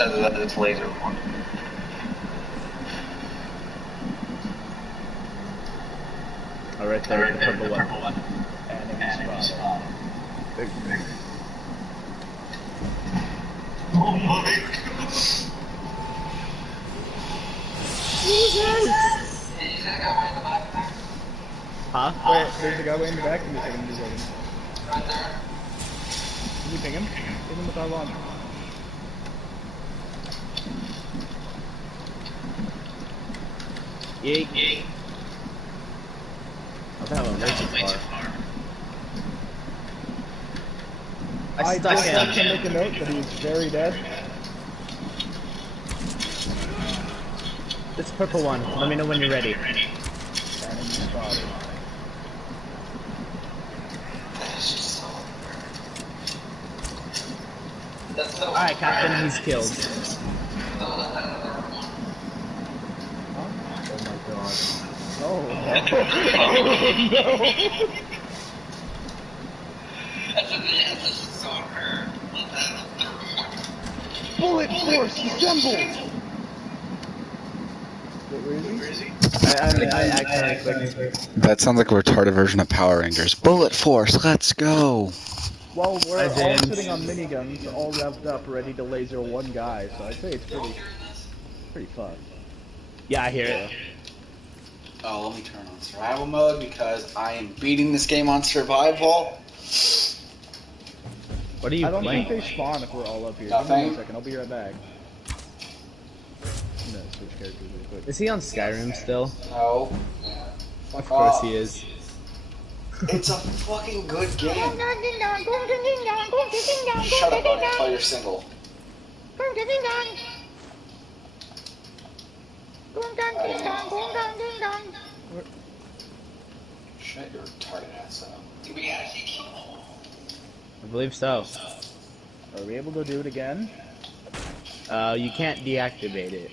says that it's laser one. Oh, right there, the purple one. Enemy spotted. Big. Oh my god. Jesus! Huh? Wait, there's a guy way in the back. Give me a second. Right there. Can you ping him? Hit him with our launcher. Yeet. Yeet. I'll have him way too far. I stuck just like to him. make a note that he's very dead. This purple one. Let me know when you're ready. Enemy spotted. Alright, Captain, he's killed. Oh my god. Oh no! Bullet force assembled! Wait, where is he? I accidentally clicked. That sounds like a retarded version of Power Rangers. Bullet Force, let's go! Well, we're all didn't. sitting on miniguns, all revved up, ready to laser one guy, so I'd say it's pretty fun. Yeah, I hear it. Oh, let me turn on survival mode because I am beating this game on survival. What are you I don't playing? think they spawn if we're all up here. Nothing. Give me 1 second, I'll be right back. I'm gonna switch characters real quick. Is he on Skyrim still? No. Of course he is. It's a fucking good game. Shut up, buddy. I thought you're single. Shut your retarded ass up. I believe so. Are we able to do it again? You can't deactivate it.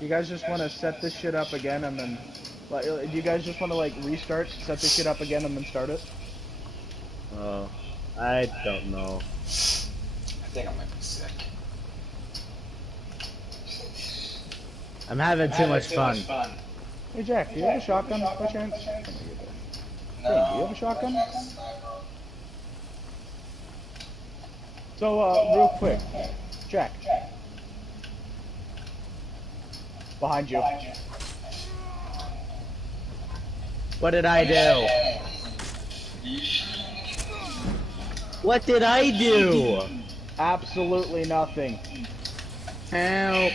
You guys just want to set this shit up again and then... Like, do you guys just want to, like, restart, set this shit up again and then start it? Oh, I don't know. I think I might be sick. I'm having too much fun. Hey Jack, do you have a shotgun by chance? Hey, do you have a shotgun? So, real quick. Jack. Behind you. What did I do? What did I do? Absolutely nothing. Help.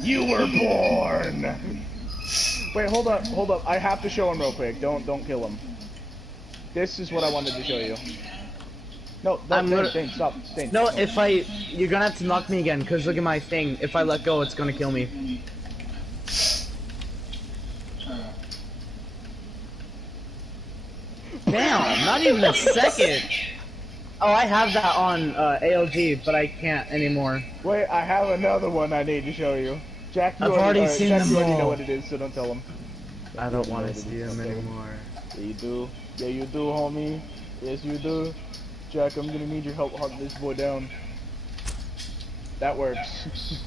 You were born! Wait, hold up. I have to show him real quick. Don't kill him. This is what I wanted to show you. No, stop. No, you're gonna have to knock me again, cause look at my thing. If I let go, it's gonna kill me. Damn, not even a second. Oh, I have that on ALG, but I can't anymore. Wait, I have another one I need to show you. Jack, I've already seen Jack, them you already all. know what it is, so don't tell him. I don't want to see them Okay. anymore. Yeah, you do. Yeah, you do, homie. Yes, you do. Jack, I'm gonna need your help hunting this boy down. That works.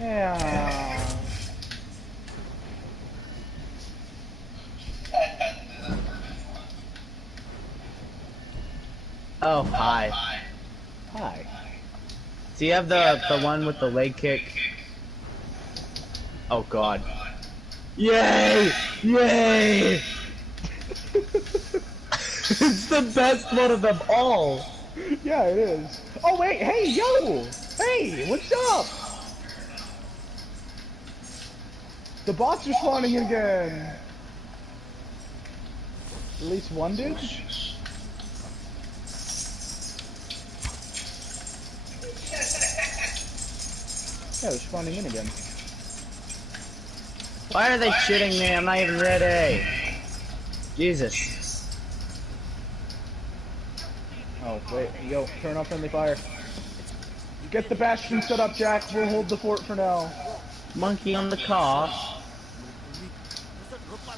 Yeah. Oh, hi. Hi. Do you have the one with the leg kick? Oh god. Yay! Yay! It's the best one of them all! Yeah, it is. Oh wait, hey, yo! Hey, what's up? The bots are spawning again. At least one did? Yeah, they're spawning in again. Why are they shooting me? I'm not even ready. Jesus. Oh, wait, yo, turn off friendly fire. Get the bastion set up, Jack. We'll hold the fort for now. Monkey on the car.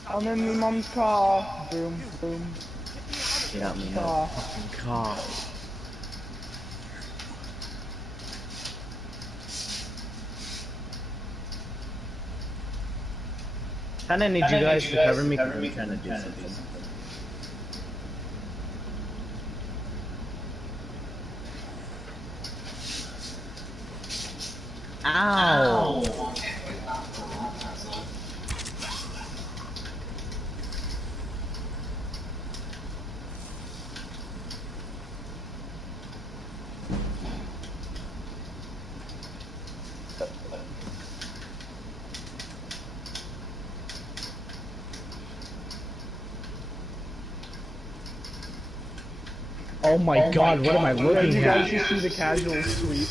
I'm in my mom's car. Boom, boom. Yeah, I'm in the Car. fucking car. Kinda need you guys to cover me because I'm trying to do something. Ow! Oh my god, what am I Did looking you guys at? just see the casual sweep?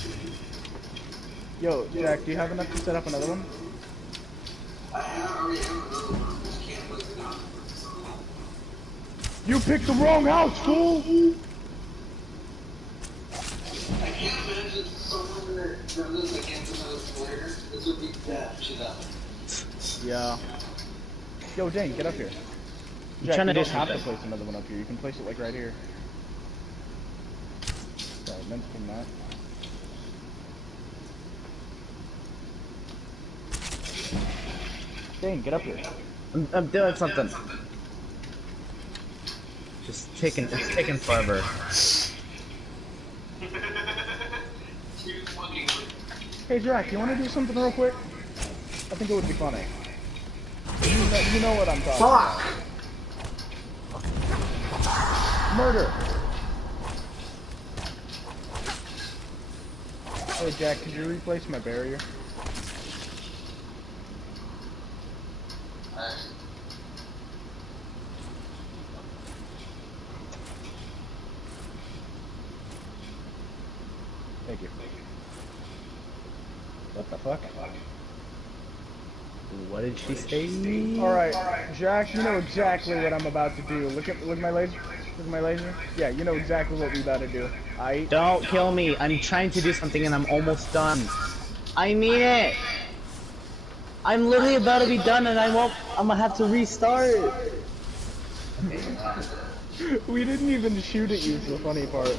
Yo, Jack, do you have enough to set up another one? You picked the wrong house, fool! I can't imagine someone that runs against another player. This would be death to them. Yeah. Yo, Dane, get up here. I'm Jack, trying to you do don't have to something. place another one up here. You can place it like right here. Sorry, I meant to do that. Dane, get up here. I'm doing something. It's taking forever. Hey, Jack, you want to do something real quick? I think it would be funny. You know what I'm talking about. Murder! Hey, Jack, could you replace my barrier? Thank you. What the fuck? What did she say? Alright, Jack, you know exactly what I'm about to do. Look at my laser. Look at my laser. Yeah, you know exactly what we about to do. Don't kill me. I'm trying to do something and I'm almost done. I mean it. I'm literally about to be done and I'm gonna have to restart. We didn't even shoot at you, is the funny part.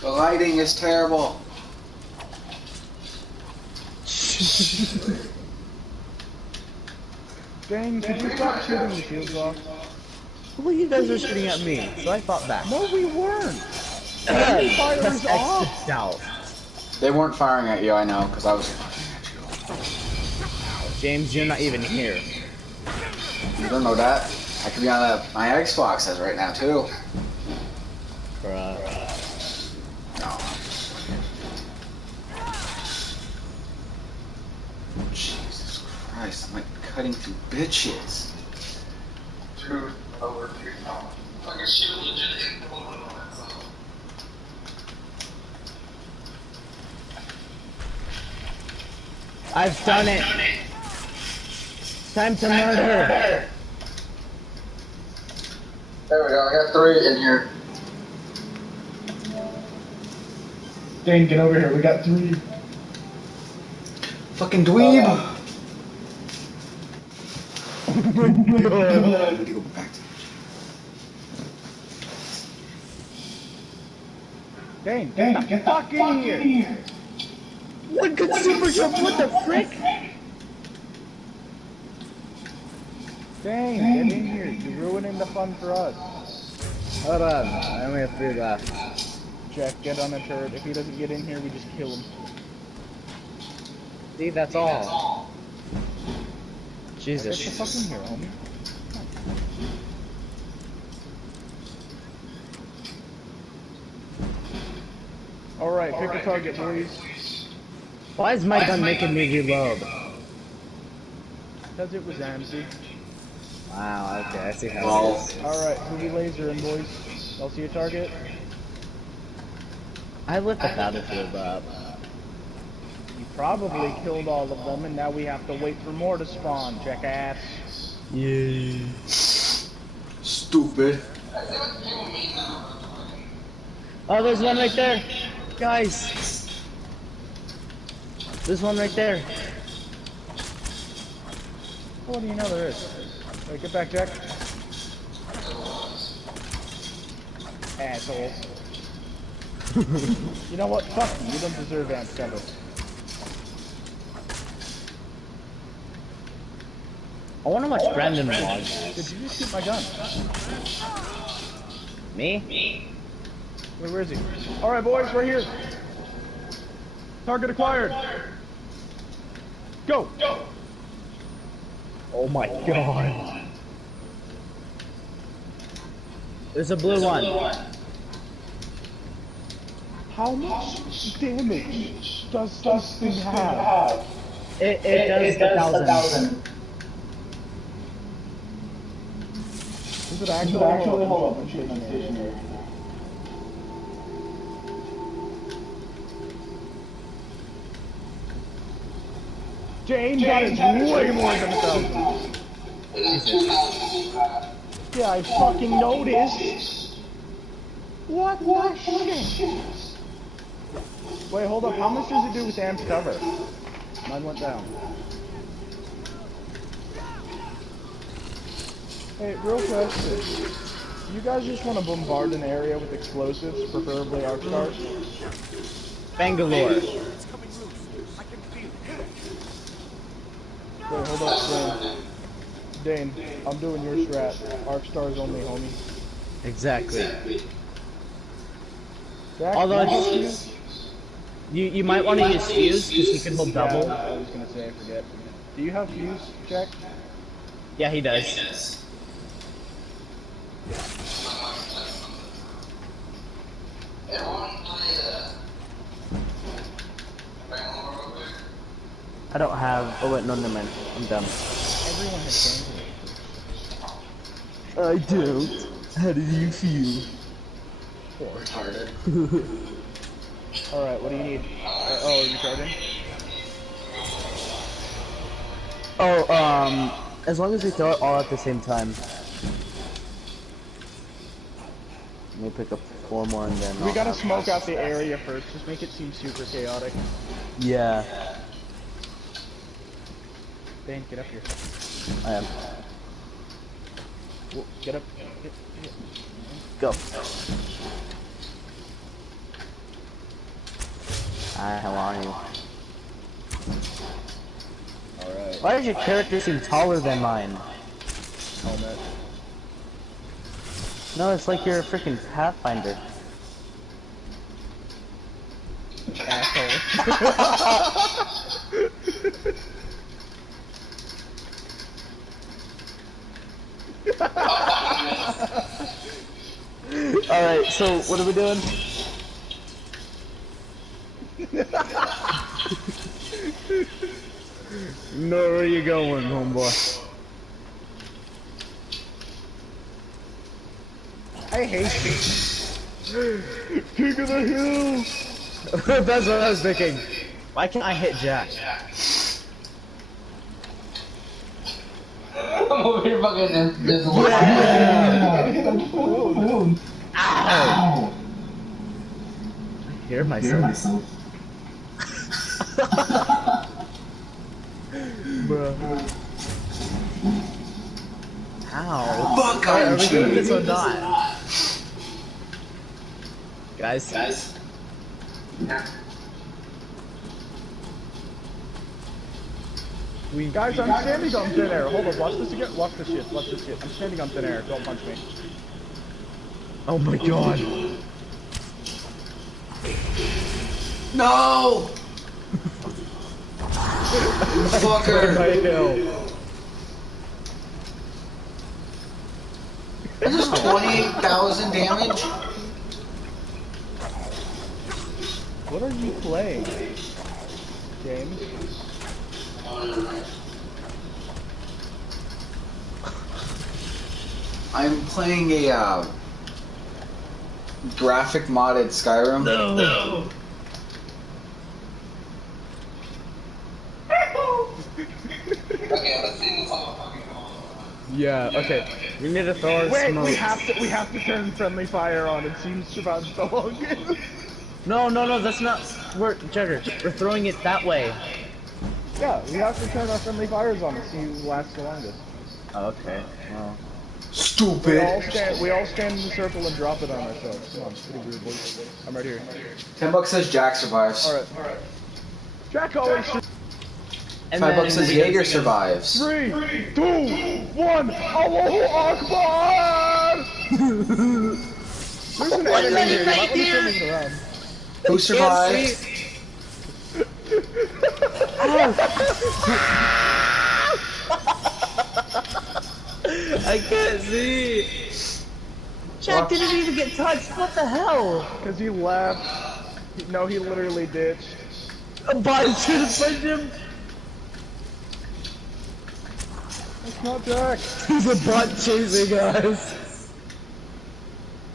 The lighting is terrible. Dang, could you stop shooting the shields off? Well, you guys were shooting at me, so I fought back. No, we weren't! Press Fire's X off! out. They weren't firing at you, I know, because I was firing at James, you're not even here. you. You don't know that. I could be on my Xbox as right now, too. Bruh. No. Jesus Christ, I'm like cutting through bitches. Dude, over 2 pounds. Fucking shit legit in the moment. I've done it. Time to murder. There we go, I got 3 in here. Dane, get over here, we got 3. Fucking dweeb! I need to go back to Dane, get the fuck in here! One good super jump, what the frick? Dane, get in here, you're ruining the fun for us. Hold on, I only have 3 left. Jack, get on a turret. If he doesn't get in here, we just kill him. See, that's all. Get Jesus. the fuck in here, homie. Alright, pick a target, boys. Why is my gun making me reload? Because it was empty. Wow, okay, I see how Well, it is. Alright, who we lasering, boys? Y'all see a target? I lit the battlefield up. You probably killed all of them, and now we have to wait for more to spawn, jackass. Yay. stupid. Oh, there's one right there. Guys. This one right there. What do you know there is? Wait, get back, Jack. Assholes. You know what? Fuck you. You don't deserve amp cover. I wonder how much Brandon wants. Did you just shoot my gun? Me? Where is he? Alright, boys, right here. Target acquired. Go! Oh my god. There's a blue one. How much damage does this thing have? It does 1,000. Is it actually? Hold on, I'm stationary. James, that is way more than 1,000. Yeah, I fucking noticed. What the shit? Wait, hold up. How much does it do with Amp's cover? Mine went down. Hey, real question. You guys just want to bombard an area with explosives, preferably arc stars? Bangalore. Wait, hold up, Dane. Dane, I'm doing your strat. Arc stars only, homie. Exactly. Jack, Although you might want to use fuse because he can hold double. Yeah, I was gonna say, I forget. Do you have fuse, Jack? Yeah, he does. I don't have. Oh wait, no, never mind. I'm done. Everyone has games. I don't. How did you feel? Retarded. Alright, what do you need? Oh, are you charging? Oh, as long as we throw it all at the same time. Let me pick up 4 more and then. We gotta smoke out the area first. Just make it seem super chaotic. Yeah. Dane, get up here. I am. Whoa, get up. Get. Go. Hi, how are you? Alright. Why does your character seem taller than mine? Helmet. No, it's like you're a freaking Pathfinder. Asshole. Alright, so what are we doing? No, where are you going, homeboy? I hate you. King of the hill! That's what I was thinking. Why can't I hit Jack? I'm over here fucking this Ow! I hear myself. Bruh. Ow. Fuck, Are we doing I'm this or not? Guys? Guys, I'm standing on thin air. Hold on, watch this again. Watch this shit. Watch this shit. I'm standing on thin air. Don't punch me. Oh my god. No! Fucker! This is 28,000 damage? What are you playing, James? I'm playing a graphic modded Skyrim. No. Okay, let's see this motherfucker go on. Yeah, okay. We need to throw our Wait, smoke. we have to turn friendly fire on. It seems Siobhan's so long. No, that's not. We're Jagger. We're throwing it that way. Yeah, we have to turn our friendly fires on to see who lasts the longest. Oh, okay. Well. Stupid. We all stand in the circle and drop it on ourselves. Come on, it's pretty weird, boys. I'm right here. $10 says Jack survives. Alright. Jack always survives. And $5 says Jaeger survives. 3, 2, 1. Allahu Akbar! There's an enemy here. You might want to turn this around. Who survives? I can't see. Jack didn't even get touched. What the hell? Because he left. No, he literally ditched. A bot should have punched him. It's not Jack. He's a bot chasing us.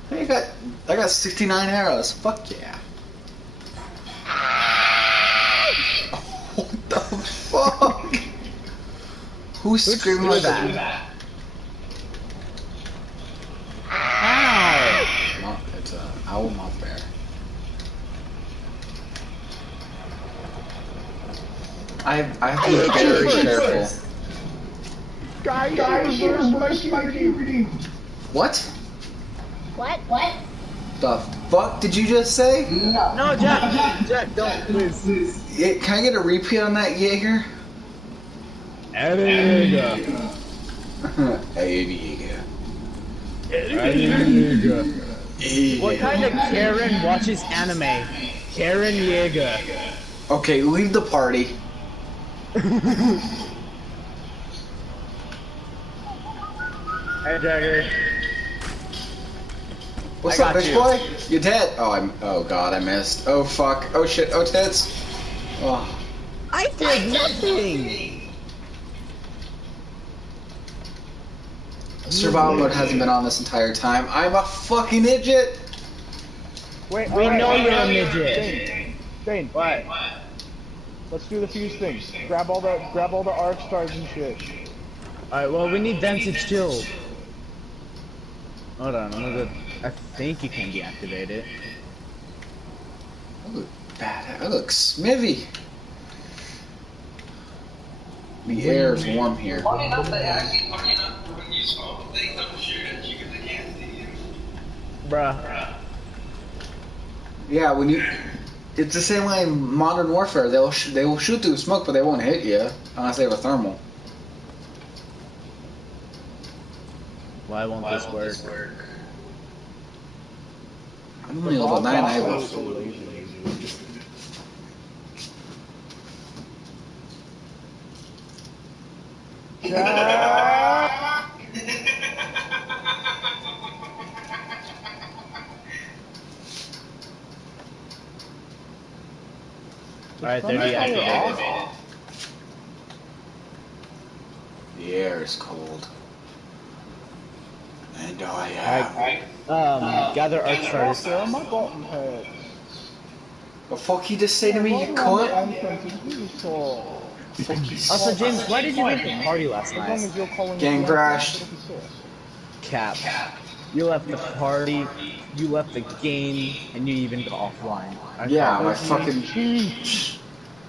Hey, I got 69 arrows. Fuck yeah. What the fuck? Who's screaming like that? Ow! No, it's an owl moth bear. I have to be very careful. Guys, reverse my puberty. What? What? The fuck did you just say? No, Jack, don't, please. Yeah, can I get a repeat on that, Jaeger? Jaeger. What kind of Karen watches anime? Karen Jaeger. Okay, leave the party. Hey, Jagger. What's I up, got bitch you. boy? You dead? Oh god, I missed. Oh fuck. Oh shit. Oh tits. Oh. I did nothing. Survival mode hasn't been on this entire time. I'm a fucking idiot. Wait, We know you're a Dane, midget. Dane, What? let's do the fuse things. Grab all the arc stars and shit. Alright, well, we need them to chill. Hold on, I'm gonna go. I think you can deactivate it. I look bad. I look smivvy. The air is warm here. Funny enough, when you smoke, they don't shoot at you because they can't see you. Bruh. Yeah, when you. It's the same way in Modern Warfare. They will shoot through smoke, but they won't hit you unless they have a thermal. Why won't this work? I'm only level 9. I have Alright, they're deactivated. The air is cold. And I am. Gather arc stars. Where are my bottom heads? The fuck you just say to me, you cunt? Also, James, why did you leave the party last As long night? as you're calling Gang me crashed. it'll be sick. Cap. You left the party, you left the game, and you even got offline. Yeah, my fucking.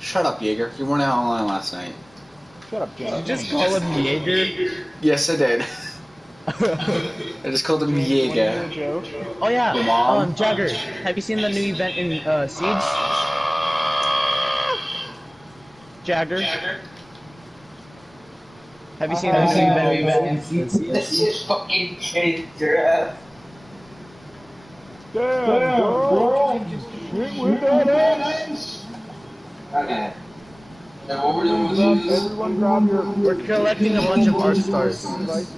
Shut up, Jaeger. You weren't out online last night. Shut up, James. You just call him Jaeger? Yes, I did. I just called him Jaeger. Joke. Oh yeah, Mom. Jagger, have you seen the new event in Siege? Jagger? Have you seen the new event in Siege? This is fucking dangerous. Damn, girl. Shit with that ass. Okay. Now what we're doing is Everyone grab your... We're collecting a bunch of arc stars. devices.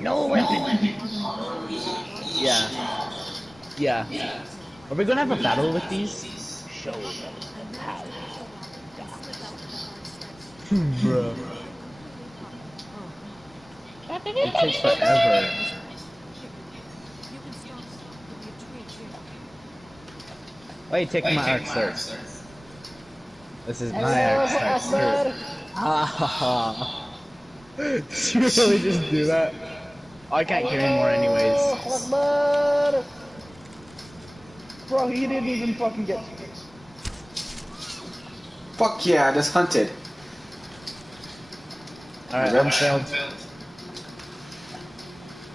No weapon! Yeah. Yeah. Are we gonna have a battle with these? Show them how. Bro. It takes forever. Why are you taking my arc star? This is my arc star. Ha ha ha. Did you really just do that? Oh, I can't hear anymore anyways. Bro, he didn't even fucking get... Fuck yeah, I just hunted. Alright, I'm filled.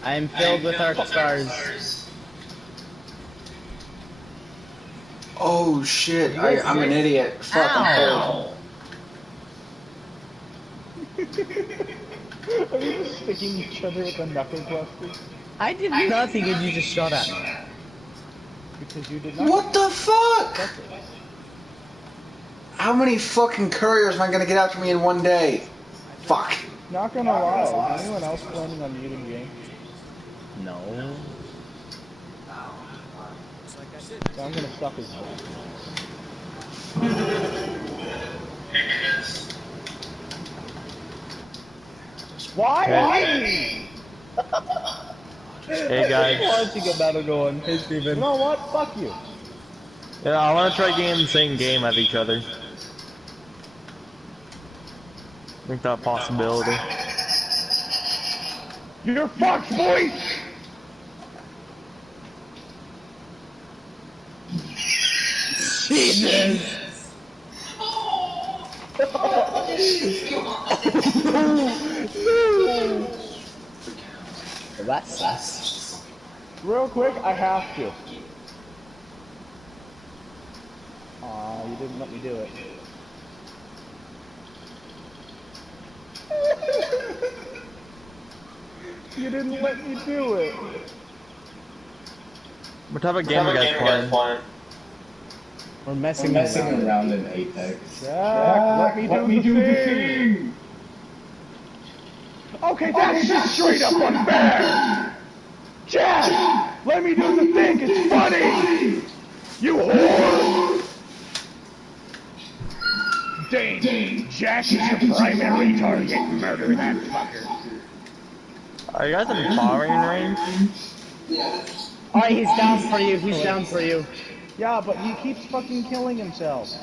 I'm filled with arc stars. Oh shit, I'm an idiot. Fuck, I'm Are we just sticking each other with a knuckle cluster? I did nothing and you just shot at me. Because you did cold. not. What the fuck? That's it. How many fucking couriers am I gonna get after me in one day? Fuck. Not gonna lie, is anyone else planning on muting game? No. So I'm gonna suck his butt. Why? Hey guys. Watching a battle going. Hey You Steven. know what? Fuck you. Yeah, I want to try getting the same game at each other. Think that possibility. You're fucked, boy! Jesus! Well, that sucks. Real quick, I have to. Aw, you didn't let me do it. You didn't let me do it. What type of game are you guys playing? We're messing around in Apex. Jack, let me do the thing! Okay, that's just straight up unfair! Jack, let me do the thing, it's funny! You whore! Dane, Jack is your primary target, murder that fucker. Are you guys in firing range? Alright, he's down for you, he's down for you. Yeah, but he keeps fucking killing himself.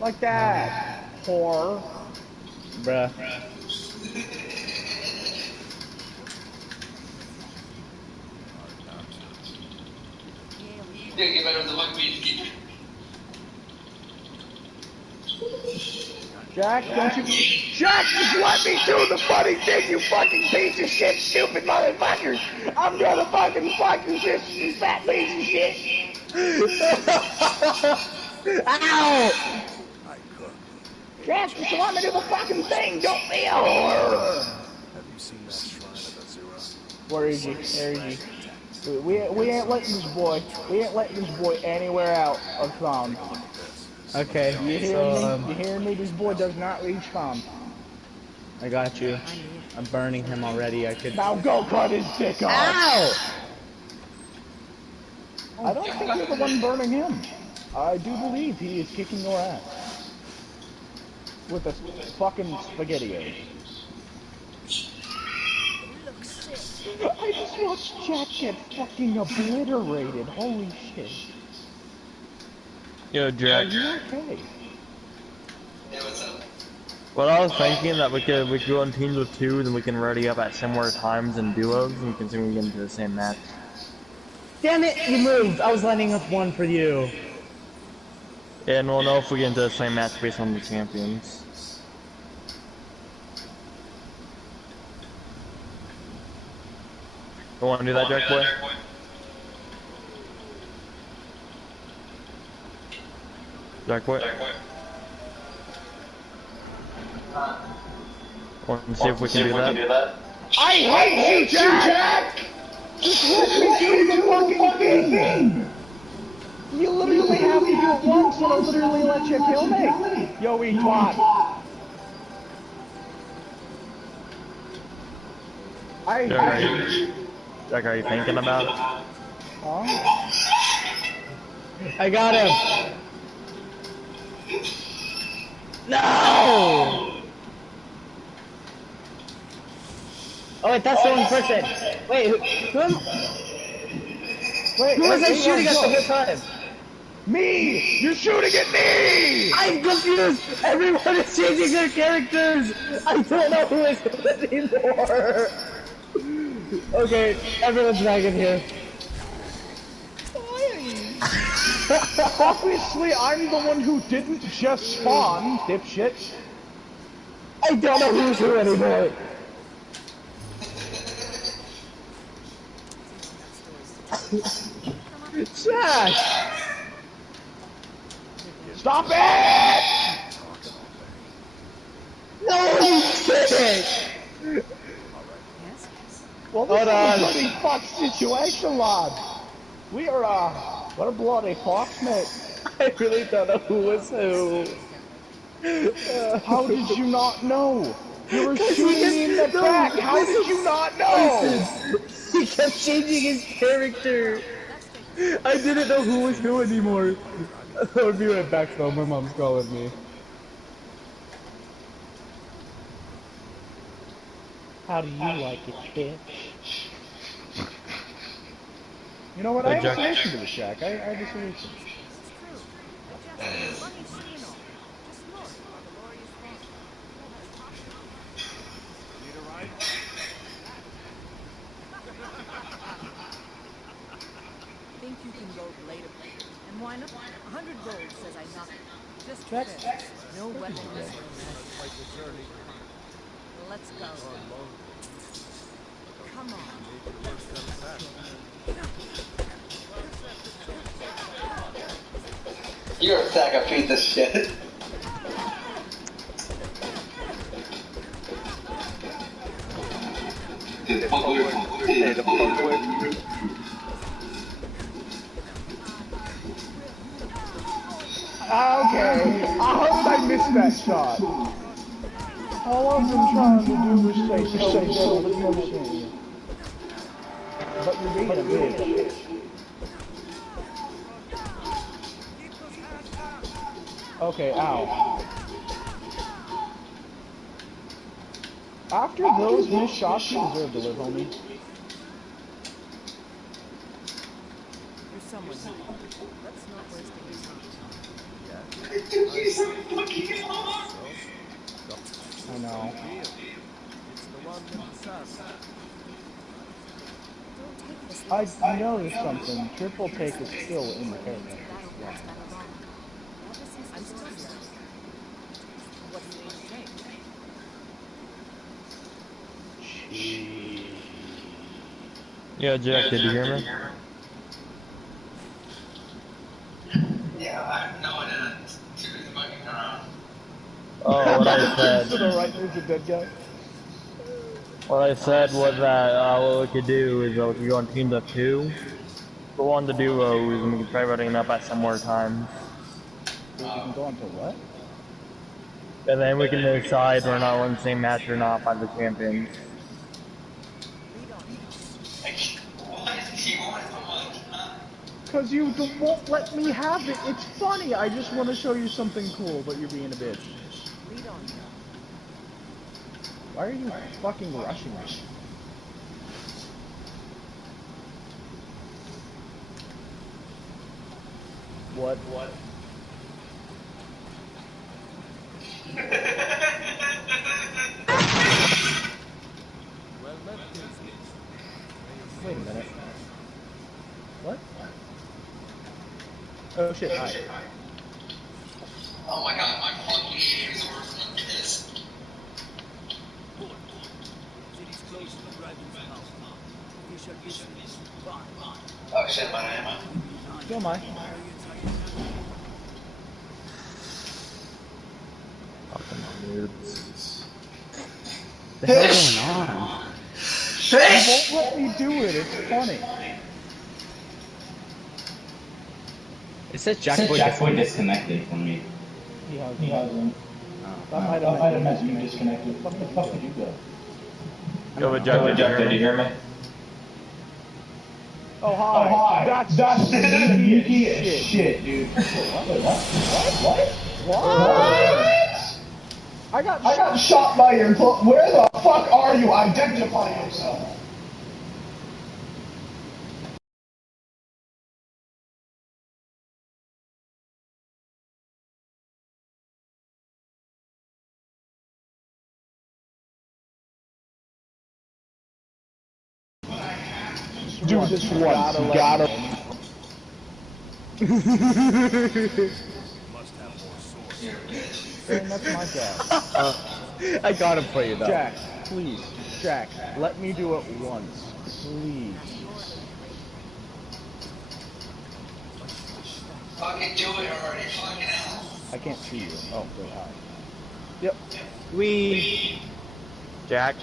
Like that. Whore. Bruh. Yeah, get better than the fucking beekeeper. Jack, don't you... Jack, just let me do the funny thing, you fucking piece of shit, stupid motherfuckers! I'm gonna fucking fuck your sister, you fat piece of shit! Ow! Jack, just let me do the fucking thing, don't be a whore! Have you seen that shrine of Azura? Where is he? There is he. We ain't letting this boy, anywhere out of spawn. Okay, You hear so, me? You hear me? This boy does not reach spawn. I got you. I'm burning him already, I could... Now go cut his dick off! Ow! I don't think you're the one burning him. I do believe he is kicking your ass. With a fucking spaghetti. I just watched Jack get fucking obliterated. Holy shit. Yo, Jack. Are you okay? Yeah, what's up? Well, I was thinking that we could go in teams of two, then we can ready up at similar times in duos, and we can see if we can get into the same match. Damn it, you moved! I was lining up one for you. Yeah, and we'll know if we get into the same match based on the champions. You want to do that, Jack boy? Jack boy? Want to see if we can do that? I hate you, Jack! Just let me do the fucking thing! You literally have to do it once and I'll literally let you kill me! Yo, eat twat! Jack, are you thinking about it? Huh? I got him! No! Oh wait, that's the one person. Wait, who was I shooting at the whole time? Me! You're shooting at me! I'm confused! Everyone is changing their characters! I don't know who is who anymore! Okay, everyone's back in here. Obviously, I'm the one who didn't just spawn, dipshit. I don't know who's who anymore. Jack! Stop it! No, you didn't! Well, this is a bloody fuck situation, lad. We are, what a bloody fox, mate. I really don't know who was who. How did you not know? You were shooting kept, me in the back. How did you not know? He kept changing his character. I didn't know who was who anymore. I'll be right back though, my mom's calling me. How do you like it, bitch? You know what? I have a solution to this, Jack. I have a solution. Need a ride? Think you can vote later. And why not? 100 gold says I knock it. Just Jack. fair. No weapons, no magic. Quite the journey. Let's go. Long. Come on. Made your work come fast. You're a sack of piece of shit. Okay, how did I miss that shot? All I've been trying to do is stay still with the machine. But you're being a bitch. Okay, ow. After those missed shots, you deserve to live, homie. You're someone new. Let's not waste any time. I know. It's the one with the sun. Don't take this. I noticed something. Triple take is still in the character. Yeah. I'm still here. What do you need to take? Yeah, Jack, did you hear me? Yeah, I have no idea. Too busy fucking around. Oh, what I said. To the right, there's a dead guy. What I said was that what we could do is we could go on teams of 2, go on the duos, and we can try running up at similar times. We can go on to what? And then we can decide we're not on the same match or not by the champions. Because you won't let me have it. It's funny. I just want to show you something cool, but you're being a bitch. Lead on. Why are you fucking rushing me? What? Well met, Kingsley. Wait a minute. What? Oh shit, hi. Oh my god, my fucking shoes are worse than this. City's close to the dragon's house. We shall business. Oh shit, my ammo. So am I. The hell's going on? You won't let me do it. It's funny. It says Jackboy disconnected from me. He has He hasn't. That might have meant you disconnected. Where the fuck did you go? Go with Jack, Did you hear me? Oh hi. That's sneaky as shit, dude. What? I got shot by your clone. Where the fuck are you? Identify yourself. Do this once. You gotta. Must have more swords. Dane, that's my job. I got him for you though. Jack, please. Jack, let me do it once. Please. Fucking do it already, fucking hell. I can't see you. Oh, wait, hi. Yep. We. Jack.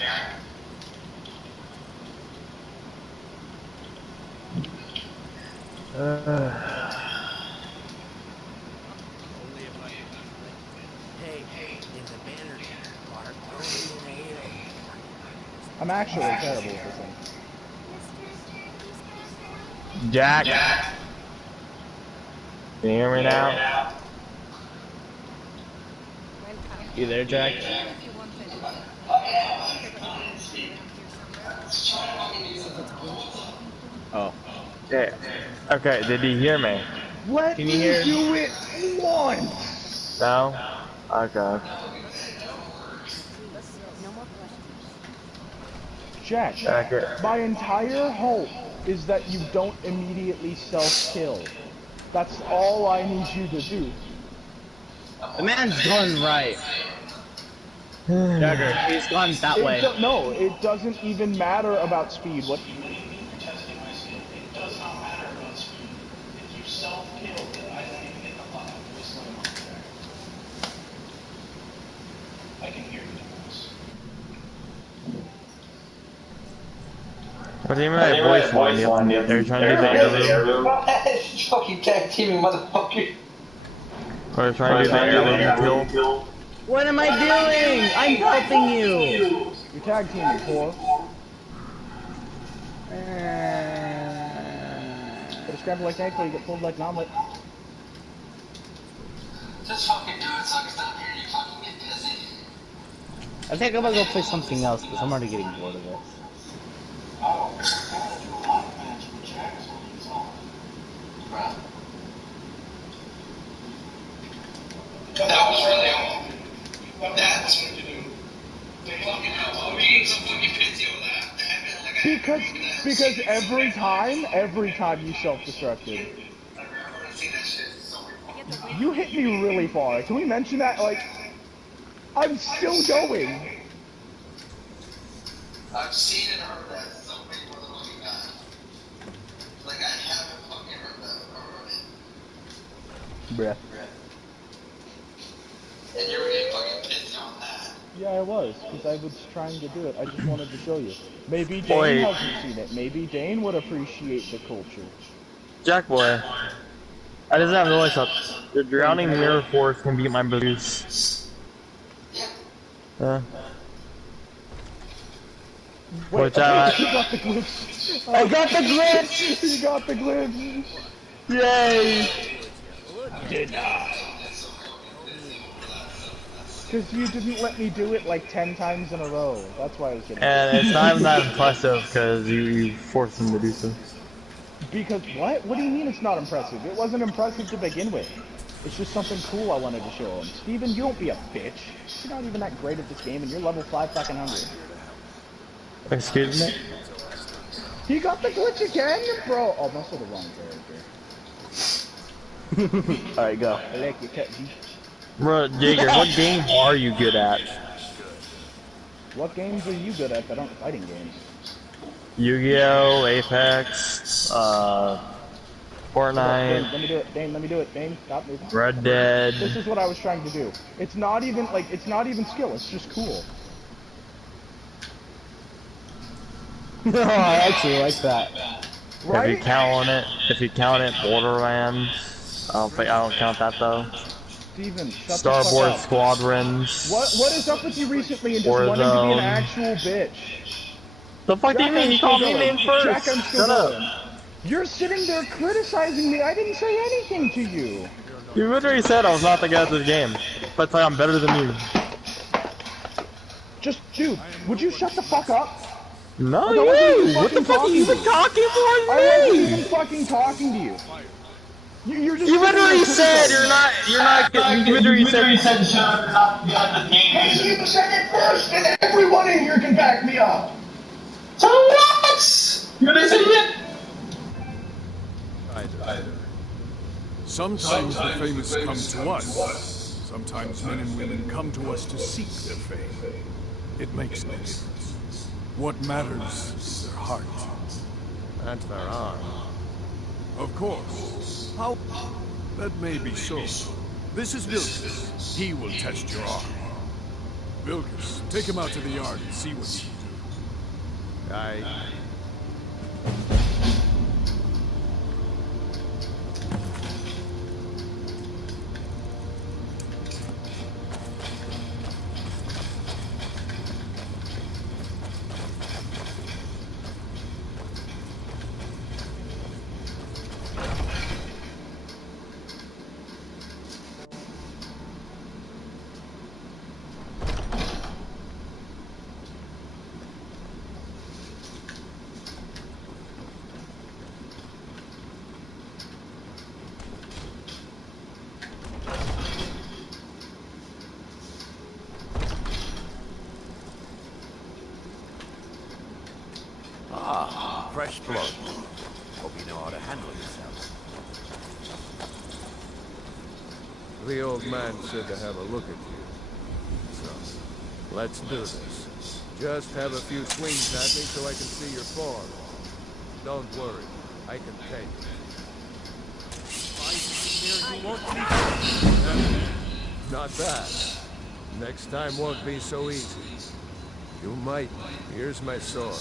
Hey, in the banner part, don't be an hero. I'm actually terrible at this thing. Jack. Can you hear me now? You there, Jack? Oh. Yeah. Okay, did he hear me? Let Can me you hear? do it once! No? Okay. No more questions. Jack, Okay. my entire hope is that you don't immediately self-kill. That's all I need you to do. The man's gone right. Jagger, he's gone that way. No, it doesn't even matter about speed. What? It does not matter about speed. If you self-kill, then I don't even get the fuck up to this limit. I can hear you, boys. What do you mean by voice line? Are you trying to do the interview? Fucking tag teaming, motherfucker. Are you trying to do the interview kill? What am I doing? I'm helping you. You're tag teaming, whore. Gotta scramble like an egg till you get pulled like an omelet. Just fucking do it so I can stop hearing you fucking get busy. I think I'm gonna go play something else because I'm already getting bored of it. That was really all. That's what you do. Fucking hell, I'm being so fucking pissy with that. Because every time you self-destructed. You hit me really far. Can we mention that? Like, I'm still going. I've seen and heard that so many motherfucking times. Like, I haven't fucking heard that already. Bruh. And you were getting fucking pissed on that. Yeah, I was, because I was trying to do it. I just wanted to show you. Maybe Dane hasn't seen it. Maybe Dane would appreciate the culture. Jack boy. I just have noticed that the drowning mirror force can beat my boots. Wait, Which you got the glitch. I got the glitch! You got the glitch. Yay! Denied. Because you didn't let me do it like 10 times in a row. That's why I was getting And it's not even that impressive because you forced him to do so. Because what? What do you mean it's not impressive? It wasn't impressive to begin with. It's just something cool I wanted to show him. Steven, you don't be a bitch. You're not even that great at this game and you're level 500. Excuse me? He got the glitch again, bro! Oh, that's the wrong character. Alright, go. I like your cut, G. Bro, Jaeger, what game are you good at? What games are you good at that aren't fighting games? Yu-Gi-Oh, Apex, Fortnite. Dane, let me do it. Dane, let me do it. Dane, stop moving. Red Dead. This is what I was trying to do. It's not even, like, it's not even skill. It's just cool. No, I actually like that. Right? If you count it, Borderlands. I don't count that though. Steven, shut the Star fuck Wars up. Squadrons. What is up with you recently and just wanting to be an actual bitch? The fuck do you mean? You called me name first. Jack, I'm still Shut going. up. You're sitting there criticizing me. I didn't say anything to you. You literally said I was not the guy at this game. But I'm better than you. Just, dude, would you shut the fuck up? No, Like, you! What the fuck are you even talking for I wasn't me? even fucking talking to you. You're just You literally said criticizing. you literally said shut up, you're not the guy at the game. Hey, you said it first, and everyone in here can back me up. So what? You're an idiot. Sometimes the famous come to us. Sometimes men and women come to us to seek their fame. It makes no difference. What matters is their heart. And their arm. Of course. How? That may be so. This is Vilkas. He will test your arm. Vilkas, take him out to the yard and see what he can do. Fresh blood. Hope you know how to handle yourself. The old man said to have a look at you. So, let's do this. Just have a few swings at me so I can see your form. Don't worry, I can take it. Not bad. Next time won't be so easy. You might. Here's my sword.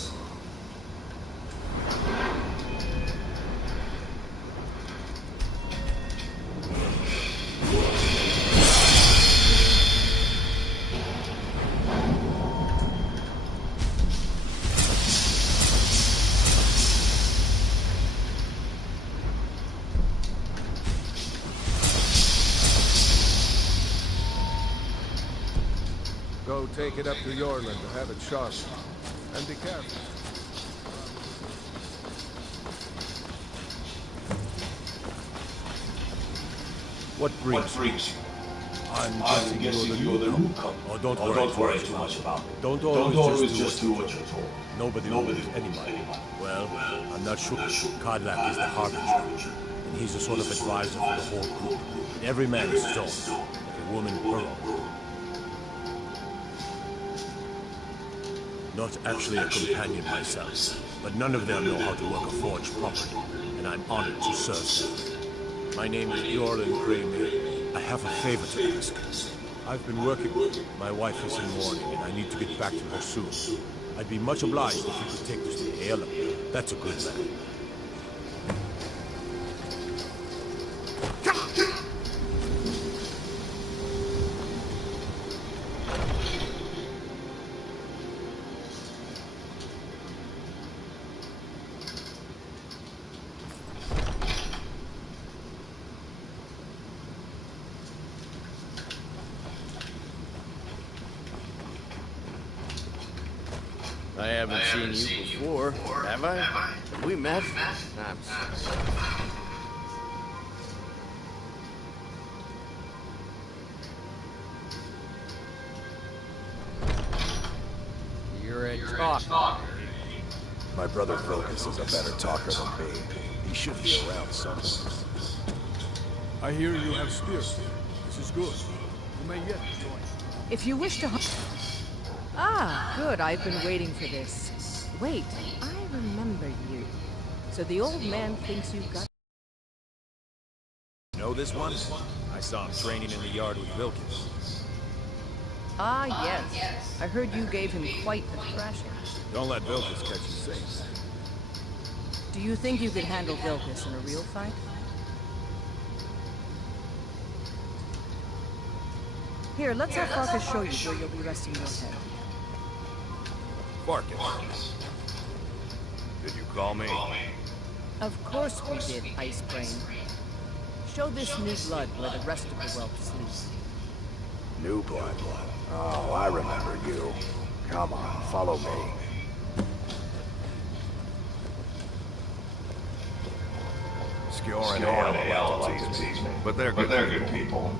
Go take it up to Yorland to have it sharpened. And be careful. What brings you? I'm guessing you're the newcomer. Oh, don't worry too much about it. Don't always just do what you're told. Nobody knows anybody. Well, I'm not sure. Cadillac is the harbinger, and he's a sort of advisor for the whole group. And every man is his own. Every woman her own. Not actually a companion myself, but none of them know how to work a forge properly, and I'm honored to serve them. My name is Yorland Kramer. I have a favor to ask. I've been working. My wife is in mourning, and I need to get back to her soon. I'd be much obliged if you could take this to Hale. That's a good man. I haven't seen you before, have I? Have we met? I'm sorry. You're a talker. My brother Vilkas is a better talker than me. He should be around sometimes. I hear you have spears. This is good. You may yet join. If you wish to hunt... Ah, good. I've been waiting for this. Wait, I remember you. So the old man thinks you've got... Know this one? I saw him training in the yard with Vilkas. Ah, yes. I heard you gave him quite a thrashing. Don't let Vilkas catch you safe. Do you think you could handle Vilkas in a real fight? Here, let's have Farkas show you where you'll be resting your head. Farkas. Did you call me? Of course we did, Ice Brain. Show this new blood where the rest of the world sleeps. New blood. Oh, I remember you. Come on, follow me. Skjor and Hale like to tease me, but they're good people.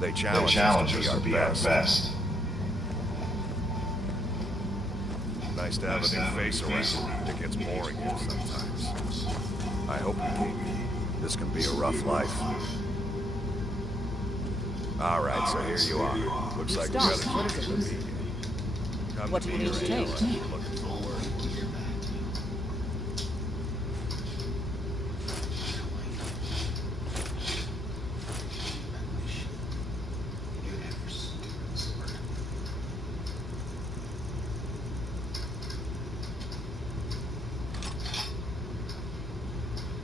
They challenge us to be our best. Nice to have a new face around. It gets boring here sometimes. I hope you keep me. This can be a rough life. All right, so here you are. Looks like we got a Stop. What is it? to meet you. Come What to do you me need or to take? anyone looking for work.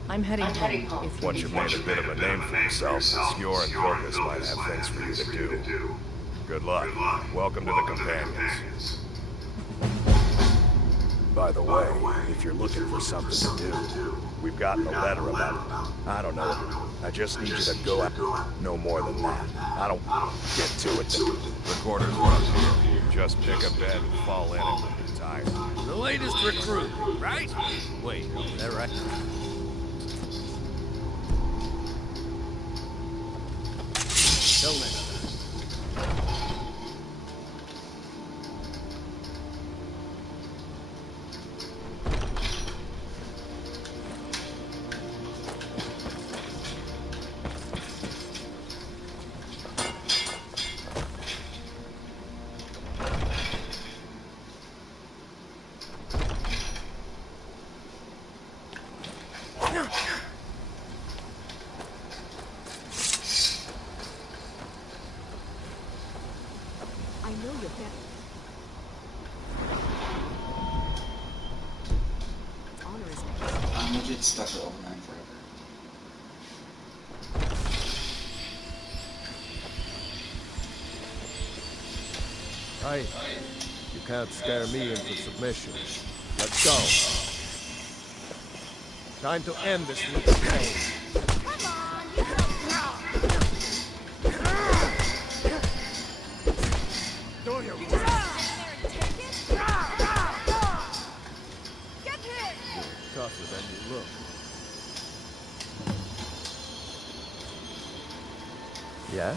I'm heading home. If you Once need you've me. made a bit of a name for yourself, Skjor and Vilgus might have things for you to do. Good luck. Welcome to the Companions. By the way, if you're looking for something to do, we've gotten a letter about, I don't know, I just need you to go out. No more than that. I don't get to it. The quarters are up here. Just pick a bed and fall in it when you're tired. The latest recruit, right? Wait, is that right? Till next time. I know you're back. Honor is next. I'm gonna get stuck at level 9 forever. Hey, you can't scare me into submission. Let's go. Time to end this little game. Do your work. You're tougher than you look. Yeah?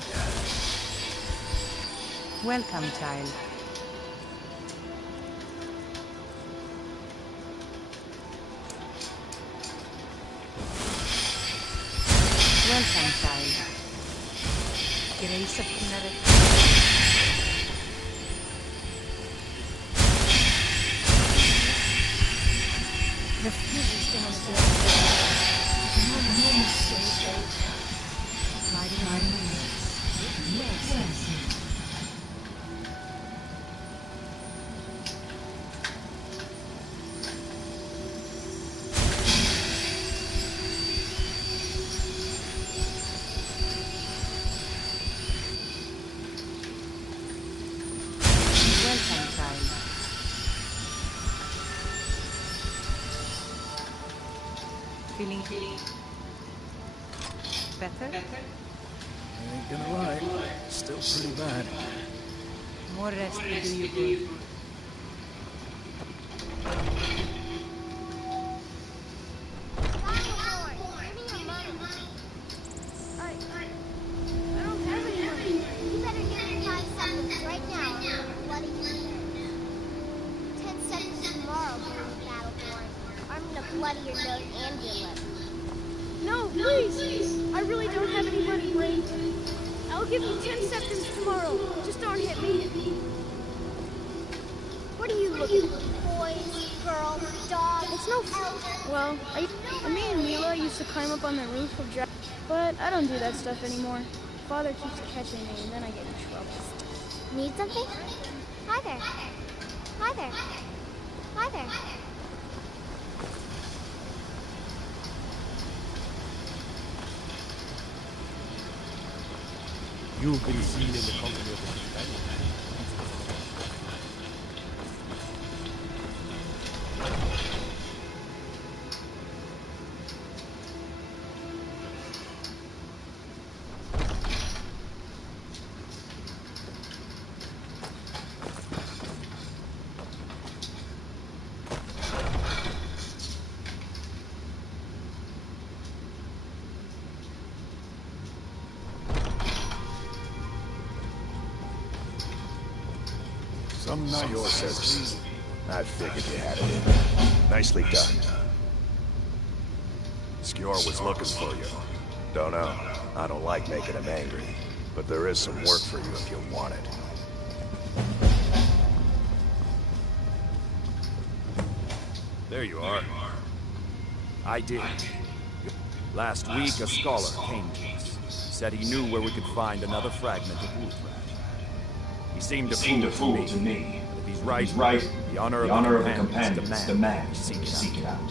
Welcome, child. Welcome, child. Grace of Kinneret. The future's down the road. No mistake. Riding. Yes. Welcome, child. Feeling better? I ain't gonna lie. Still pretty bad. More rest will do you good. I don't have any money. You better give me 5 seconds right now. I'm gonna bloody you. 10 seconds tomorrow, Billy Battleborn. I'm gonna bloody your nose and your lip. No, please! I really don't have any money, Blade. I'll give you 10 seconds tomorrow. Just don't hit me. What are you looking for? Boys, girls, dogs, it's no elder. Well, me and Mila used to climb up on the roof of Jack, but I don't do that stuff anymore. Father keeps catching me, and then I get in trouble. Need something? Hi there. Hi there. Hi there. You've been seen in the company of the companion. Some nights. Skjor says, I figured you had it in. Nicely done. Skjor was looking for you. Don't know. I don't like making him angry. but there is some work for you if you want it. There you are. I did. Last week, a scholar came to us. Said he knew where we could find another fragment of Wuthrak. He seemed a fool to me. But if he's right, the honor of the companions demand we seek it out.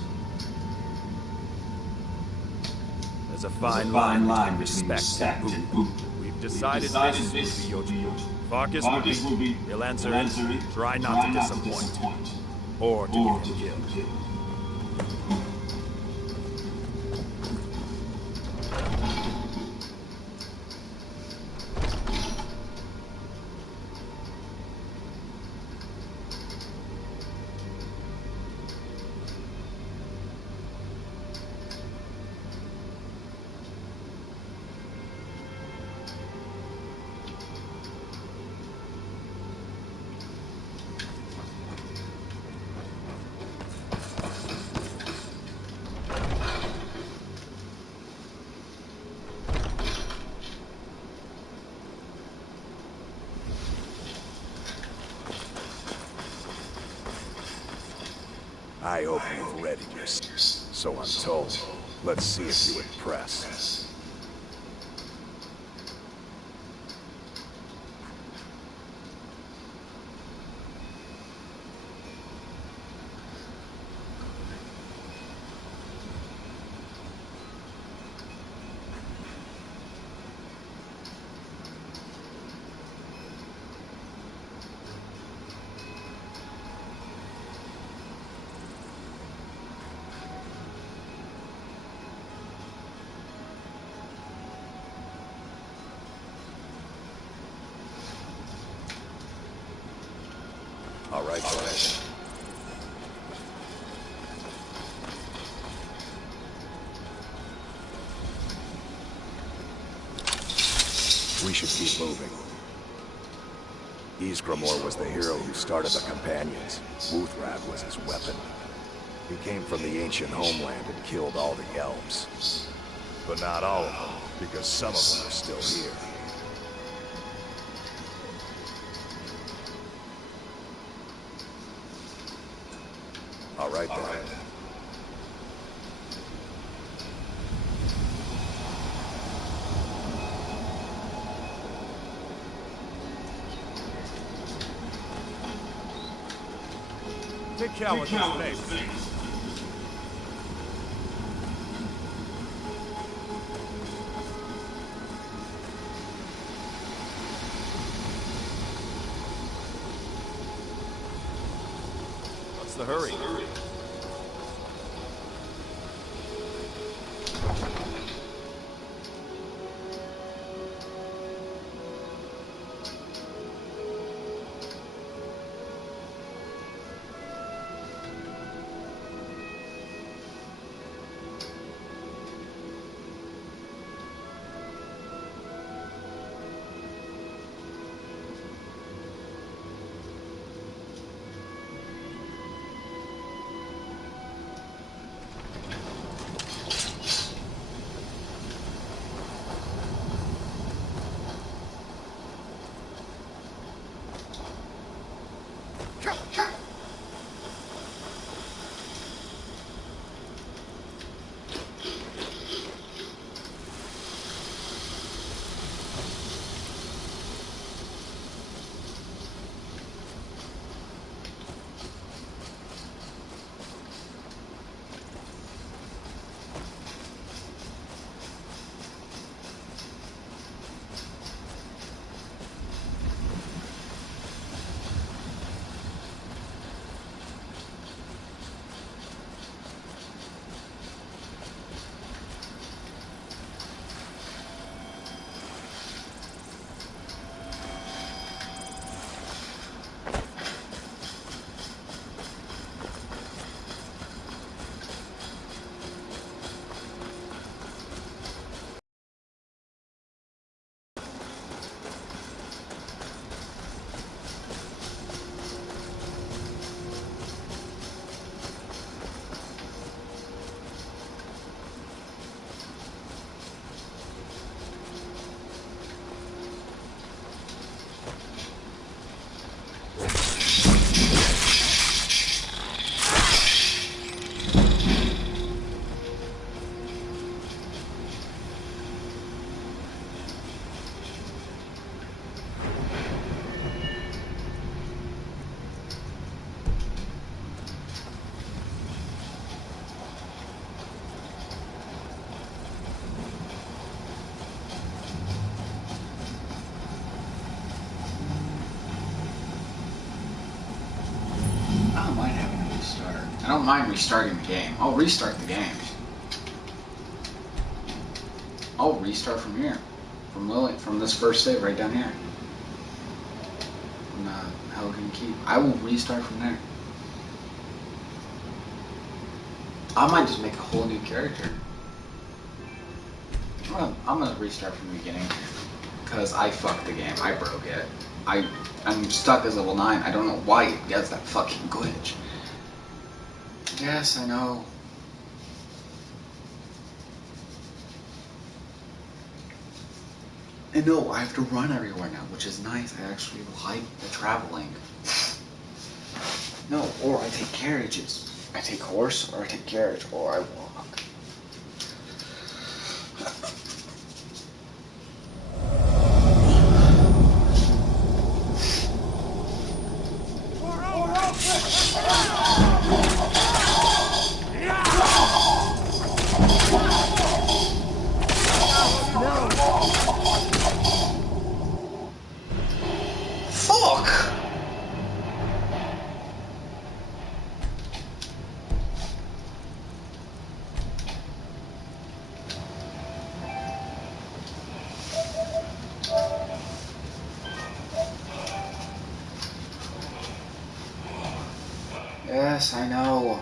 There's a fine line between respect and boot. We've decided this will be your job. Farkas will be. He'll answer it. Try not to disappoint. Or to get him killed. I hope you've readied yourself. So I'm told. Let's see if you impress. All right, boys. We should keep moving. Ysgramor was the hero who started the Companions. Wuthrak was his weapon. He came from the ancient homeland and killed all the elves. But not all of them, because some of them are still here. All right, then. Take care with his face. What's the hurry? don't mind restarting the game. I'll restart the game. I'll restart from here. From this first save right down here. From Pelican Keep. I will restart from there. I might just make a whole new character. I'm gonna restart from the beginning. Because I fucked the game. I broke it. I'm stuck as level 9. I don't know why it gets that fucking glitch. Yes, I know. And no, I have to run everywhere now, which is nice. I actually like the traveling. No, or I take carriages. I take horse, or I take carriage, or I walk. Yes, I know.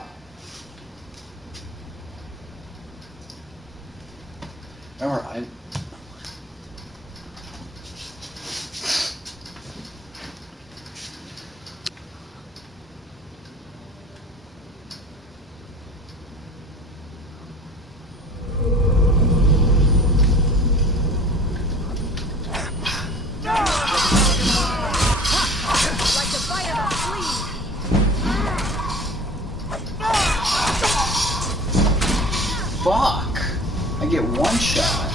Remember, fuck! I get one shot.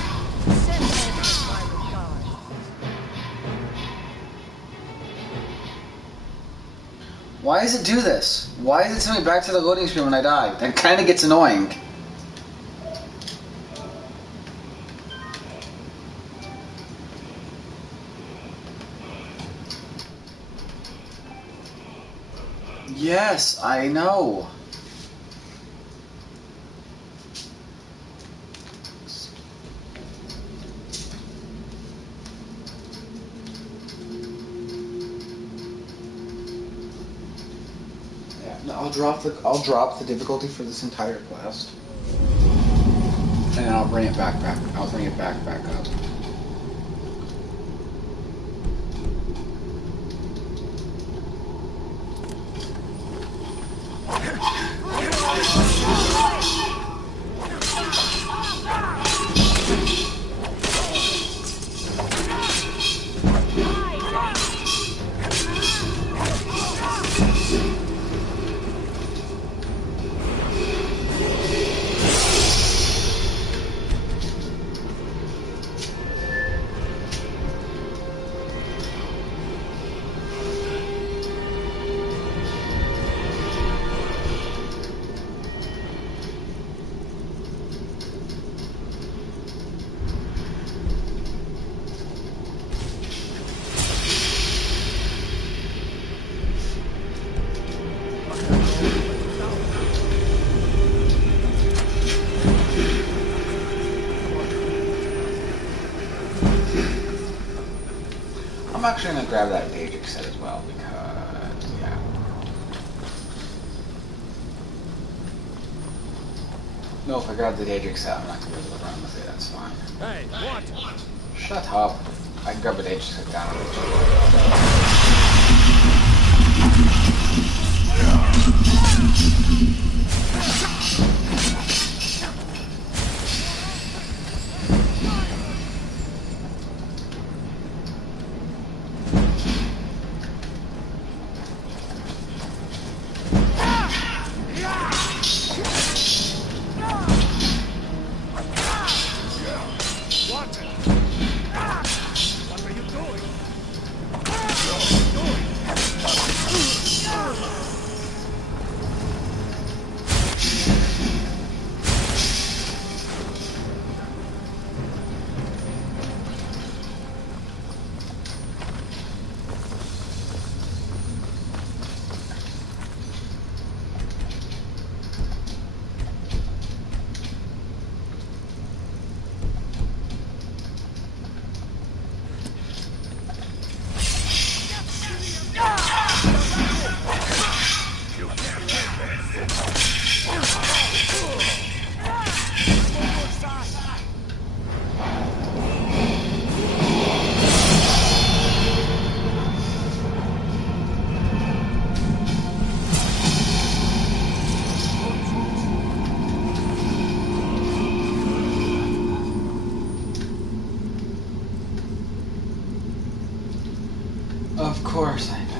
Why does it do this? Why does it send me back to the loading screen when I die? That kind of gets annoying. Yes, I know. I'll drop the difficulty for this entire quest, and I'll bring it back. I'll bring it back up. I'm actually going to grab that Daedric set as well, because, yeah. No, if I grab the Daedric set, I'm not going to be able to run with it, that's fine. Hey, what? Shut up. I can grab a Daedric set down. Of course I never.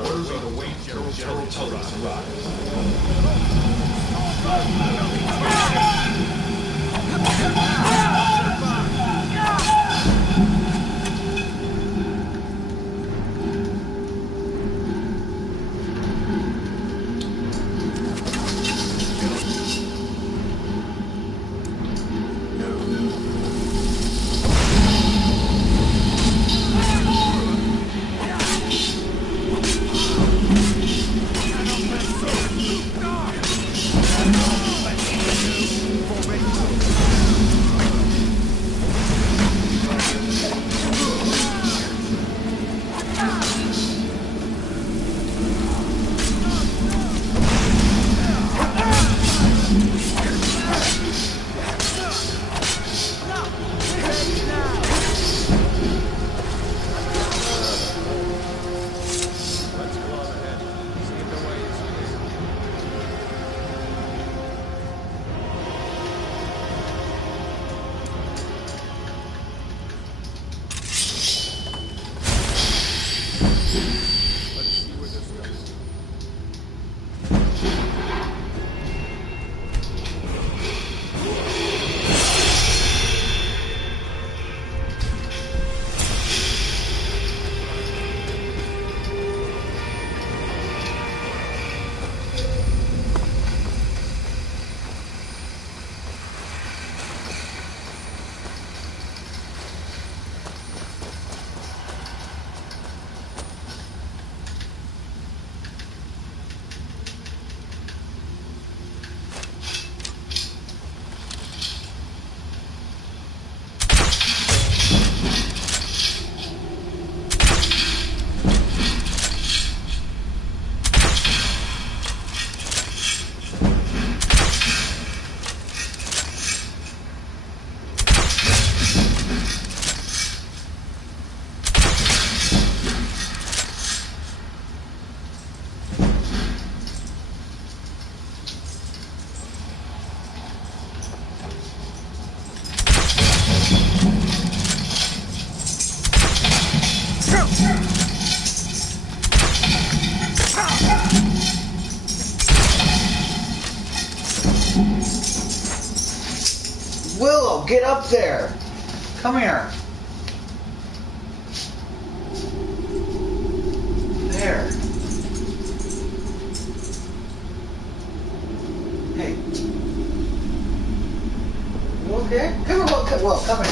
Orders are await General Tote's arrival. Willow, get up there! Come here. There. Hey. You okay? Come on, well, come in.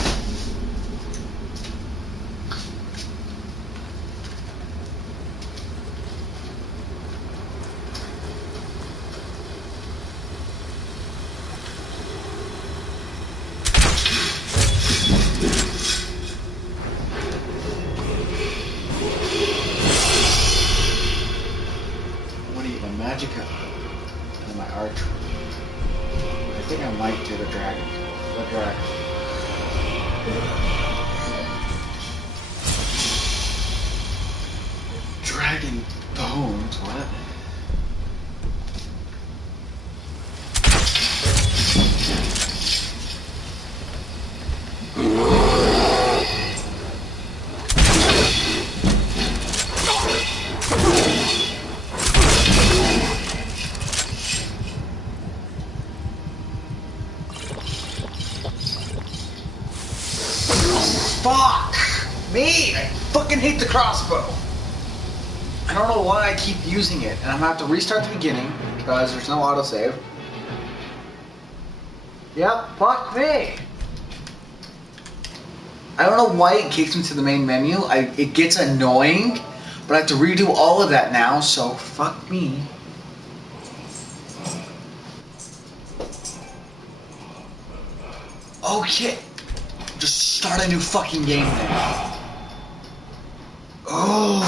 What do you, the magicka and my archery? I think I might do the dragon. The dragon. Dragon bones, what? Fuck me! I fucking hate the crossbow. I don't know why I keep using it, and I'm gonna have to restart the beginning because there's no autosave. Yep, fuck me. I don't know why it kicks me to the main menu. It gets annoying, but I have to redo all of that now, so fuck me. Okay. Just start a new fucking game then. Oh.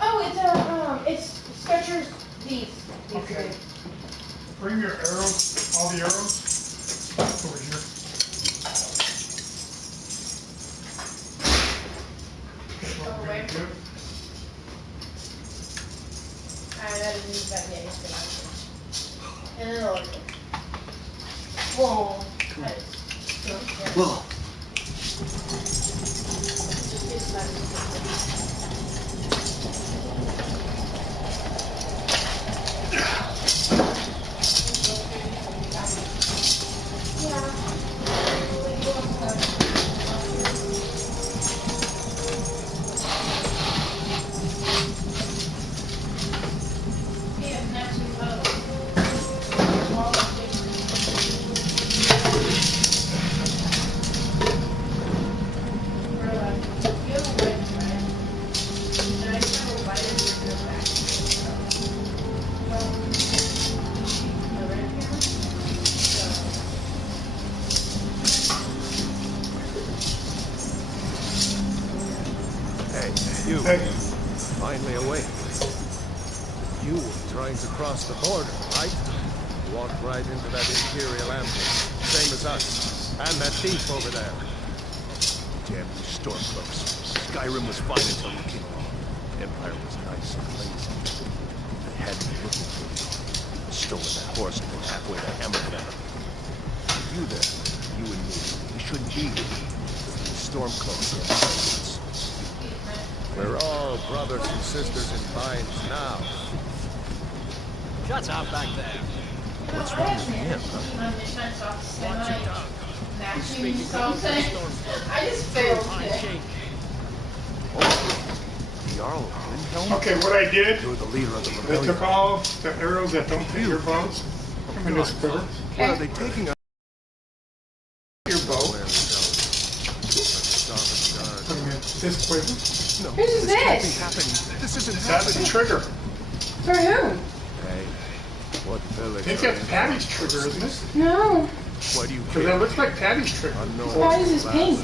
Oh, it's Skechers. These. Okay. Bring your arrows, all the arrows, over here. Okay, good. That is new back yet. And then I'll Whoa. Whoa. You, finally awake. You were trying to cross the border, right? Walked right into that Imperial ambush, same as us, and that thief over there. Damn you stormcloaks. Skyrim was fine until you came along. Empire was nice and lazy. They had me looking for you. Stolen that horse and been halfway to Hammerfell. You there, you and me, we shouldn't be here. These stormcloaks are us. We're all brothers and sisters in binds now. Shut up back there. What's wrong with him, huh? Watch your tongue. He's speaking to the storm. I just failed Handshake. Jarl Windhelm? Okay, what I did, You're the leader of the I rebellion. took all the arrows that don't fit your bows in this quiver. Where are they taking us? Your bow. Where we go? Put them in this quiver. No, Who's this can't be this? happening. This isn't That's the happening. trigger. For who? Hey, what I village think are that's you Patty's trigger, isn't it? No. Why do you Because that looks like Patty's trigger. Patty's is pink.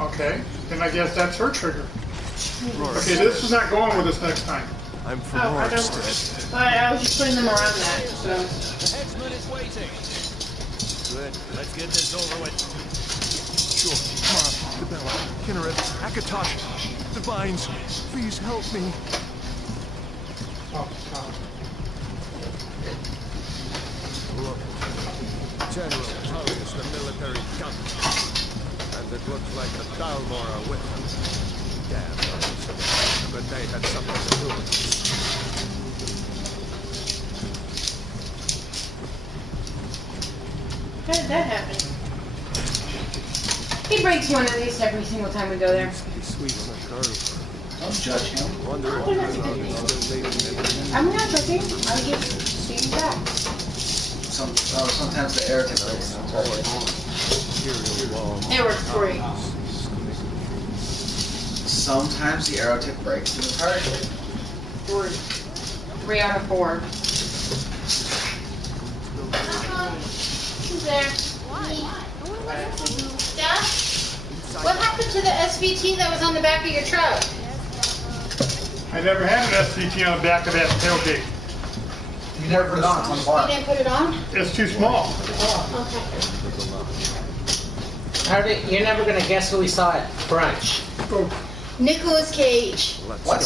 Okay, then I guess that's her trigger. Okay, this is not going with us next time. I'm from Oh, I don't. Rorikstead. I was just putting them around that, so. The headsman is waiting. Good. Let's get this over with. Sure. Mara, Cabela, Kinneret, Akatosh, the Vines. Please help me. Oh, God. Look. General Tully is the military gunner. And it looks like the Dalmor are with him. Damn those. But they had something to do with this. How did that happen? He breaks one at least every single time we go there. Used to be sweet on a curve. Don't judge him. I'm not joking. I'm just stating facts. Sometimes the air tick breaks. It works great. Sometimes the arrow tick breaks in the target. 3 out of 4. Who's there? Dad? What happened to the SVT that was on the back of your truck? I never had an SVT on the back of that tailgate. You never put it on. It's on the bar. You didn't put it on? It's too small. Okay. You're never gonna guess who we saw at brunch. Nicolas Cage. What?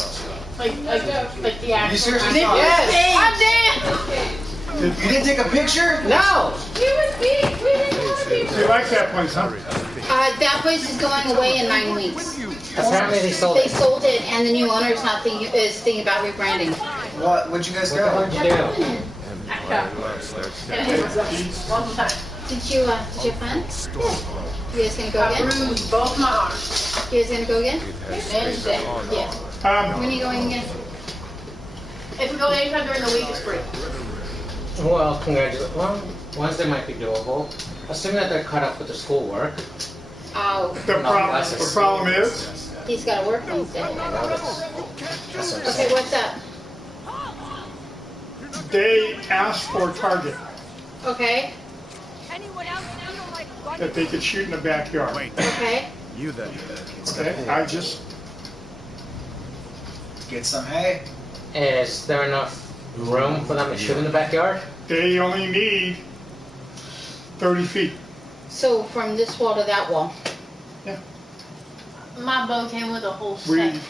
Like the actor. You seriously Nicolas saw it? Cage. You didn't take a picture? No! We didn't have a picture. You like that place, huh? That place is going away in 9 weeks. Apparently they sold it. They sold it, and the new owner is not thinking about rebranding. What'd you guys go? What'd you do? Did you have fun? You guys gonna go again? I bruised both my arms. You guys gonna go again? Wednesday. Yeah. When are you going again? If we go anytime during the week, it's free. Well, congratulations. Well, Wednesday might be doable. Assuming that they're caught up with the schoolwork. Oh. The problem is? He's got to work Wednesday. Okay, what's up? They asked for a target Okay. that they could shoot in the backyard. Okay. You then. Okay, I just... Get some hay. Is there enough room for them to shoot in the backyard? They only need 30 feet. So from this wall to that wall. Yeah. My bow came with a whole set. We,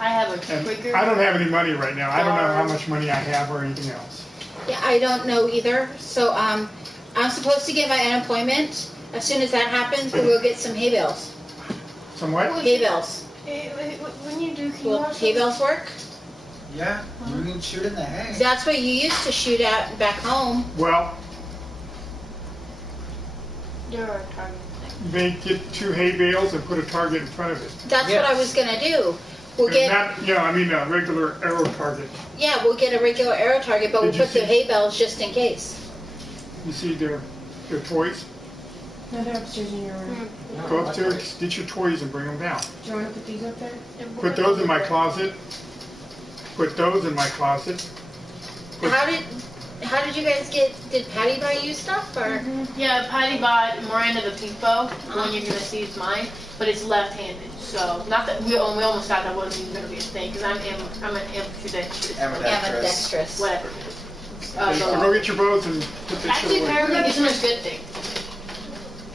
I have a and trigger. I don't have any money right now. I don't know how much money I have or anything else. Yeah, I don't know either. So I'm supposed to get my unemployment. As soon as that happens, we'll go get some hay bales. Some what? Hay bales. When you do, can you Will hay bales work? Yeah, you can shoot in the hay. That's what you used to shoot at back home. Well, You're a target. they get 2 hay bales and put a target in front of it. That's what I was gonna do. We'll And get I mean a regular arrow target. yeah, we'll get a regular arrow target, but we'll Did you put the see- hay bales just in case. You see their toys? No, they're upstairs in your room. Go upstairs, get your toys and bring them down. Do you want to put these up there? Put those in my closet. Put those in my closet. How did you guys did Patty buy you stuff or? Yeah, Patty bought Miranda the pink bow. The one you're gonna see is mine, but it's left-handed. So not that we almost thought that wasn't even gonna be a thing because I'm an ambidextrous. Ambidextrous. Whatever. So go get your bows and put this shit Actually, away. apparently isn't a good thing.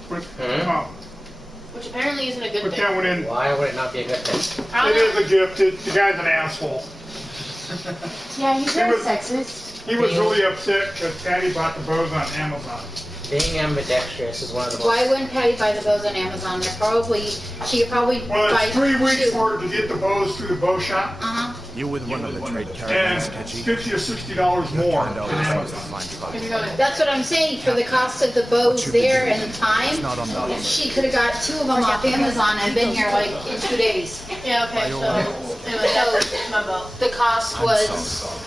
Which apparently isn't a good Put thing. that one in. Why would it not be a good thing? It is a gift. The guy's an asshole. Yeah, he's very sexist. He was really upset because Patty bought the bows on Amazon. Being ambidextrous is one of the most... Why wouldn't Patty buy the bows on Amazon? She could probably Well, buy it's 3 weeks for her to get the bows through the bow shop. You with one of the trade And caravans, Sketchy? $50 or $60 more than Amazon. That's what I'm saying. For the cost of the bows there and the time, she could have got 2 of them off Amazon and been here like in 2 days. Yeah, okay, so anyway, that was my bow. The cost was.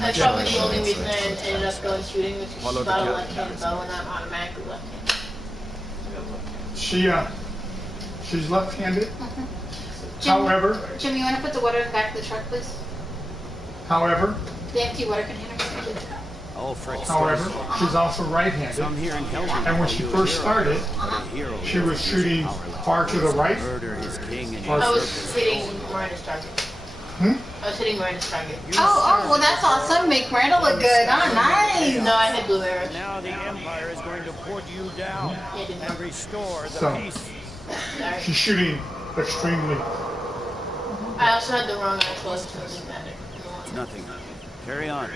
That's probably the only reason I ended up going shooting was because she bought a left-handed bow and I'm automatically left-handed. She's left-handed. Jim, you want to put the water in the back of the truck, please? However, The empty water container. However, she's also right-handed. And when she first started, she was shooting far to the right. I was hitting Miranda's target. I was hitting Miranda's target. Oh, well that's awesome. Make Miranda look good. Oh, nice. No, I hit blue arrows. Now the Empire is going to put you down and restore the So, peace. she's shooting extremely. I also had the wrong eye closed, so it doesn't matter. Nothing. Carry on.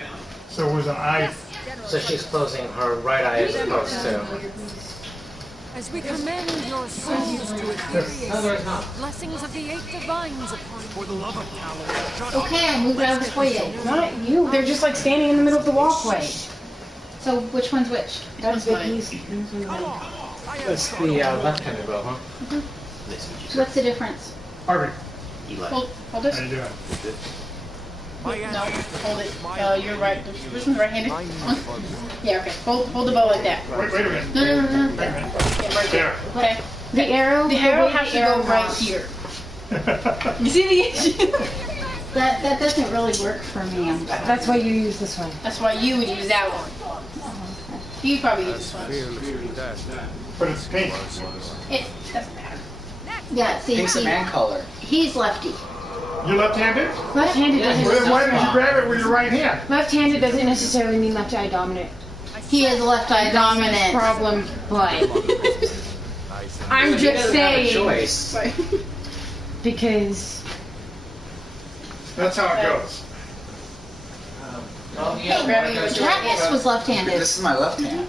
So it was an eye. So she's closing her right eye as opposed to... As we commend your souls to Ethereus, blessings of the 8 divines upon you. For the love of power. Okay, I moved out of the foyer. Not you. They're just like standing in the middle of the walkway. So which one's which? That's Vicky's. That's the left-handed bow, huh? What's the difference? Harvey, Hold this. How you doing? No, hold it. You're right. This one's right-handed. Yeah, okay. Hold the bow like that. Wait a minute. No. Yeah, right there. Okay. The arrow has to go right here. You see the issue? That doesn't really work for me. That's why you use this one. That's why you would use that one. You probably use this one. But it's pink. It doesn't matter. Yeah, see, Pink's a man color. he's lefty. You're left-handed? Left-handed Well, doesn't. then why did you grab it with your right hand? Left-handed doesn't necessarily mean left eye dominant. He is left eye dominant. Problem, but I'm just saying Choice. because That's how it goes. Hey, Katniss was left-handed. This is my left hand.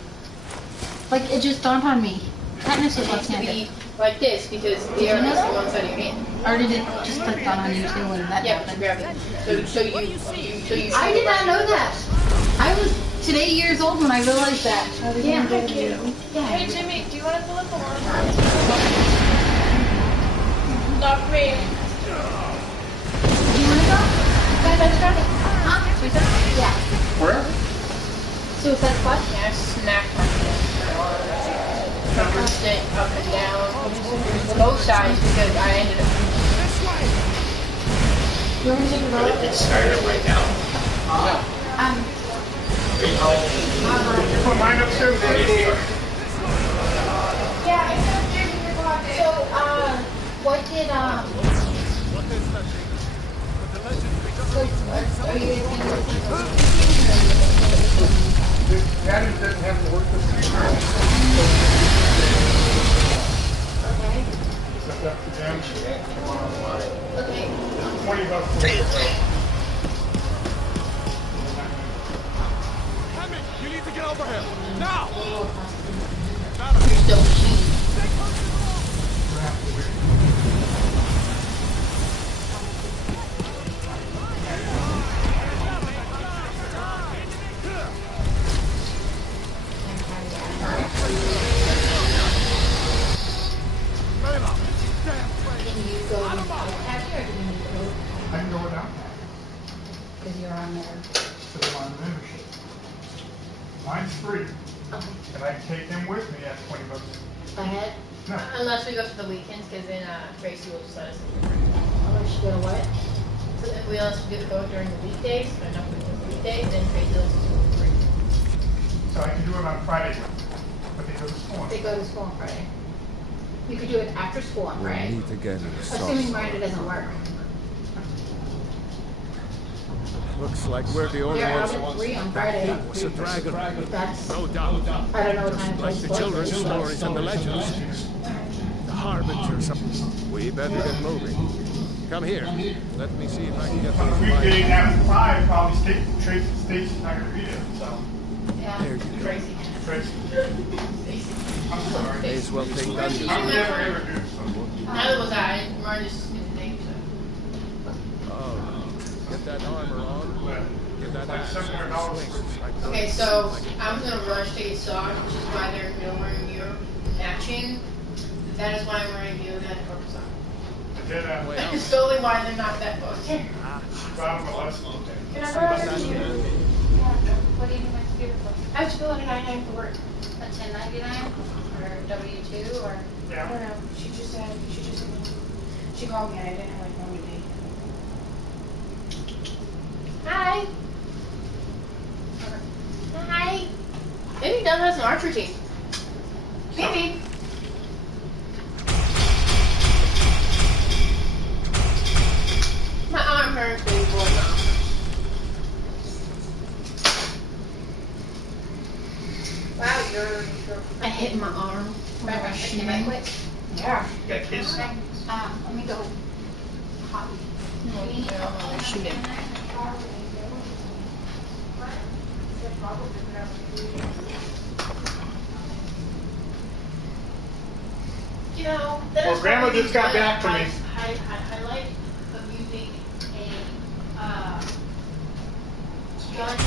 Like, it just dawned on me. Katniss was It needs to left-handed. be like this because the arrow is on one side of your hand. Or did it just click on you too when that Yeah, happened? grab it. So you. I did not know that. I was today years old when I realized that. Yeah, thank you. Yeah. Hey Jimmy, do you want to pull up the lawn? Not me. Do you want to go? That's right. Huh? Yeah. Where? Suicide Squad? Yeah, I smacked my head. Reversed it up and down. Both sides because I ended up. You want to take a roll? It's started right now. Put mine upstairs. Yeah, it's upstairs in your box. So, what did, are you Daddy doesn't have to work this week. Okay. Except up to them. Okay. $20 for it. Damn it! You need to get over here! Now! You're so cheap. Can you go on happy or do you need to go? I can go without Because you're on there. because I'm on membership. Mine's free. Okay. And I can take them with me at $20. Ahead? No. Unless we go for the weekends, because then Tracy will just let us. Unless you go to what? So if we unless we go during the weekdays, or not the weekdays, then Tracy lets us do it free. So I can do it on Friday, but they go to school. They go to school on Friday. You could do it after school on Friday. Meet again in the Assuming Miranda doesn't work. Looks like we're the only They're ones. out at 3 on Friday. It was a dragon. That's, No doubt. I don't know what time it Like takes the place. children's stories and the legends. The harbingers of... We better get moving. Come here. Let me see if I can get On a those weekday lights. after 5, probably Stacy's not going to be there, so. Yeah. There you go. Tracy. Tracy. I'm sorry. May as well take Dungeons. I'm never ever do so. Neither was I. Miranda's just gonna take it. Oh, get that armor on. Get that axe. $700. Okay, so I'm gonna rush to get socks, which is why they're nowhere near matching. That is why I'm wearing Yoda and Purple socks. I did That is solely why they're not that close. Can I Can I borrow your computer? What do you need my computer for? I have to fill out a 99 for work. A 1099 or W-2 or? I don't know. She called me and I didn't have my phone to pay. Hi. Hi. Maybe Doug has an archery team. Maybe. My arm hurts, baby boy. Wow, I hit my arm. Back quick. Yeah. Got kids. Let me go. Hobby. Shoot it. You know, that Well, is Grandma probably just got one back to me. highlight of using a gun.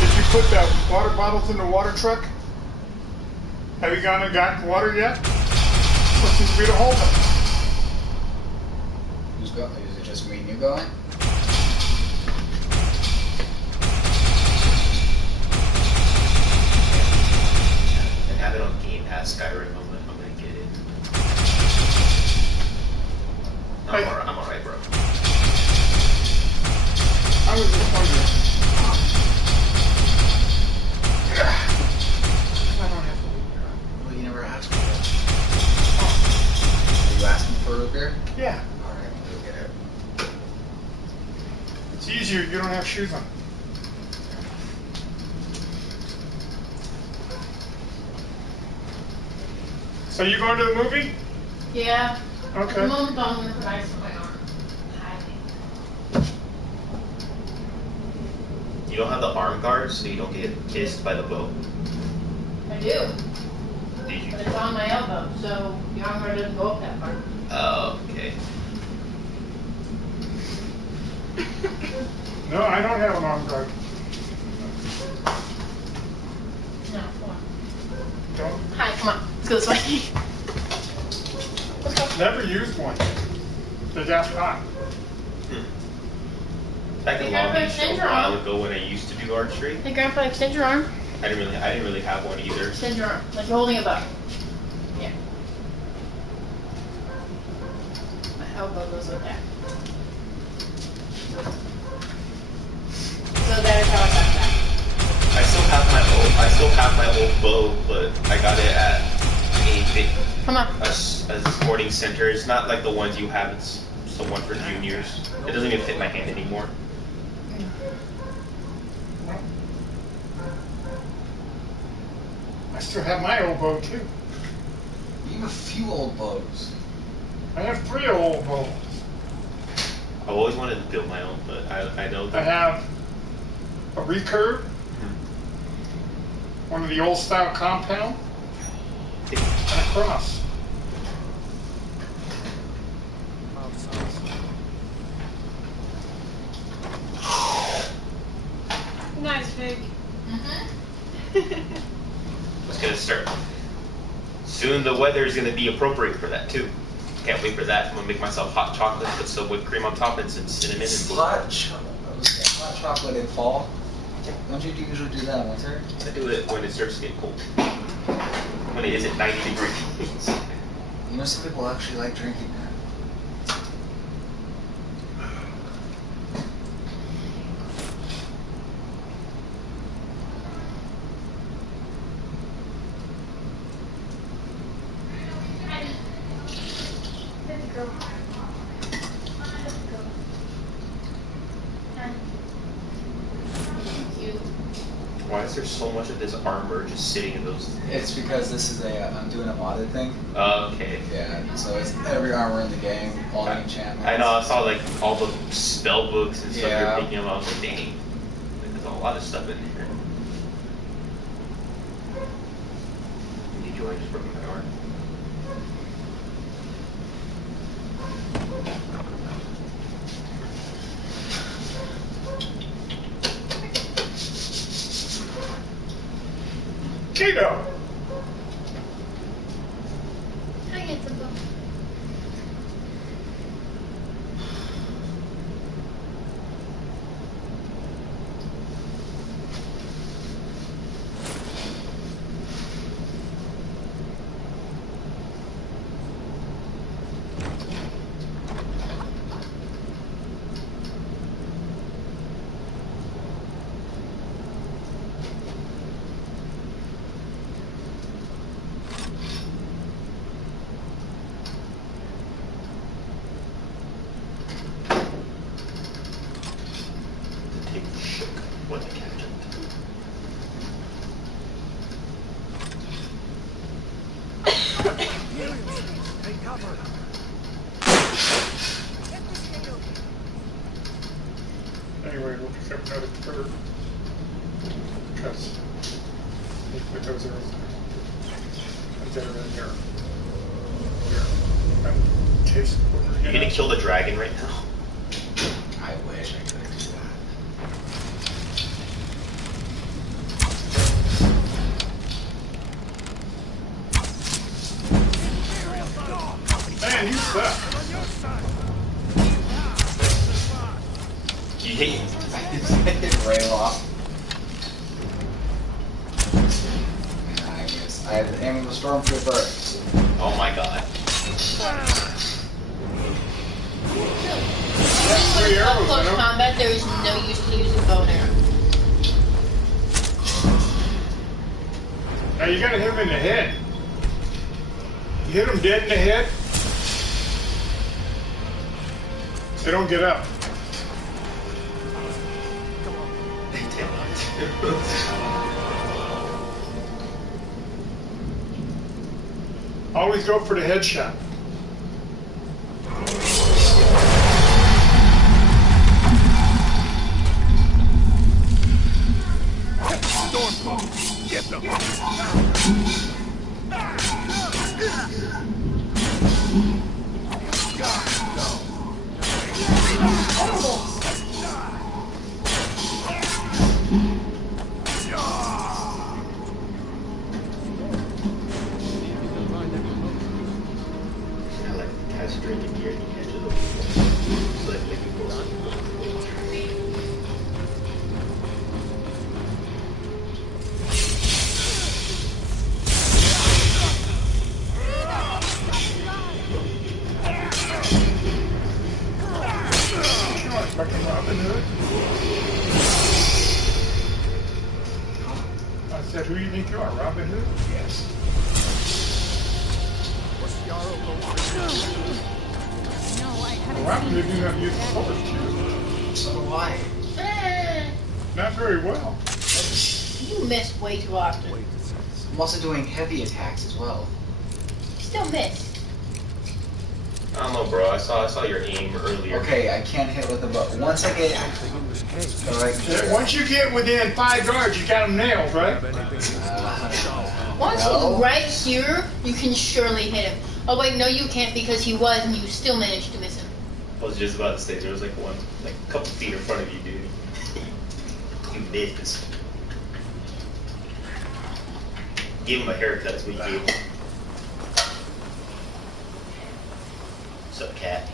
Did you put the water bottles in the water truck? Have you gone and gotten water yet? What seems to be the hold up? going? Is it just me and you going? And have it on Game Pass Skyrim. I'm gonna get it. I'm alright, bro. I was just wondering. I don't have to leave here. Well, you never asked for it. Are you asking for a beer? Yeah. Alright, go get it. It's easier. You don't have shoes on. So you going to the movie? Yeah. Okay. The moment I'm gonna put ice on my arm. You don't have the arm guards, so you don't get kissed by the bow. I do. But it's on my elbow, so the arm guard doesn't go up that far. Oh, okay. No, I don't have an arm guard. No, come on. Don't. Hi, come on. Let's go this way. Never used one. They got hot. Back in Long Beach a while ago when I used to do archery, Hey, Grandpa, extend your arm. I didn't really have one either. Extend your arm, like you're holding a bow. Yeah. My elbow goes with that. So that is how I got that. I still have my old bow, but I got it at a sporting center. It's not like the ones you have. It's the one for juniors. It doesn't even fit my hand anymore. I still have my old bow too. You have a few old bows. I have 3 old bows. I've always wanted to build my own, but I know that I have a recurve, one of the old style compound, and a cross. Nice, Pig. it's gonna start. Soon the weather is gonna be appropriate for that too. Can't wait for that. I'm gonna make myself hot chocolate, put some whipped cream on top and some cinnamon and Hot chocolate in fall? Don't you usually do that in winter? I do it when it starts to get cold. When it isn't 90 degrees. You know, some people actually like drinking that. Why is there so much of this armor just sitting in those? It's because this is I'm doing a modded thing. Okay. Yeah, so it's every armor in the game, all the enchantments. I know, I saw like all the spell books and stuff Yeah. you're picking up. I was like, dang, there's a lot of stuff in here. Did you just broke my arm? Cheeto! I get the book. Anyway, we'll pick up another bird. Because those are in here. And taste what we're You gonna kill the dragon right now? I wish I could do that. Man, you suck. hit Ray off. I had to aim with a stormtrooper. Oh my god. When it's up close combat, there is no use to using bow and arrow. Now you gotta hit him in the head. You hit him dead in the head, they don't get up. Always go for the headshot. Stormcloak, get them! Fucking Robin Hood. I said, who do you think you are, Robin Hood? Yes. Robin Hood knew how to use the sword too. So do I. Not very well. You miss way too often. I'm also doing heavy attacks as well. You still miss. I don't know, bro. I saw your aim earlier. Okay, I can't hit with the bow. Once I get once you get within 5 yards, you got him nailed, right? Once he's right here, you can surely hit him. Oh wait, no, you can't because he was, and you still managed to miss him. I was just about to say there was like a couple feet in front of you, dude. You missed. Give him a haircut. That's what you gave him. What's up, cat?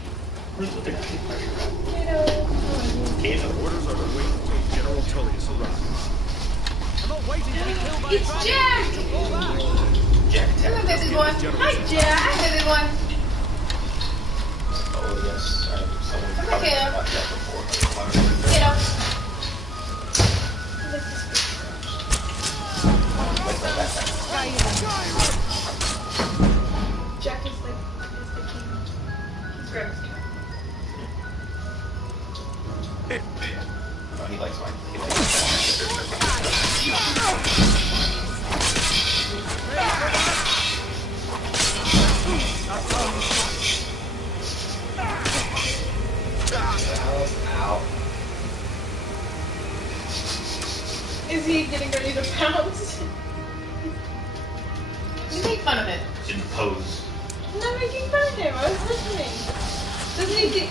Where's the Kato. Orders are to wait until General Tullius arrives. I'm not waiting to be killed by It's Jack! Jack, Come on, baby boy. Hi, Jack. Hi, baby boy. Oh, yes. Someone's Come probably here. watched that before. Get up. Jack is the king. He's great. Oh, he likes mine. Ow. Is he getting ready to pounce? You make fun of him. Didn't pose. I'm not making fun of him. I was listening. Doesn't he?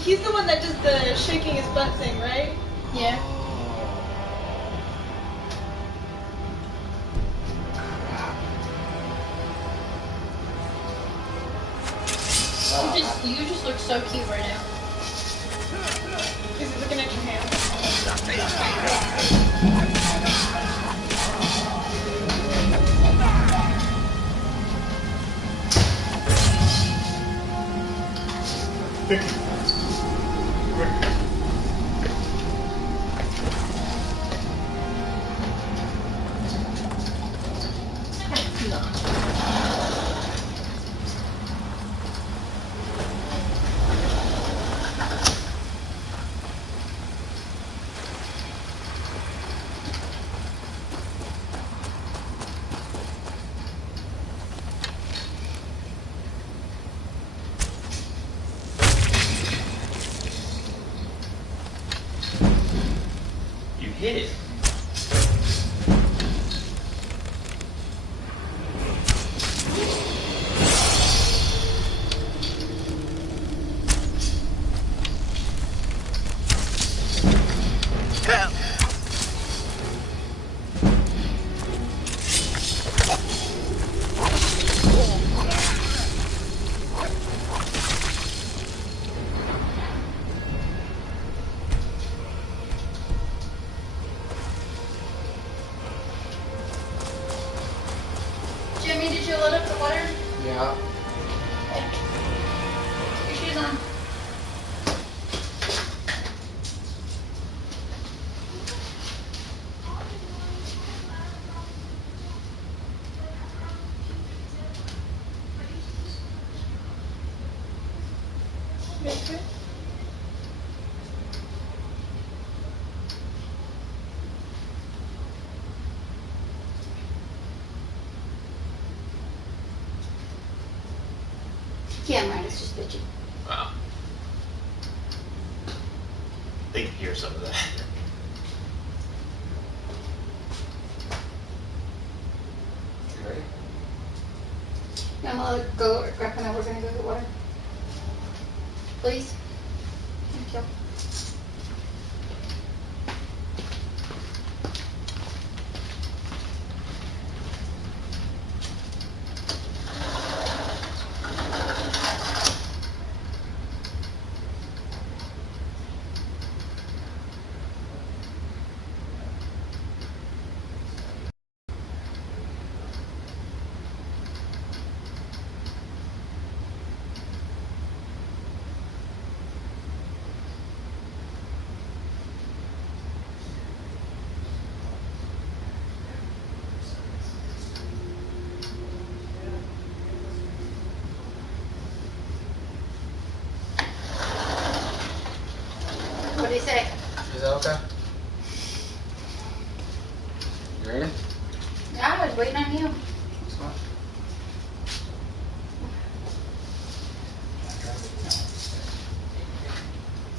He's the one that does the shaking his butt thing, right? Yeah. You just look so cute right now. Is he looking at your hand? You hit it. Yeah. Your shoes on. Okay. Can't mind, it's just bitchy. Wow. They can hear some of that. You ready? Yeah, I'm gonna go grab and we're gonna go get water. Please. Thank you. What do you say? Is that okay? You ready? Yeah, I was waiting on you. Let's go.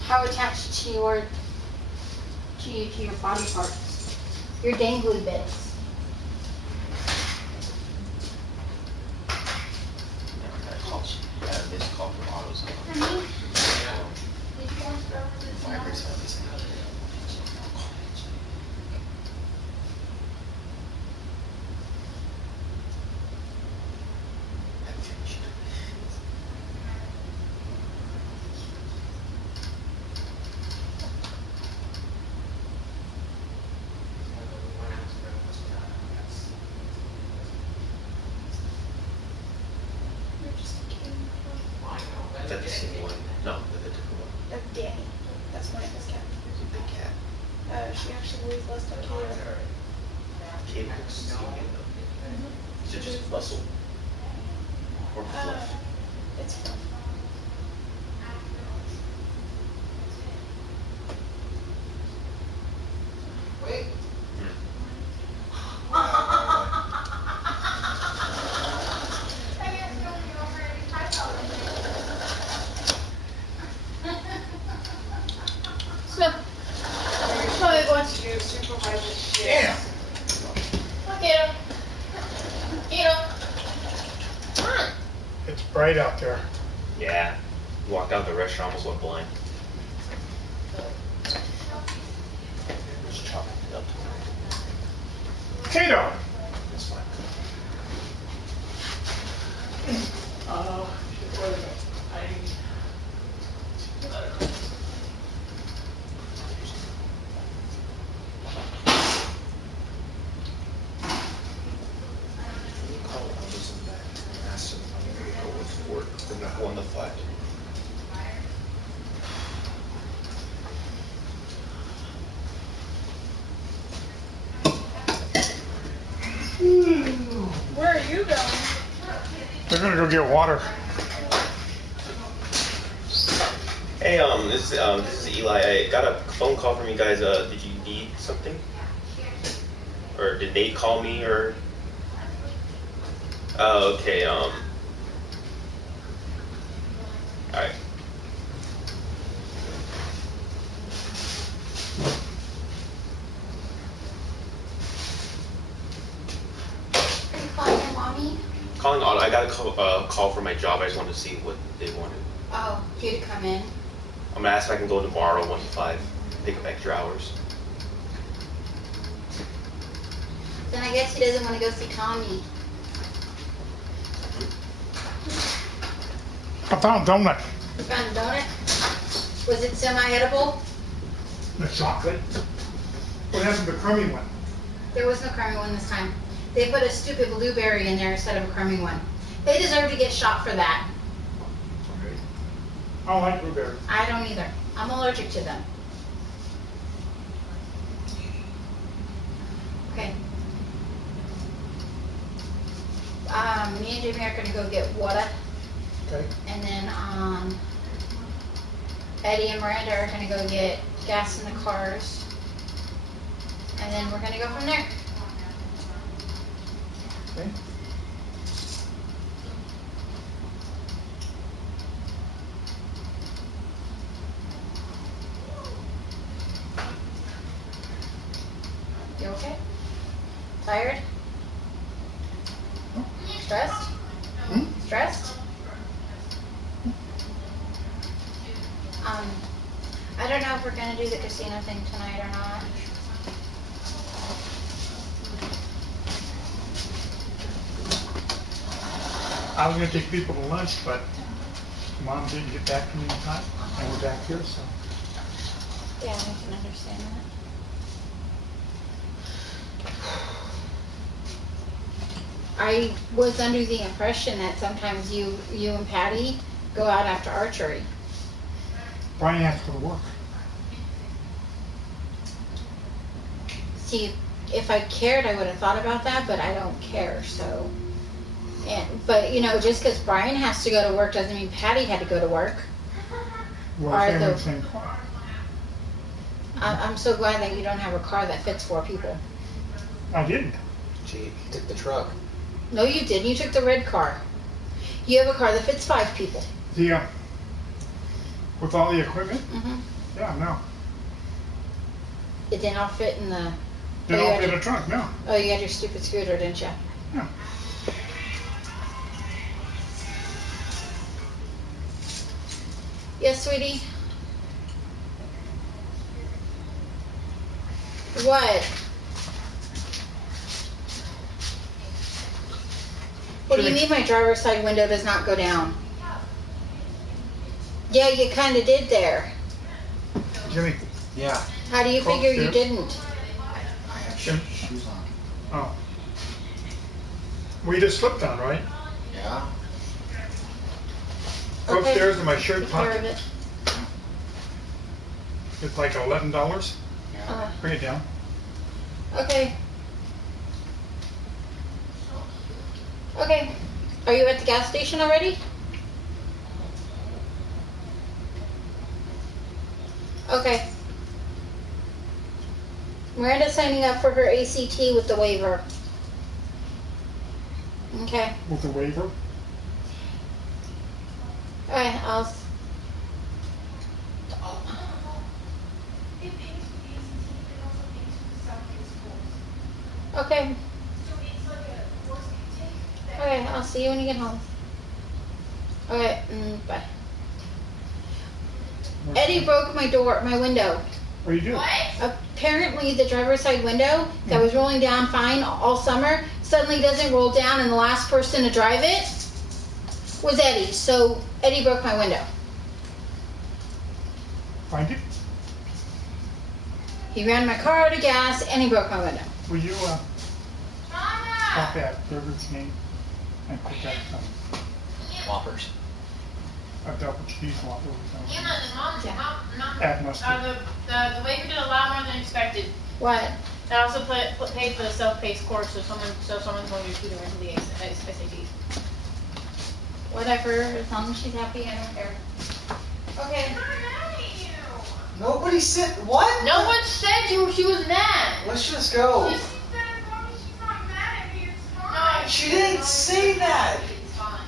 How attached to your body parts? Your dangly bits. This call from AutoZone. Honey? Vibrates on this thing. Is that the same one? No, that's a different one. That's Danny. That's Monica's cat. It's a big cat. She actually weighs less than Kayla. Kid looks skinny though. Is it just muscle? Or fluff? It's fluff. Wait. Smith. Tell me what to do. Supervise it. Damn! Look at him. Eat him. Come on. It's bright out there. Yeah. Walked out of the restaurant, almost went blind. Just chop it up. Kato! It's fine. What is it? Call AutoZone back and ask them how many go with work. They're not going to flat. Where are you going? They're gonna go get water. Hey, this is Eli. I got a phone call from you guys. Did you need something? Or did Nate call me? Or oh, okay. All right. Are you calling your mommy? Calling auto. I got a call from my job. I just wanted to see what they wanted. Oh, you to come in. I'm gonna ask if I can go tomorrow 1 to 5. Pick up extra hours. Then I guess he doesn't want to go see Tommy. I found donut. You found a donut? Was it semi-edible? The chocolate. What happened to the crummy one? There was no crummy one this time. They put a stupid blueberry in there instead of a crummy one. They deserve to get shot for that. I don't like blueberries. I don't either. I'm allergic to them. Okay. Me and Jamie are gonna go get water. Okay. And then Eddie and Miranda are gonna go get gas in the cars. And then we're gonna go from there. Okay. You okay? Tired? Stressed? Stressed? I don't know if we're gonna do the casino thing tonight or not. I was gonna take people to lunch, but Mom didn't get back to me in time, and we're back here, so. Yeah, I can understand that. I was under the impression that sometimes you and Patty go out after archery. Brian has to go to work. See, if I cared, I would have thought about that, but I don't care, so. But, you know, just because Brian has to go to work doesn't mean Patty had to go to work. Well, the same car. I'm so glad that you don't have a car that fits 4 people. I didn't. Gee, you took the truck. No, you didn't. You took the red car. You have a car that fits 5 people. Yeah. With all the equipment? Mm-hmm. Yeah, no. It didn't all fit in the... Didn't all fit in a trunk, no. Oh, you had your stupid scooter, didn't you? Yeah. Yes, sweetie? What? What do you mean my driver's side window does not go down? Yeah, you kind of did there. Jimmy. Yeah. How do you figure you didn't? I have shoes on. Oh. Well, you just slipped on, right? Yeah. Go upstairs in my shirt Take care of pocket. it. It's like $11. Bring it down. Okay. Okay. Are you at the gas station already? Okay. Miranda's signing up for her ACT with the waiver. Okay. With the waiver? Alright, Okay. Okay, I'll see you when you get home. Okay, bye. Eddie broke my window. What do you do? Apparently the driver's side window that was rolling down fine all summer suddenly doesn't roll down, and the last person to drive it was Eddie. So Eddie broke my window. Find it? He ran my car out of gas and he broke my window. Will you stop that Burger King and put that Whoppers. a double cheese Whopper with Add mustard. The waiver did a lot more than expected. What? I also paid for the self-paced course, so someone's going to be shooting into the SAT. Whatever, as long as she's happy, I don't care. Okay. Nobody said what? No one said she was mad. Let's just go. She said as long as she's not mad at me, it's fine. She didn't say that. It's fine.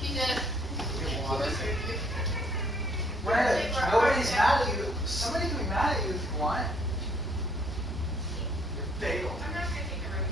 She did. Miranda, nobody's mad at you. Somebody can be mad at you if you want. You're fatal. I'm not going to take it right.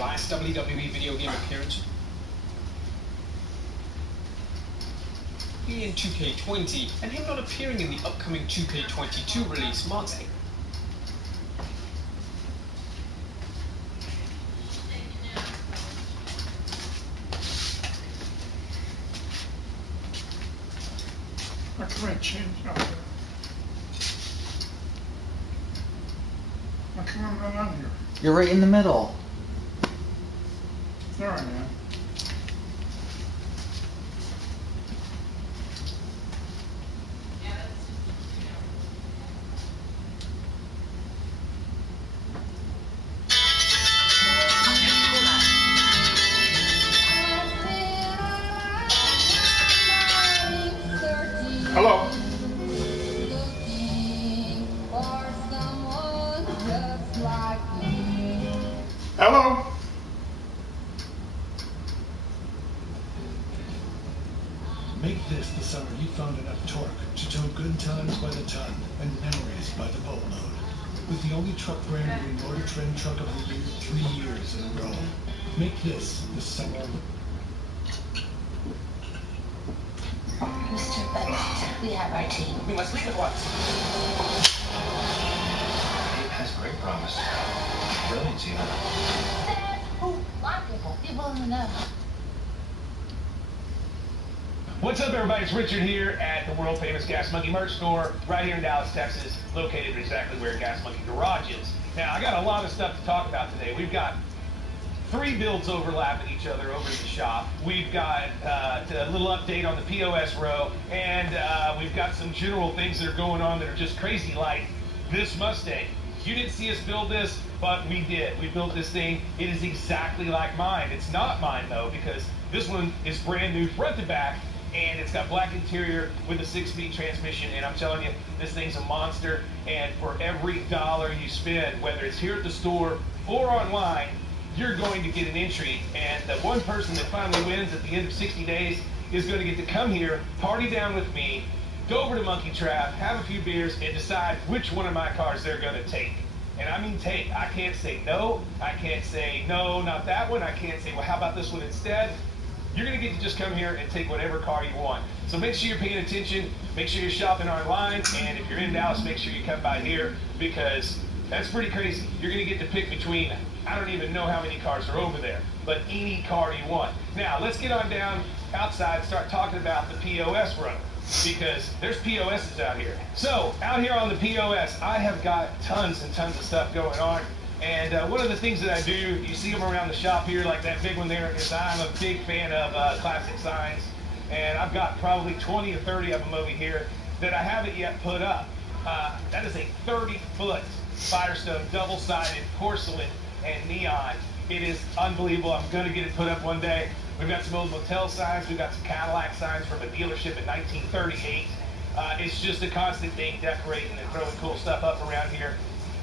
last WWE video game appearance? In 2K20, and him not appearing in the upcoming 2K22 release, Monty. I can't change out there. I can't run on here. You're right in the middle. There I am. Hello. Hello. Make this the summer you found enough torque to tow good times by the ton and memories by the boatload. With the only truck brand winning Motor Trend Truck of the Year 3 years in a row. Make this the summer. Mr. Bennett, we have our team. We must leave at once. It has great promise. Brilliance, even. Oh, a lot of people in the know. What's up, everybody? It's Richard here at the world famous Gas Monkey merch store right here in Dallas, Texas, located exactly where Gas Monkey Garage is. Now, I got a lot of stuff to talk about today. We've got 3 builds overlapping each other over in the shop. We've got a little update on the POS row, and we've got some general things that are going on that are just crazy, like this Mustang. You didn't see us build this, but we did. We built this thing. It is exactly like mine. It's not mine, though, because this one is brand new front to back, and it's got black interior with a 6-speed transmission, and I'm telling you, this thing's a monster, and for every dollar you spend, whether it's here at the store or online, you're going to get an entry, and the one person that finally wins at the end of 60 days is going to get to come here, party down with me, go over to Monkey Trap, have a few beers, and decide which one of my cars they're going to take. And I mean take. I can't say no. I can't say, no, not that one. I can't say, well, how about this one instead? You're going to get to just come here and take whatever car you want. So make sure you're paying attention. Make sure you're shopping online. And if you're in Dallas, make sure you come by here, because that's pretty crazy. You're going to get to pick between, I don't even know how many cars are over there, but any car you want. Now, let's get on down outside and start talking about the POS run, because there's POSs out here. So, out here on the POS, I have got tons and tons of stuff going on. And one of the things that I do, you see them around the shop here, like that big one there, is I'm a big fan of classic signs. And I've got probably 20 or 30 of them over here that I haven't yet put up. That is a 30-foot Firestone double-sided porcelain and neon. It is unbelievable. I'm going to get it put up one day. We've got some old motel signs. We've got some Cadillac signs from a dealership in 1938. It's just a constant thing, decorating and throwing cool stuff up around here.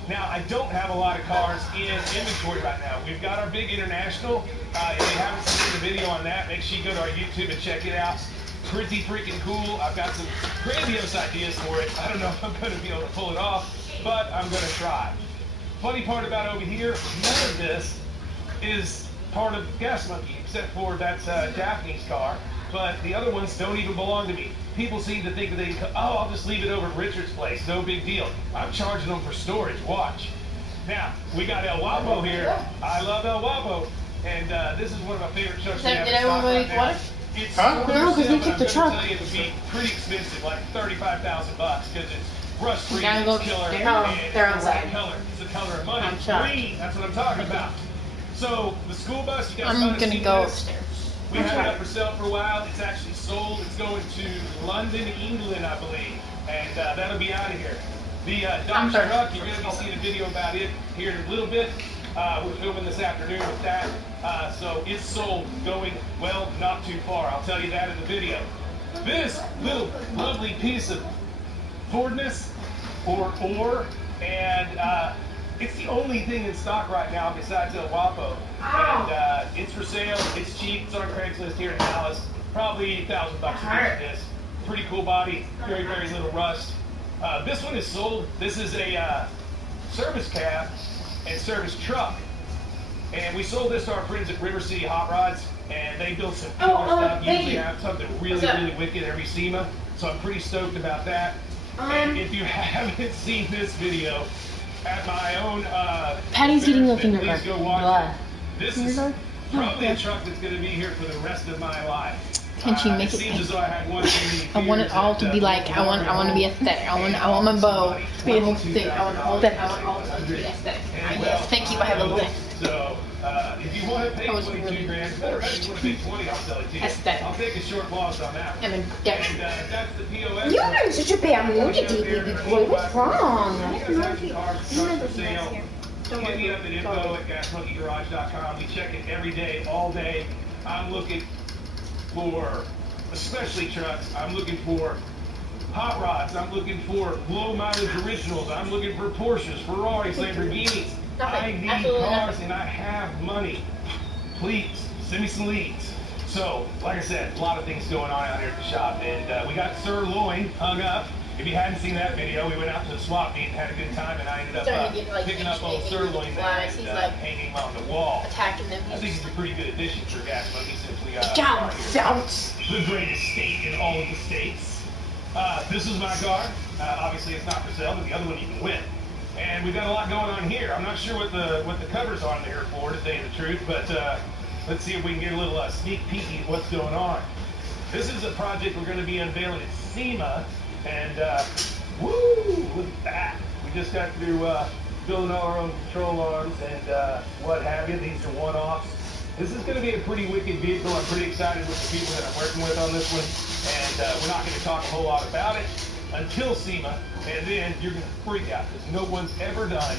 Now, I don't have a lot of cars in inventory right now. We've got our big international. If you haven't seen the video on that, make sure you go to our YouTube and check it out. Pretty freaking cool. I've got some grandiose ideas for it. I don't know if I'm going to be able to pull it off, but I'm going to try. Funny part about over here, none of this is part of Gas Monkey, except for that's Daphne's car. But the other ones don't even belong to me. People seem to think that they can, oh, I'll just leave it over at Richard's place. No big deal. I'm charging them for storage. Watch. Now, we got El Guapo here. I love El Guapo. And this is one of my favorite trucks we have in stock right now. It's No, because we keep the truck. I'm going to tell you, it would be pretty expensive, like $35,000, because it's rust-free, Gotta go it's killer, they're and it's the outside. right color. It's the color of money. I'm shocked. Green, that's what I'm talking about. So, the school bus, you guys I'm might have gonna seen go this. upstairs. We had it up for sale for a while. It's actually sold. It's going to London, England, I believe, and that'll be out of here. The Dodge truck, you're going to be seeing a video about it here in a little bit. We're filming this afternoon with that. So it's sold, going, well, not too far. I'll tell you that in the video. This little lovely piece of Fordness or ore, and it's the only thing in stock right now besides El Guapo. And it's for sale. It's cheap. It's on Craigslist here in Dallas. Probably $1,000 a piece of this. Pretty cool body. Very, very little rust. This one is sold. This is a service cab and service truck. And we sold this to our friends at River City Hot Rods, and they built some killer stuff. Usually have something really wicked every SEMA, so I'm pretty stoked about that. And if you haven't seen this video at my own Patty's getting a finger please go watch it. This is probably a truck that's going to be here for the rest of my life. Can't you make it seems as though I had one I want it all to be like, I want to be aesthetic. I want my bow to be aesthetic. I want all that. I want all that to be aesthetic. Yes, thank you. I have a little. So, if you want to pay 22 grand, better if you want to pay 20, I'll sell it to you. Aesthetic. I'll take a short loss on that. And that's the POS. You're in such a bad mood today, baby boy. What's wrong? I don't know if you for sale. Hit me up at info@gasmonkeygarage.com. We check it every day, all day. I'm looking for, especially trucks, I'm looking for hot rods, I'm looking for low mileage originals, I'm looking for Porsches, Ferraris, Lamborghinis. I need cars and I have money. Please, send me some leads. So, like I said, a lot of things going on out here at the shop, and we got Sirloin hung up. If you hadn't seen that video, we went out to the swap meet and had a good time, and I ended up picking up old Sirloin there and hanging him on the wall. Attacking them. I think he's a pretty good addition for Gas Monkey since we the greatest state in all of the states. This is my car. Obviously, it's not for sale, but the other one you can win. And we've got a lot going on here. I'm not sure what the cover's on there for, to tell you the truth, but let's see if we can get a little sneak peek at what's going on. This is a project we're going to be unveiling at SEMA. And, woo, look at that. We just got through building all our own control arms and what have you. These are one-offs. This is going to be a pretty wicked vehicle. I'm pretty excited with the people that I'm working with on this one. And we're not going to talk a whole lot about it until SEMA. And then you're going to freak out because no one's ever done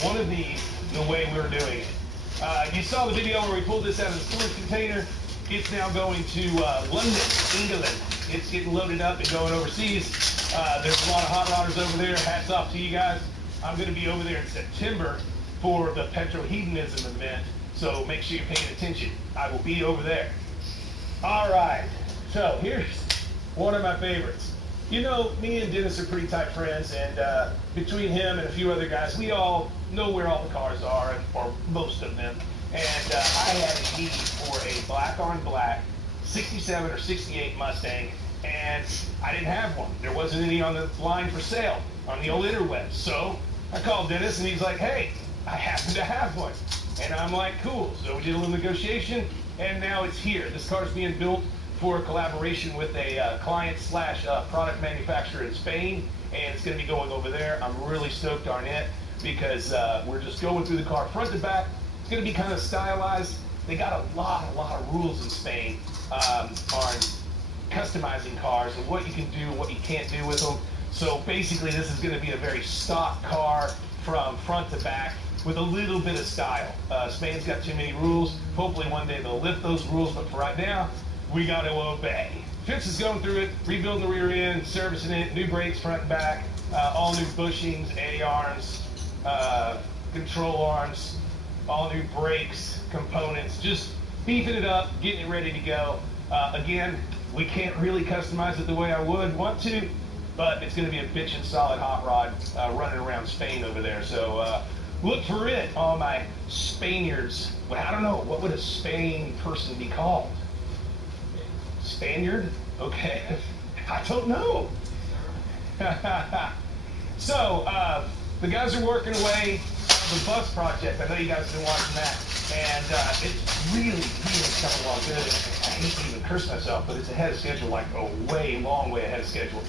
one of these the way we're doing it. You saw the video where we pulled this out of the storage container. It's now going to London, England. It's getting loaded up and going overseas. There's a lot of hot rodders over there. Hats off to you guys. I'm going to be over there in September for the Petrohedonism event, so make sure you're paying attention. I will be over there. All right, so here's one of my favorites. You know, me and Dennis are pretty tight friends, and between him and a few other guys, we all know where all the cars are, or most of them. And I had a need for a black-on-black 67 or 68 Mustang, and I didn't have one. There wasn't any on the line for sale on the old interwebs. So I called Dennis, and he's like, hey, I happen to have one. And I'm like, cool. So we did a little negotiation, and now it's here. This car's being built for a collaboration with a client/product manufacturer in Spain, and it's going to be going over there. I'm really stoked on it because we're just going through the car front to back. It's going to be kind of stylized. They got a lot of rules in Spain on customizing cars and what you can do and what you can't do with them. So basically, this is going to be a very stock car from front to back with a little bit of style. Spain's got too many rules. Hopefully one day they'll lift those rules, but for right now, we got to obey. Fitz is going through it, rebuilding the rear end, servicing it, new brakes front and back, all new bushings, A-arms, control arms, all new brakes, components, just beefing it up, getting it ready to go. Again, we can't really customize it the way I would want to, but it's going to be a bitchin' solid hot rod running around Spain over there. So look for it, all my Spaniards. Well, I don't know, what would a Spain person be called? Spaniard? Okay. I don't know. So, the guys are working away on the bus project. I know you guys have been watching that. And it's really coming along good. I hate to even curse myself, but it's ahead of schedule, like a long way ahead of schedule.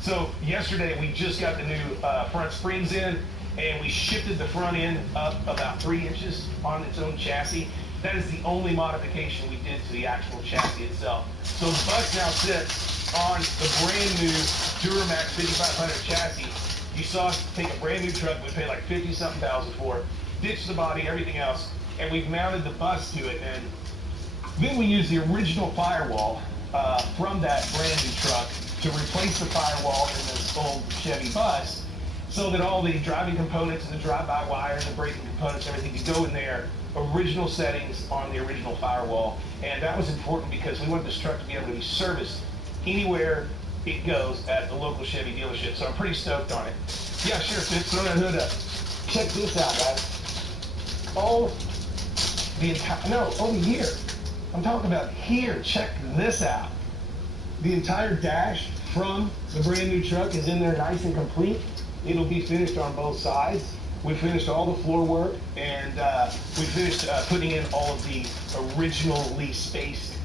So yesterday we just got the new front springs in, and we shifted the front end up about 3 inches on its own chassis. That is the only modification we did to the actual chassis itself. So the bus now sits on the brand new Duramax 5500 chassis. You saw us take a brand new truck we paid like 50-something thousand for, ditch the body, everything else, and we've mounted the bus to it. And then we used the original firewall from that brand new truck to replace the firewall in this old Chevy bus, so that all the driving components and the drive-by wire and the braking components, everything could go in there, original settings on the original firewall. And that was important because we want this truck to be able to be serviced anywhere it goes at the local Chevy dealership. So I'm pretty stoked on it. Yeah, sure, Fitz, throw that hood up. Check this out, guys. Oh The entire, no, over here. I'm talking about here. Check this out. The entire dash from the brand new truck is in there nice and complete. It'll be finished on both sides. We finished all the floor work, and we finished putting in all of the originally spaced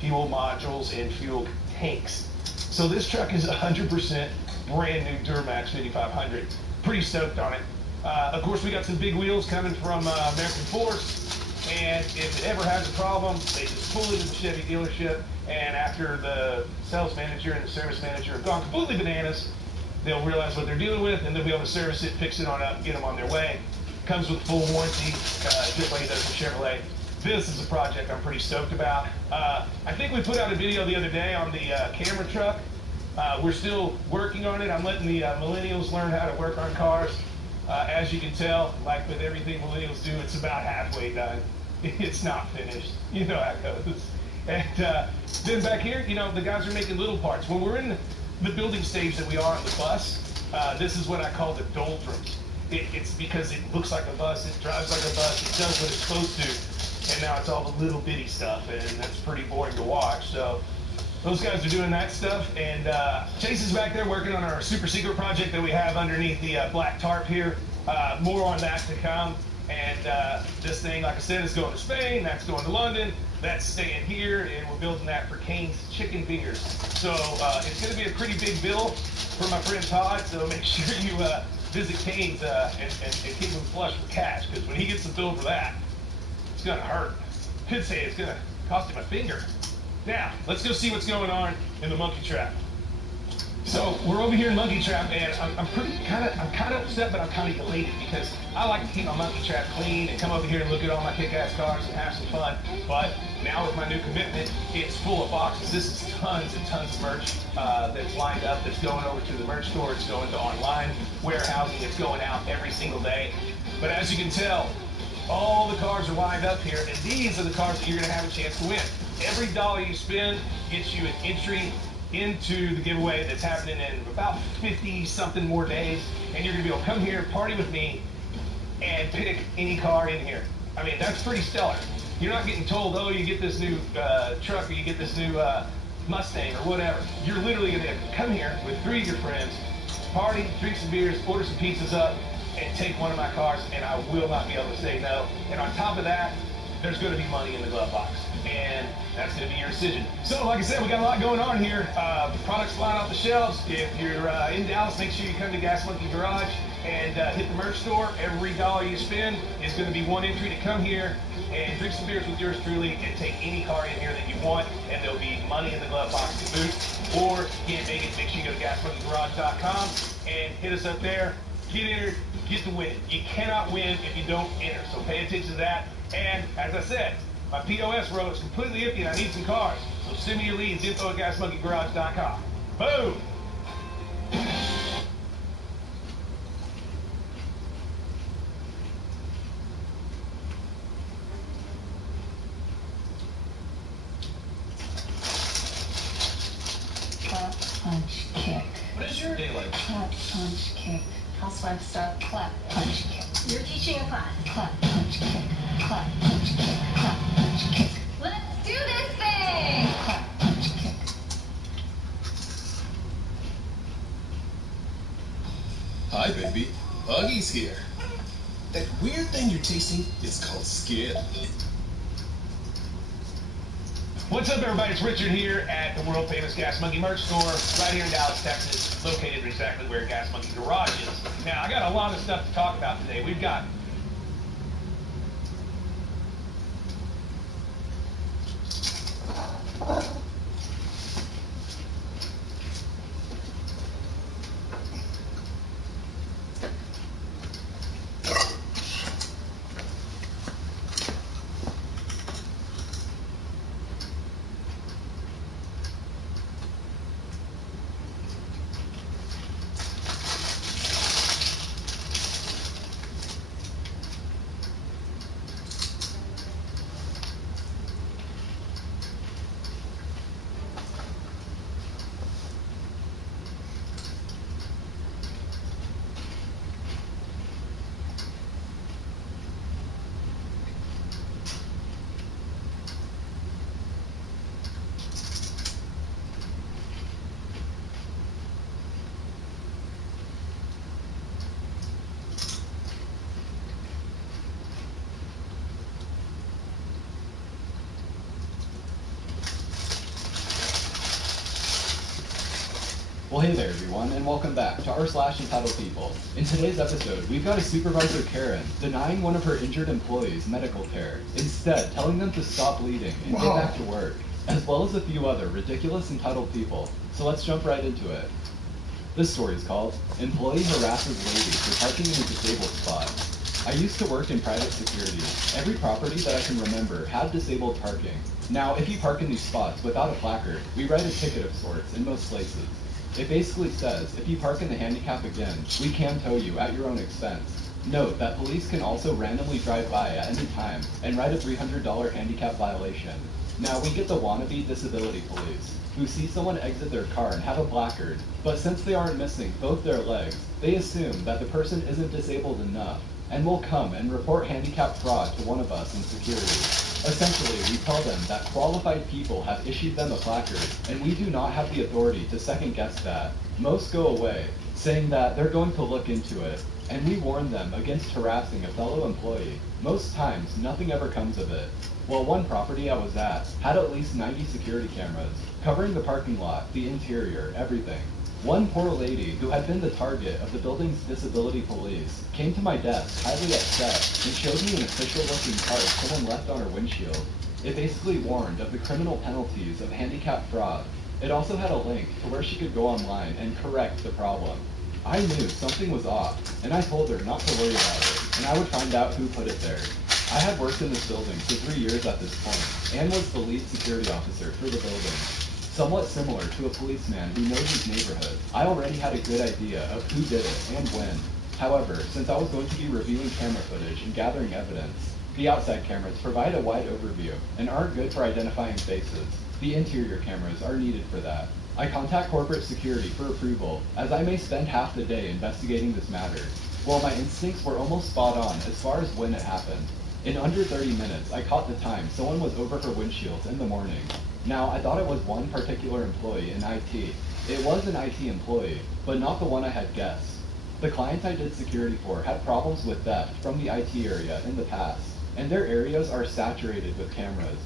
fuel modules and fuel tanks. So this truck is 100% brand new Duramax 5500. Pretty stoked on it. Of course, we got some big wheels coming from American Force, and if it ever has a problem, they just pull it to the Chevy dealership, and after the sales manager and the service manager have gone completely bananas, they'll realize what they're dealing with, and they'll be able to service it, fix it on up, and get them on their way. Comes with full warranty, just like it does with Chevrolet. This is a project I'm pretty stoked about. I think we put out a video the other day on the camera truck. We're still working on it. I'm letting the millennials learn how to work on cars. As you can tell, like with everything millennials do, it's about halfway done. It's not finished. You know how it goes. And then back here, you know, the guys are making little parts. When we're in the building stage that we are on the bus, this is what I call the doldrums. It's because it looks like a bus, it drives like a bus, it does what it's supposed to, and now it's all the little bitty stuff, and that's pretty boring to watch. So those guys are doing that stuff, and Chase is back there working on our super secret project that we have underneath the black tarp here. More on that to come. And this thing, like I said, is going to Spain, that's going to London, that's staying here, and we're building that for Cane's Chicken Fingers. So it's going to be a pretty big bill for my friend Todd, so make sure you visit Cane's and keep him flush with cash, because when he gets the bill for that, it's going to hurt. Could say it's going to cost him a finger. Now, let's go see what's going on in the monkey trap. So we're over here in Monkey Trap, and I'm kind of upset, but I'm kind of elated because I like to keep my Monkey Trap clean and come over here and look at all my kick-ass cars and have some fun. But now with my new commitment, it's full of boxes. This is tons and tons of merch that's lined up, that's going over to the merch store. It's going to online warehousing. It's going out every single day. But as you can tell, all the cars are lined up here, and these are the cars that you're going to have a chance to win. Every dollar you spend gets you an entry into the giveaway that's happening in about 50-something more days, and you're going to be able to come here, party with me, and pick any car in here. I mean, that's pretty stellar. You're not getting told, oh, you get this new truck, or you get this new Mustang, or whatever. You're literally going to come here with 3 of your friends, party, drink some beers, order some pizzas up, and take one of my cars, and I will not be able to say no. And on top of that, there's going to be money in the glove box, and that's going to be your decision. So, like I said, we got a lot going on here. Products flying off the shelves. If you're in Dallas, make sure you come to Gas Monkey Garage and hit the merch store. Every dollar you spend is going to be 1 entry to come here and drink some beers with yours truly and take any car in here that you want, and there'll be money in the glove box to boot. Or if you can't make it, make sure you go to GasMonkeyGarage.com and hit us up there. Get entered, get the win. You cannot win if you don't enter, so pay attention to that. And as I said, my POS row is completely empty and I need some cars. So send me your leads, info@GasMonkeyGarage.com. Boom! Clap, punch, kick. What is your daylight? Clap, punch, kick. Housewife stuff. Clap, punch, kick. You're teaching a class. Clap, punch, kick. Clap, punch, kick. Clap, punch, kick. Let's do this thing! Clap, punch, kick. Hi, baby. Huggy's here. That weird thing you're tasting is called skin. What's up, everybody? It's Richard here at the world-famous Gas Monkey merch store right here in Dallas, Texas, located exactly where Gas Monkey Garage is. Now, I got a lot of stuff to talk about today. We've got hey there everyone, and welcome back to r/Entitled People. In today's episode, we've got a supervisor Karen denying one of her injured employees medical care, instead telling them to stop bleeding and get back to work, as well as a few other ridiculous entitled people. So let's jump right into it. This story is called Employee Harasses Lady for Parking in a Disabled Spot. I used to work in private security. Every property that I can remember had disabled parking. Now, if you park in these spots without a placard, we write a ticket of sorts in most places. It basically says, if you park in the handicap again, we can tow you at your own expense. Note that police can also randomly drive by at any time and write a $300 handicap violation. Now, we get the wannabe disability police, who see someone exit their car and have a placard, but since they aren't missing both their legs, they assume that the person isn't disabled enough, and will come and report handicap fraud to one of us in security. Essentially, we tell them that qualified people have issued them a placard, and we do not have the authority to second guess that. Most go away, saying that they're going to look into it, and we warn them against harassing a fellow employee. Most times, nothing ever comes of it. Well, one property I was at had at least 90 security cameras, covering the parking lot, the interior, everything. One poor lady, who had been the target of the building's disability police, came to my desk highly upset and showed me an official-looking card someone left on her windshield. It basically warned of the criminal penalties of handicap fraud. It also had a link to where she could go online and correct the problem. I knew something was off, and I told her not to worry about it, and I would find out who put it there. I had worked in this building for 3 years at this point, and was the lead security officer for the building. Somewhat similar to a policeman who knows his neighborhood, I already had a good idea of who did it and when. However, since I was going to be reviewing camera footage and gathering evidence, the outside cameras provide a wide overview and aren't good for identifying faces. The interior cameras are needed for that. I contact corporate security for approval, as I may spend half the day investigating this matter. Well, my instincts were almost spot on as far as when it happened. In under 30 minutes, I caught the time someone was over her windshields in the morning. Now, I thought it was one particular employee in IT. It was an IT employee, but not the one I had guessed. The client I did security for had problems with theft from the IT area in the past, and their areas are saturated with cameras.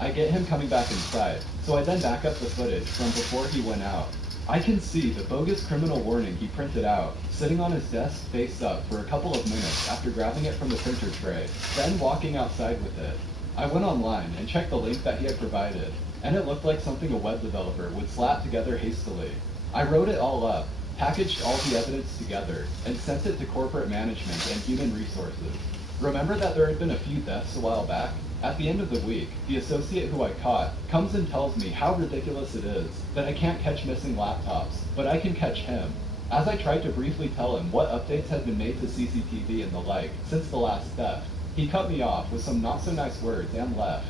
I get him coming back inside, so I then back up the footage from before he went out. I can see the bogus criminal warning he printed out, sitting on his desk face up for a couple of minutes after grabbing it from the printer tray, then walking outside with it. I went online and checked the link that he had provided, and it looked like something a web developer would slap together hastily. I wrote it all up, packaged all the evidence together, and sent it to corporate management and human resources. Remember that there had been a few deaths a while back? At the end of the week, the associate who I caught comes and tells me how ridiculous it is that I can't catch missing laptops, but I can catch him. As I tried to briefly tell him what updates had been made to CCTV and the like since the last theft, he cut me off with some not so nice words and left.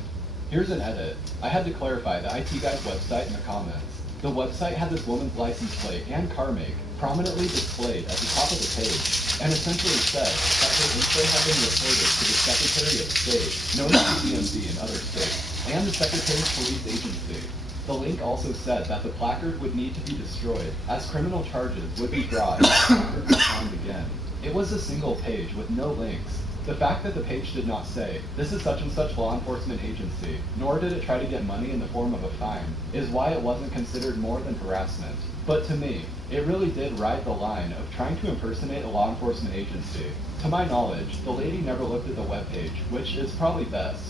Here's an edit. I had to clarify the IT guy's website in the comments. The website had this woman's license plate and car make prominently displayed at the top of the page, and essentially said that her info had been reported to the Secretary of State, known as the DMV in other states, and the Secretary of Police Agency. The link also said that the placard would need to be destroyed, as criminal charges would be brought if the placard was found again. It was a single page with no links. The fact that the page did not say, this is such and such law enforcement agency, nor did it try to get money in the form of a fine, is why it wasn't considered more than harassment. But to me, it really did ride the line of trying to impersonate a law enforcement agency. To my knowledge, the lady never looked at the webpage, which is probably best.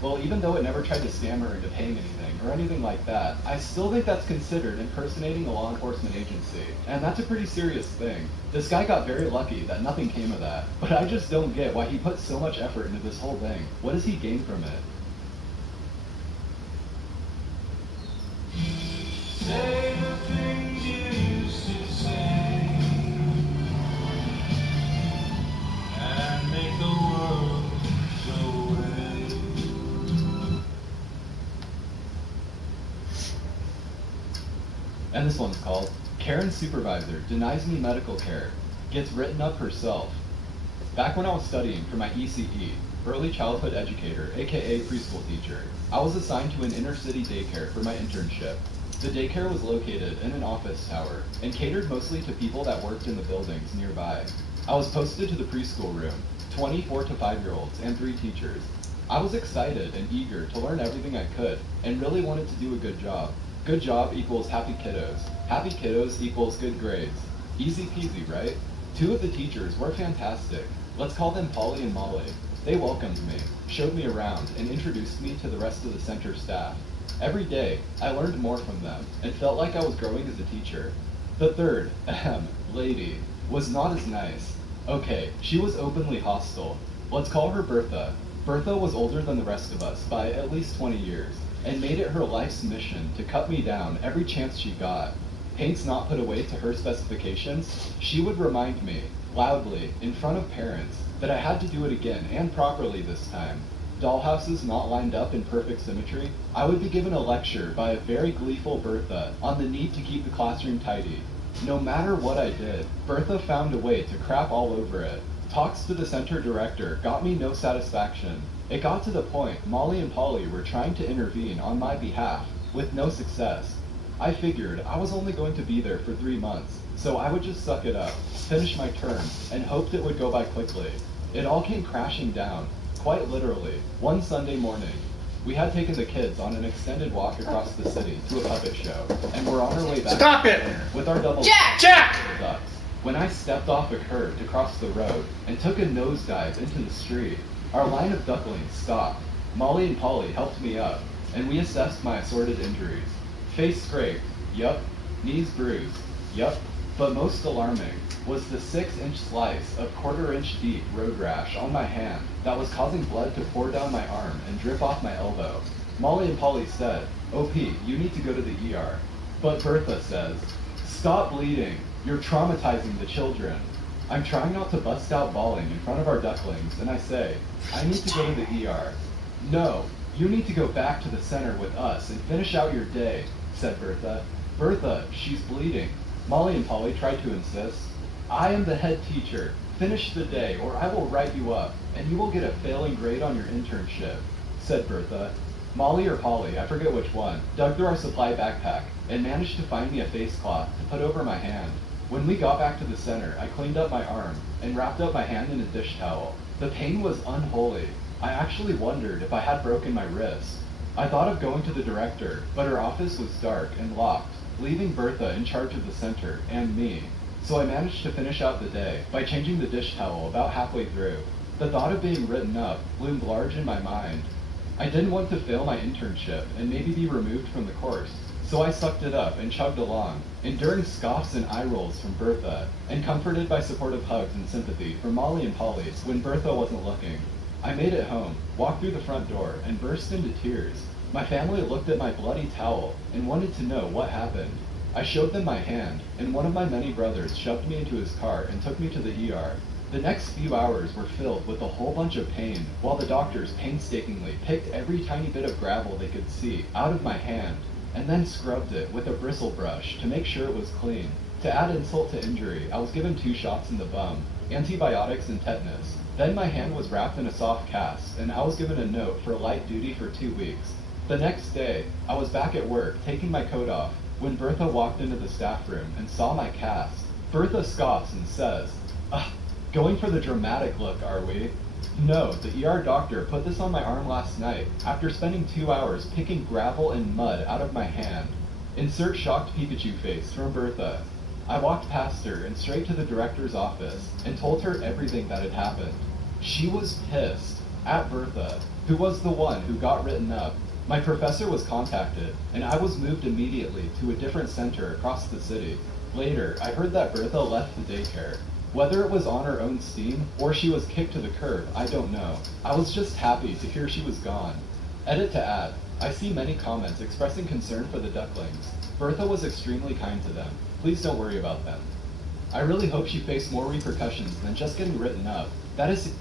Well, even though it never tried to scam her into paying anything or anything like that, I still think that's considered impersonating a law enforcement agency. And that's a pretty serious thing. This guy got very lucky that nothing came of that, but I just don't get why he put so much effort into this whole thing. What does he gain from it? Say the things you used to say and make the world go away. And this one's called Karen's Supervisor Denies Me Medical Care, Gets Written Up Herself. Back when I was studying for my ECE, Early Childhood Educator, aka preschool teacher, I was assigned to an inner city daycare for my internship. The daycare was located in an office tower and catered mostly to people that worked in the buildings nearby. I was posted to the preschool room, 20 4 to 5-year-olds and 3 teachers. I was excited and eager to learn everything I could and really wanted to do a good job. Good job equals happy kiddos. Happy kiddos equals good grades. Easy peasy, right? 2 of the teachers were fantastic. Let's call them Polly and Molly. They welcomed me, showed me around, and introduced me to the rest of the center staff. Every day, I learned more from them, and felt like I was growing as a teacher. The third, lady, was not as nice. Okay, she was openly hostile. Let's call her Bertha. Bertha was older than the rest of us by at least 20 years, and made it her life's mission to cut me down every chance she got. Paints not put away to her specifications, she would remind me, loudly, in front of parents, that I had to do it again and properly this time. Dollhouses not lined up in perfect symmetry, I would be given a lecture by a very gleeful Bertha on the need to keep the classroom tidy. No matter what I did, Bertha found a way to crap all over it. Talks to the center director got me no satisfaction. It got to the point Molly and Polly were trying to intervene on my behalf, with no success. I figured I was only going to be there for 3 months, so I would just suck it up, finish my term, and hoped it would go by quickly. It all came crashing down, quite literally, one Sunday morning. We had taken the kids on an extended walk across the city to a puppet show, and were on our way back. Stop it! With our double Jack! ducks. When I stepped off a curb to cross the road and took a nosedive into the street, our line of ducklings stopped. Molly and Polly helped me up, and we assessed my assorted injuries. Face scraped, yup. Knees bruised, yup. But most alarming was the 6-inch slice of 1/4-inch deep road rash on my hand that was causing blood to pour down my arm and drip off my elbow. Molly and Polly said, OP, you need to go to the ER. But Bertha says, stop bleeding. You're traumatizing the children. I'm trying not to bust out bawling in front of our ducklings, and I say, I need to go to the ER. No, you need to go back to the center with us and finish out your day, said Bertha. Bertha, she's bleeding. Molly and Polly tried to insist. I am the head teacher. Finish the day, or I will write you up, and you will get a failing grade on your internship, said Bertha. Molly or Polly, I forget which one, dug through our supply backpack and managed to find me a face cloth to put over my hand. When we got back to the center, I cleaned up my arm and wrapped up my hand in a dish towel. The pain was unholy. I actually wondered if I had broken my wrist. I thought of going to the director, but her office was dark and locked, leaving Bertha in charge of the center and me. So I managed to finish out the day by changing the dish towel about halfway through. The thought of being written up loomed large in my mind. I didn't want to fail my internship and maybe be removed from the course, so I sucked it up and chugged along, enduring scoffs and eye rolls from Bertha, and comforted by supportive hugs and sympathy from Molly and Polly when Bertha wasn't looking. I made it home, walked through the front door, and burst into tears. My family looked at my bloody towel and wanted to know what happened. I showed them my hand, and one of my many brothers shoved me into his car and took me to the ER. The next few hours were filled with a whole bunch of pain, while the doctors painstakingly picked every tiny bit of gravel they could see out of my hand, and then scrubbed it with a bristle brush to make sure it was clean. To add insult to injury, I was given 2 shots in the bum, antibiotics and tetanus. Then my hand was wrapped in a soft cast, and I was given a note for light duty for 2 weeks. The next day, I was back at work, taking my coat off, when Bertha walked into the staff room and saw my cast. Bertha scoffs and says, "Ugh, going for the dramatic look, are we?" No, the ER doctor put this on my arm last night, after spending 2 hours picking gravel and mud out of my hand. Insert shocked Pikachu face from Bertha. I walked past her and straight to the director's office, and told her everything that had happened. She was pissed at Bertha, who was the one who got written up. My professor was contacted, and I was moved immediately to a different center across the city. Later, I heard that Bertha left the daycare. Whether it was on her own steam, or she was kicked to the curb, I don't know. I was just happy to hear she was gone. Edit to add, I see many comments expressing concern for the ducklings. Bertha was extremely kind to them. Please don't worry about them. I really hope she faced more repercussions than just getting written up. That is...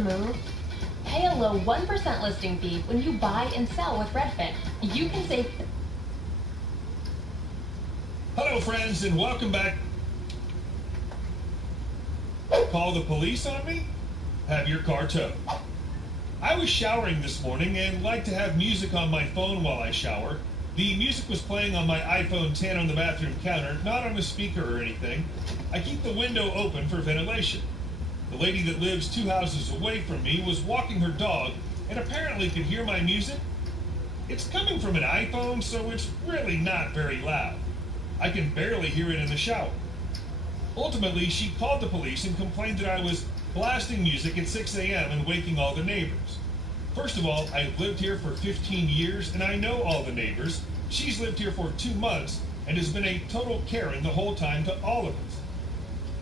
move. Pay a low 1% listing fee when you buy and sell with Redfin. You can save... Hello, friends, and welcome back. Call the police on me? Have your car towed. I was showering this morning and like to have music on my phone while I shower. The music was playing on my iPhone 10 on the bathroom counter, not on a speaker or anything. I keep the window open for ventilation. The lady that lives 2 houses away from me was walking her dog and apparently could hear my music. It's coming from an iPhone, so it's really not very loud. I can barely hear it in the shower. Ultimately, she called the police and complained that I was blasting music at 6 a.m. and waking all the neighbors. First of all, I've lived here for 15 years and I know all the neighbors. She's lived here for 2 months and has been a total Karen the whole time to all of us.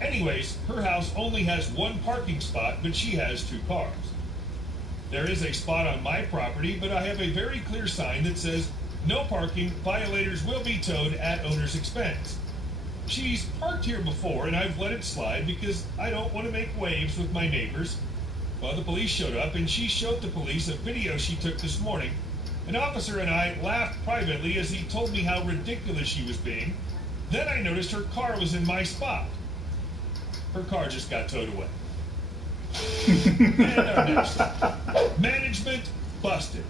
Anyways, her house only has 1 parking spot, but she has 2 cars. There is a spot on my property, but I have a very clear sign that says, "No parking, violators will be towed at owner's expense." She's parked here before, and I've let it slide because I don't want to make waves with my neighbors. Well, the police showed up, and she showed the police a video she took this morning. An officer and I laughed privately as he told me how ridiculous she was being. Then I noticed her car was in my spot. Her car just got towed away. And our next one. Management busted.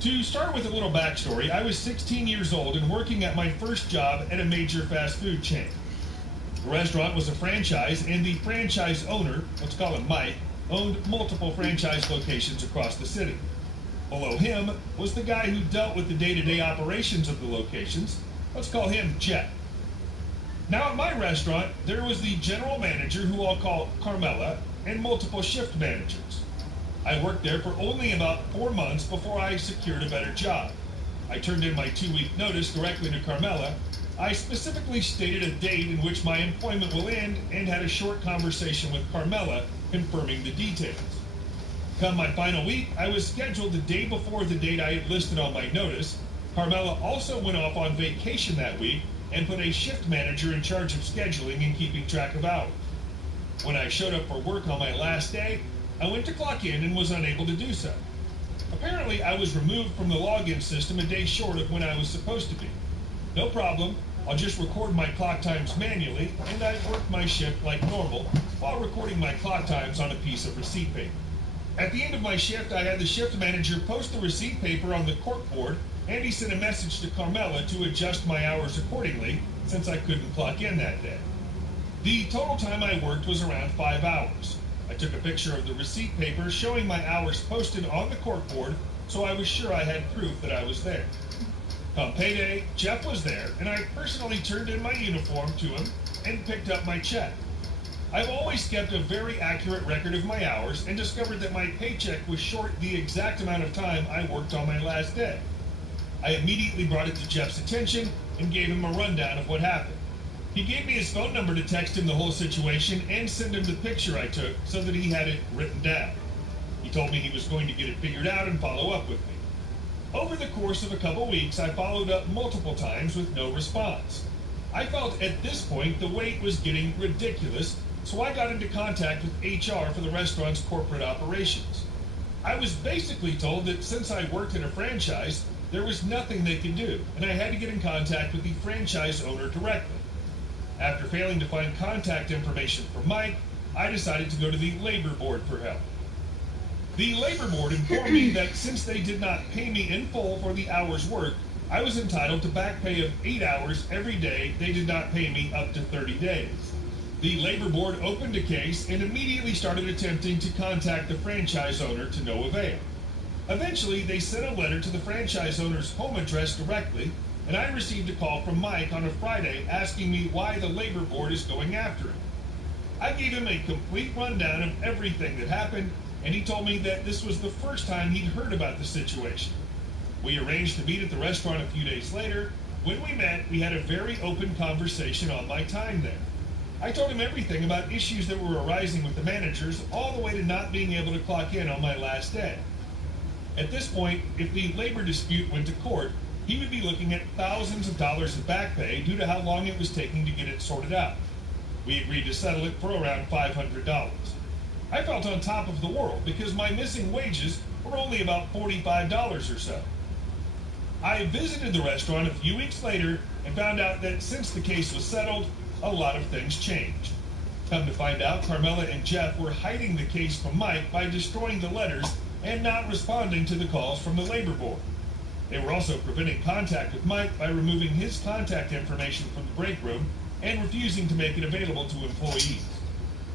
To start with a little backstory, I was 16 years old and working at my first job at a major fast food chain. The restaurant was a franchise, and the franchise owner, let's call him Mike, owned multiple franchise locations across the city. Below him was the guy who dealt with the day-to-day operations of the locations. Let's call him Jet. Now at my restaurant, there was the general manager, who I'll call Carmela, and multiple shift managers. I worked there for only about 4 months before I secured a better job. I turned in my 2-week notice directly to Carmela. I specifically stated a date in which my employment will end and had a short conversation with Carmela confirming the details. Come my final week, I was scheduled the day before the date I had listed on my notice. Carmela also went off on vacation that week and put a shift manager in charge of scheduling and keeping track of hours. When I showed up for work on my last day, I went to clock in and was unable to do so. Apparently, I was removed from the login system a day short of when I was supposed to be. No problem, I'll just record my clock times manually, and I worked my shift like normal while recording my clock times on a piece of receipt paper. At the end of my shift, I had the shift manager post the receipt paper on the corkboard, and he sent a message to Carmela to adjust my hours accordingly, since I couldn't clock in that day. The total time I worked was around 5 hours. I took a picture of the receipt paper showing my hours posted on the corkboard, so I was sure I had proof that I was there. Come payday, Jeff was there, and I personally turned in my uniform to him and picked up my check. I've always kept a very accurate record of my hours and discovered that my paycheck was short the exact amount of time I worked on my last day. I immediately brought it to Jeff's attention and gave him a rundown of what happened. He gave me his phone number to text him the whole situation and send him the picture I took so that he had it written down. He told me he was going to get it figured out and follow up with me. Over the course of a couple weeks, I followed up multiple times with no response. I felt at this point the wait was getting ridiculous, so I got into contact with HR for the restaurant's corporate operations. I was basically told that since I worked at a franchise, there was nothing they could do, and I had to get in contact with the franchise owner directly. After failing to find contact information for Mike, I decided to go to the labor board for help. The labor board informed me that since they did not pay me in full for the hours worked, I was entitled to back pay of 8 hours every day they did not pay me up to 30 days. The labor board opened a case and immediately started attempting to contact the franchise owner to no avail. Eventually, they sent a letter to the franchise owner's home address directly, and I received a call from Mike on a Friday asking me why the labor board is going after him. I gave him a complete rundown of everything that happened, and he told me that this was the first time he'd heard about the situation. We arranged to meet at the restaurant a few days later. When we met, we had a very open conversation on my time there. I told him everything about issues that were arising with the managers, all the way to not being able to clock in on my last day. At this point, if the labor dispute went to court, he would be looking at thousands of dollars of back pay due to how long it was taking to get it sorted out. We agreed to settle it for around $500. I felt on top of the world because my missing wages were only about $45 or so. I visited the restaurant a few weeks later and found out that since the case was settled, a lot of things changed. Come to find out, Carmela and Jeff were hiding the case from Mike by destroying the letters and not responding to the calls from the labor board. They were also preventing contact with Mike by removing his contact information from the break room and refusing to make it available to employees.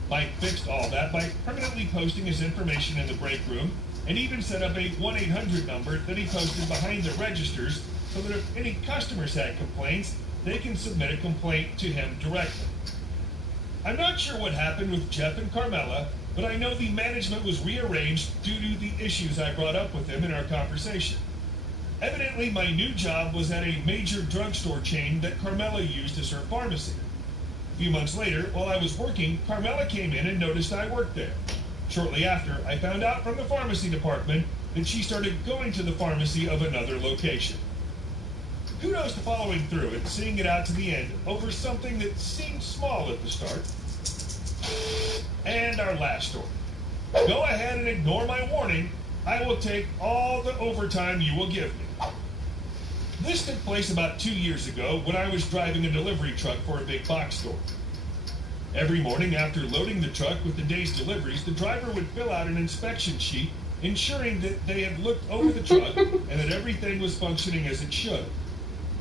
Mike fixed all that by permanently posting his information in the break room and even set up a 1-800 number that he posted behind the registers so that if any customers had complaints, they can submit a complaint to him directly. I'm not sure what happened with Jeff and Carmela, but I know the management was rearranged due to the issues I brought up with them in our conversation. Evidently, my new job was at a major drugstore chain that Carmela used as her pharmacy. A few months later, while I was working, Carmela came in and noticed I worked there. Shortly after, I found out from the pharmacy department that she started going to the pharmacy of another location. Kudos to following through and seeing it out to the end over something that seemed small at the start. And our last story. Go ahead and ignore my warning. I will take all the overtime you will give me. This took place about 2 years ago when I was driving a delivery truck for a big box store. Every morning after loading the truck with the day's deliveries, the driver would fill out an inspection sheet ensuring that they had looked over the truck and that everything was functioning as it should.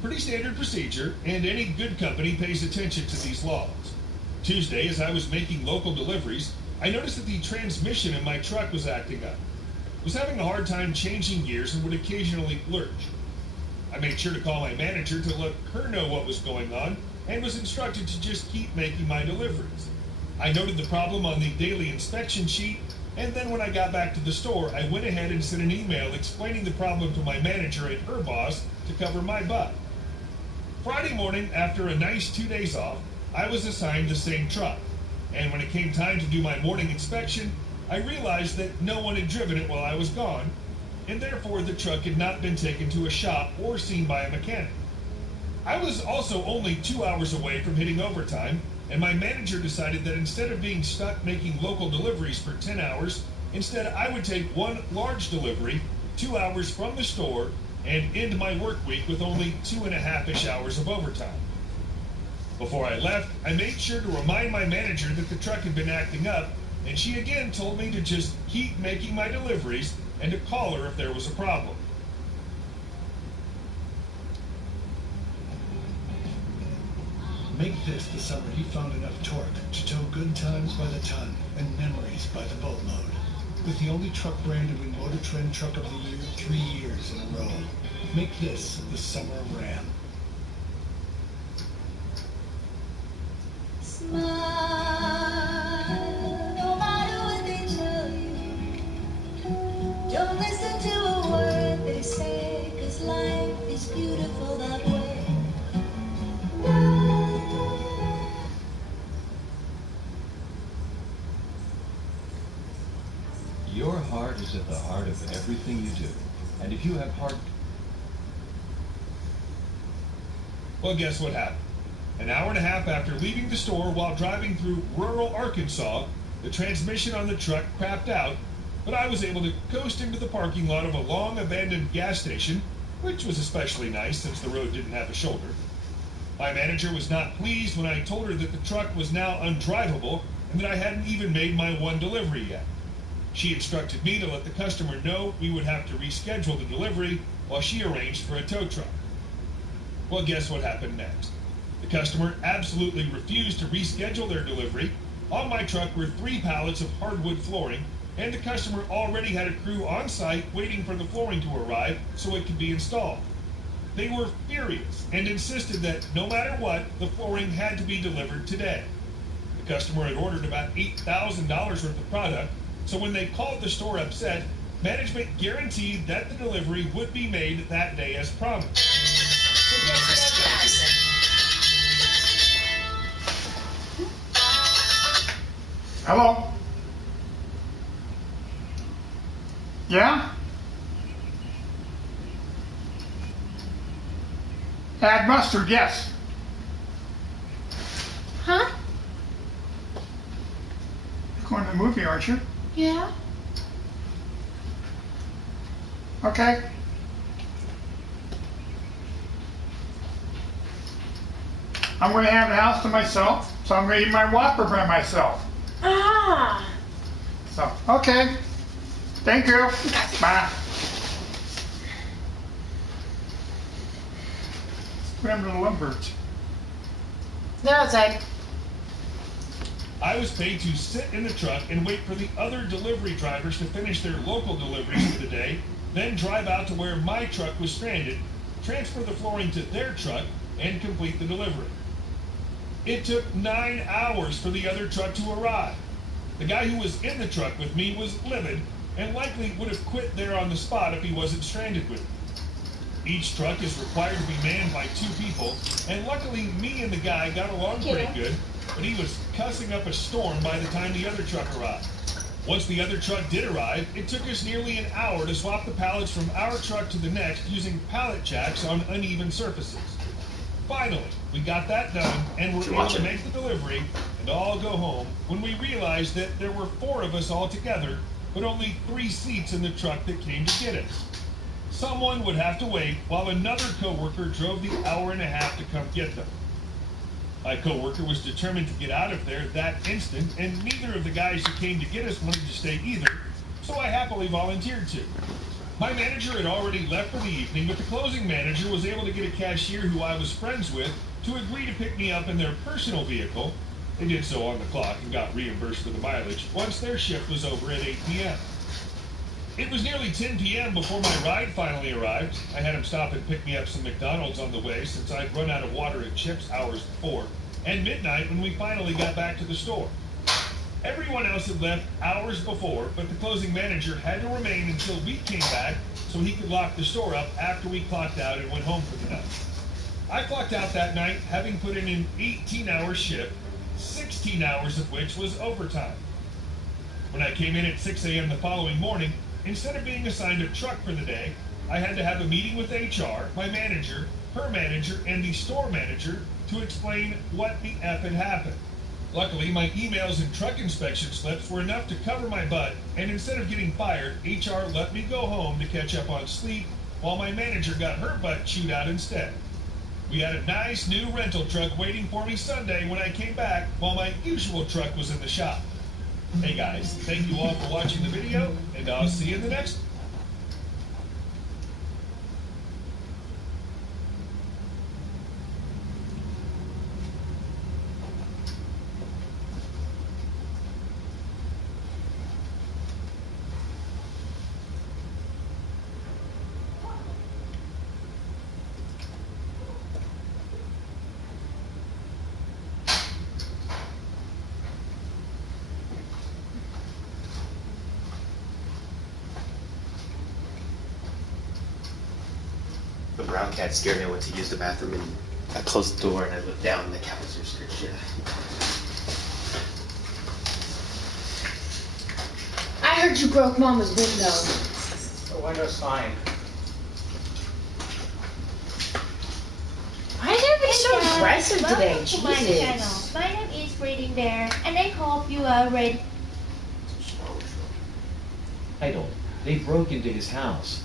Pretty standard procedure, and any good company pays attention to these laws. Tuesday, as I was making local deliveries, I noticed that the transmission in my truck was acting up. I was having a hard time changing gears and would occasionally lurch. I made sure to call my manager to let her know what was going on and was instructed to just keep making my deliveries. I noted the problem on the daily inspection sheet, and then when I got back to the store, I went ahead and sent an email explaining the problem to my manager and her boss to cover my butt. Friday morning, after a nice 2 days off, I was assigned the same truck, and when it came time to do my morning inspection, I realized that no one had driven it while I was gone, and therefore the truck had not been taken to a shop or seen by a mechanic. I was also only 2 hours away from hitting overtime, and my manager decided that instead of being stuck making local deliveries for 10 hours, instead I would take one large delivery, 2 hours from the store, and end my work week with only 2.5-ish hours of overtime. Before I left, I made sure to remind my manager that the truck had been acting up, and she again told me to just keep making my deliveries and to call her if there was a problem. Make this the summer you found enough torque to tow good times by the ton and memories by the boatload. With the only truck brand to win Motor Trend Truck of the Year 3 years in a row. Make this the summer of Ram. Smile, no matter what they tell you. Don't listen to a word they say, 'cause life is beautiful that way. Your heart is at the heart of everything you do. And if you have heart... Well, guess what happened? An hour and a half after leaving the store while driving through rural Arkansas, the transmission on the truck crapped out, but I was able to coast into the parking lot of a long-abandoned gas station, which was especially nice since the road didn't have a shoulder. My manager was not pleased when I told her that the truck was now undrivable and that I hadn't even made my one delivery yet. She instructed me to let the customer know we would have to reschedule the delivery while she arranged for a tow truck. Well, guess what happened next? The customer absolutely refused to reschedule their delivery. On my truck were 3 pallets of hardwood flooring, and the customer already had a crew on site waiting for the flooring to arrive so it could be installed. They were furious and insisted that no matter what, the flooring had to be delivered today. The customer had ordered about $8,000 worth of product, so when they called the store upset, management guaranteed that the delivery would be made that day as promised. So guess what I got? Hello? Yeah? Add mustard, yes. Huh? Going to movie, aren't you? Yeah. Okay. I'm going to have the house to myself, so I'm going to eat my Whopper by myself. Ah. So, okay. Thank you. Bye. What happened to the lovebirds? They're outside. I was paid to sit in the truck and wait for the other delivery drivers to finish their local deliveries for the day, then drive out to where my truck was stranded, transfer the flooring to their truck, and complete the delivery. It took 9 hours for the other truck to arrive. The guy who was in the truck with me was livid and likely would have quit there on the spot if he wasn't stranded with me. Each truck is required to be manned by 2 people, and luckily me and the guy got along pretty good, but he was cussing up a storm by the time the other truck arrived. Once the other truck did arrive, it took us nearly an hour to swap the pallets from our truck to the next using pallet jacks on uneven surfaces. Finally, we got that done and were able to make the delivery and all go home when we realized that there were 4 of us all together, but only 3 seats in the truck that came to get us. Someone would have to wait while another coworker drove the hour and a half to come get them. My coworker was determined to get out of there that instant, and neither of the guys who came to get us wanted to stay either, so I happily volunteered to. My manager had already left for the evening, but the closing manager was able to get a cashier who I was friends with to agree to pick me up in their personal vehicle. They did so on the clock and got reimbursed for the mileage once their shift was over at 8 p.m. It was nearly 10 p.m. before my ride finally arrived. I had him stop and pick me up some McDonald's on the way since I'd run out of water and chips hours before, and midnight when we finally got back to the store. Everyone else had left hours before, but the closing manager had to remain until we came back so he could lock the store up after we clocked out and went home for the night. I clocked out that night having put in an 18-hour shift, 16 hours of which was overtime. When I came in at 6 a.m. the following morning, instead of being assigned a truck for the day, I had to have a meeting with HR, my manager, her manager, and the store manager to explain what the F had happened. Luckily, my emails and truck inspection slips were enough to cover my butt, and instead of getting fired, HR let me go home to catch up on sleep, while my manager got her butt chewed out instead. We had a nice new rental truck waiting for me Sunday when I came back, while my usual truck was in the shop. Hey guys, thank you all for watching the video, and I'll see you in the next one. The brown cat scared me. I went to use the bathroom and I closed the door and I looked down and the cat was just scared shit. I heard you broke Mama's window. The window's fine. Why is everybody so aggressive today? Welcome to my channel. My name is Reading Bear, and I hope you are ready. Idle. They broke into his house.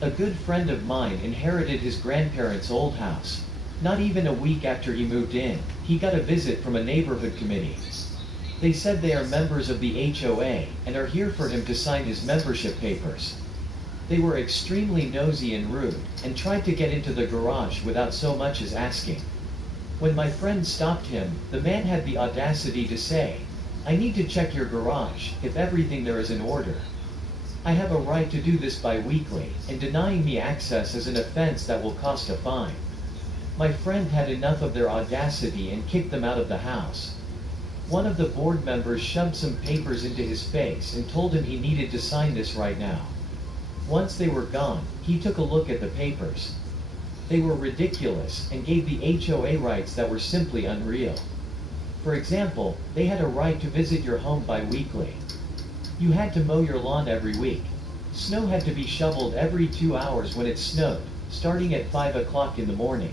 A good friend of mine inherited his grandparents' old house. Not even a week after he moved in, he got a visit from a neighborhood committee. They said they are members of the HOA and are here for him to sign his membership papers. They were extremely nosy and rude, and tried to get into the garage without so much as asking. When my friend stopped him, the man had the audacity to say, "I need to check your garage, if everything there is in order. I have a right to do this bi-weekly, and denying me access is an offense that will cost a fine." My friend had enough of their audacity and kicked them out of the house. One of the board members shoved some papers into his face and told him he needed to sign this right now. Once they were gone, he took a look at the papers. They were ridiculous and gave the HOA rights that were simply unreal. For example, they had a right to visit your home bi-weekly. You had to mow your lawn every week. Snow had to be shoveled every 2 hours when it snowed, starting at 5 o'clock in the morning.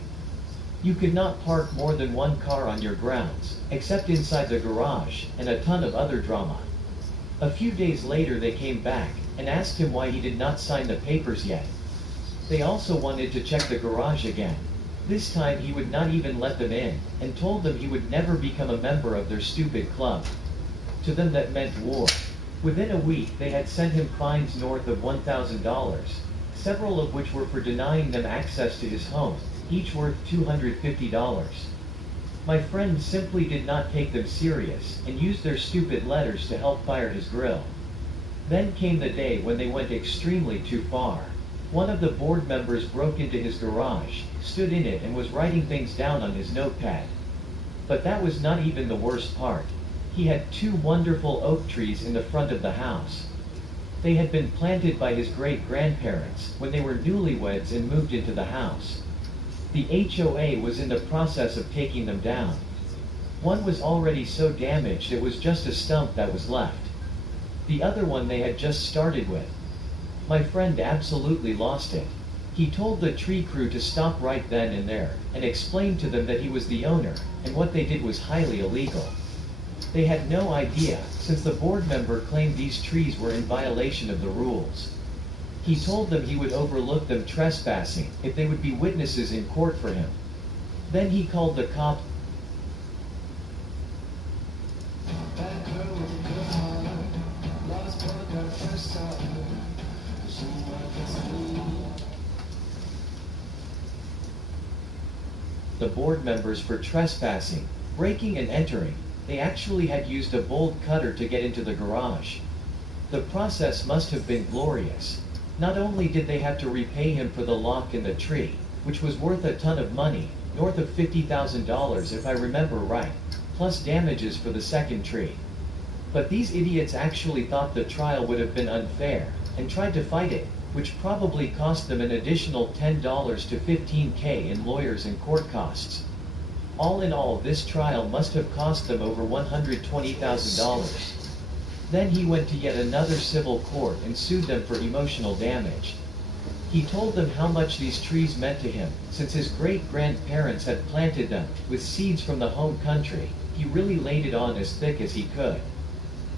You could not park more than 1 car on your grounds, except inside the garage, and a ton of other drama. A few days later they came back and asked him why he did not sign the papers yet. They also wanted to check the garage again. This time he would not even let them in, and told them he would never become a member of their stupid club. To them that meant war. Within a week they had sent him fines north of $1,000, several of which were for denying them access to his home, each worth $250. My friend simply did not take them serious, and used their stupid letters to help fire his grill. Then came the day when they went extremely too far. One of the board members broke into his garage, stood in it and was writing things down on his notepad. But that was not even the worst part. He had 2 wonderful oak trees in the front of the house. They had been planted by his great-grandparents when they were newlyweds and moved into the house. The HOA was in the process of taking them down. One was already so damaged it was just a stump that was left. The other one they had just started with. My friend absolutely lost it. He told the tree crew to stop right then and there, and explained to them that he was the owner, and what they did was highly illegal. They had no idea, since the board member claimed these trees were in violation of the rules. He told them he would overlook them trespassing if they would be witnesses in court for him. Then he called the cop. The board members for trespassing, breaking and entering. They actually had used a bolt cutter to get into the garage. The process must have been glorious. Not only did they have to repay him for the lock in the tree, which was worth a ton of money, north of $50,000 if I remember right, plus damages for the second tree. But these idiots actually thought the trial would have been unfair, and tried to fight it, which probably cost them an additional $10 to $15K in lawyers and court costs. All in all, this trial must have cost them over $120,000. Then he went to yet another civil court and sued them for emotional damage. He told them how much these trees meant to him, since his great-grandparents had planted them, with seeds from the home country. He really laid it on as thick as he could.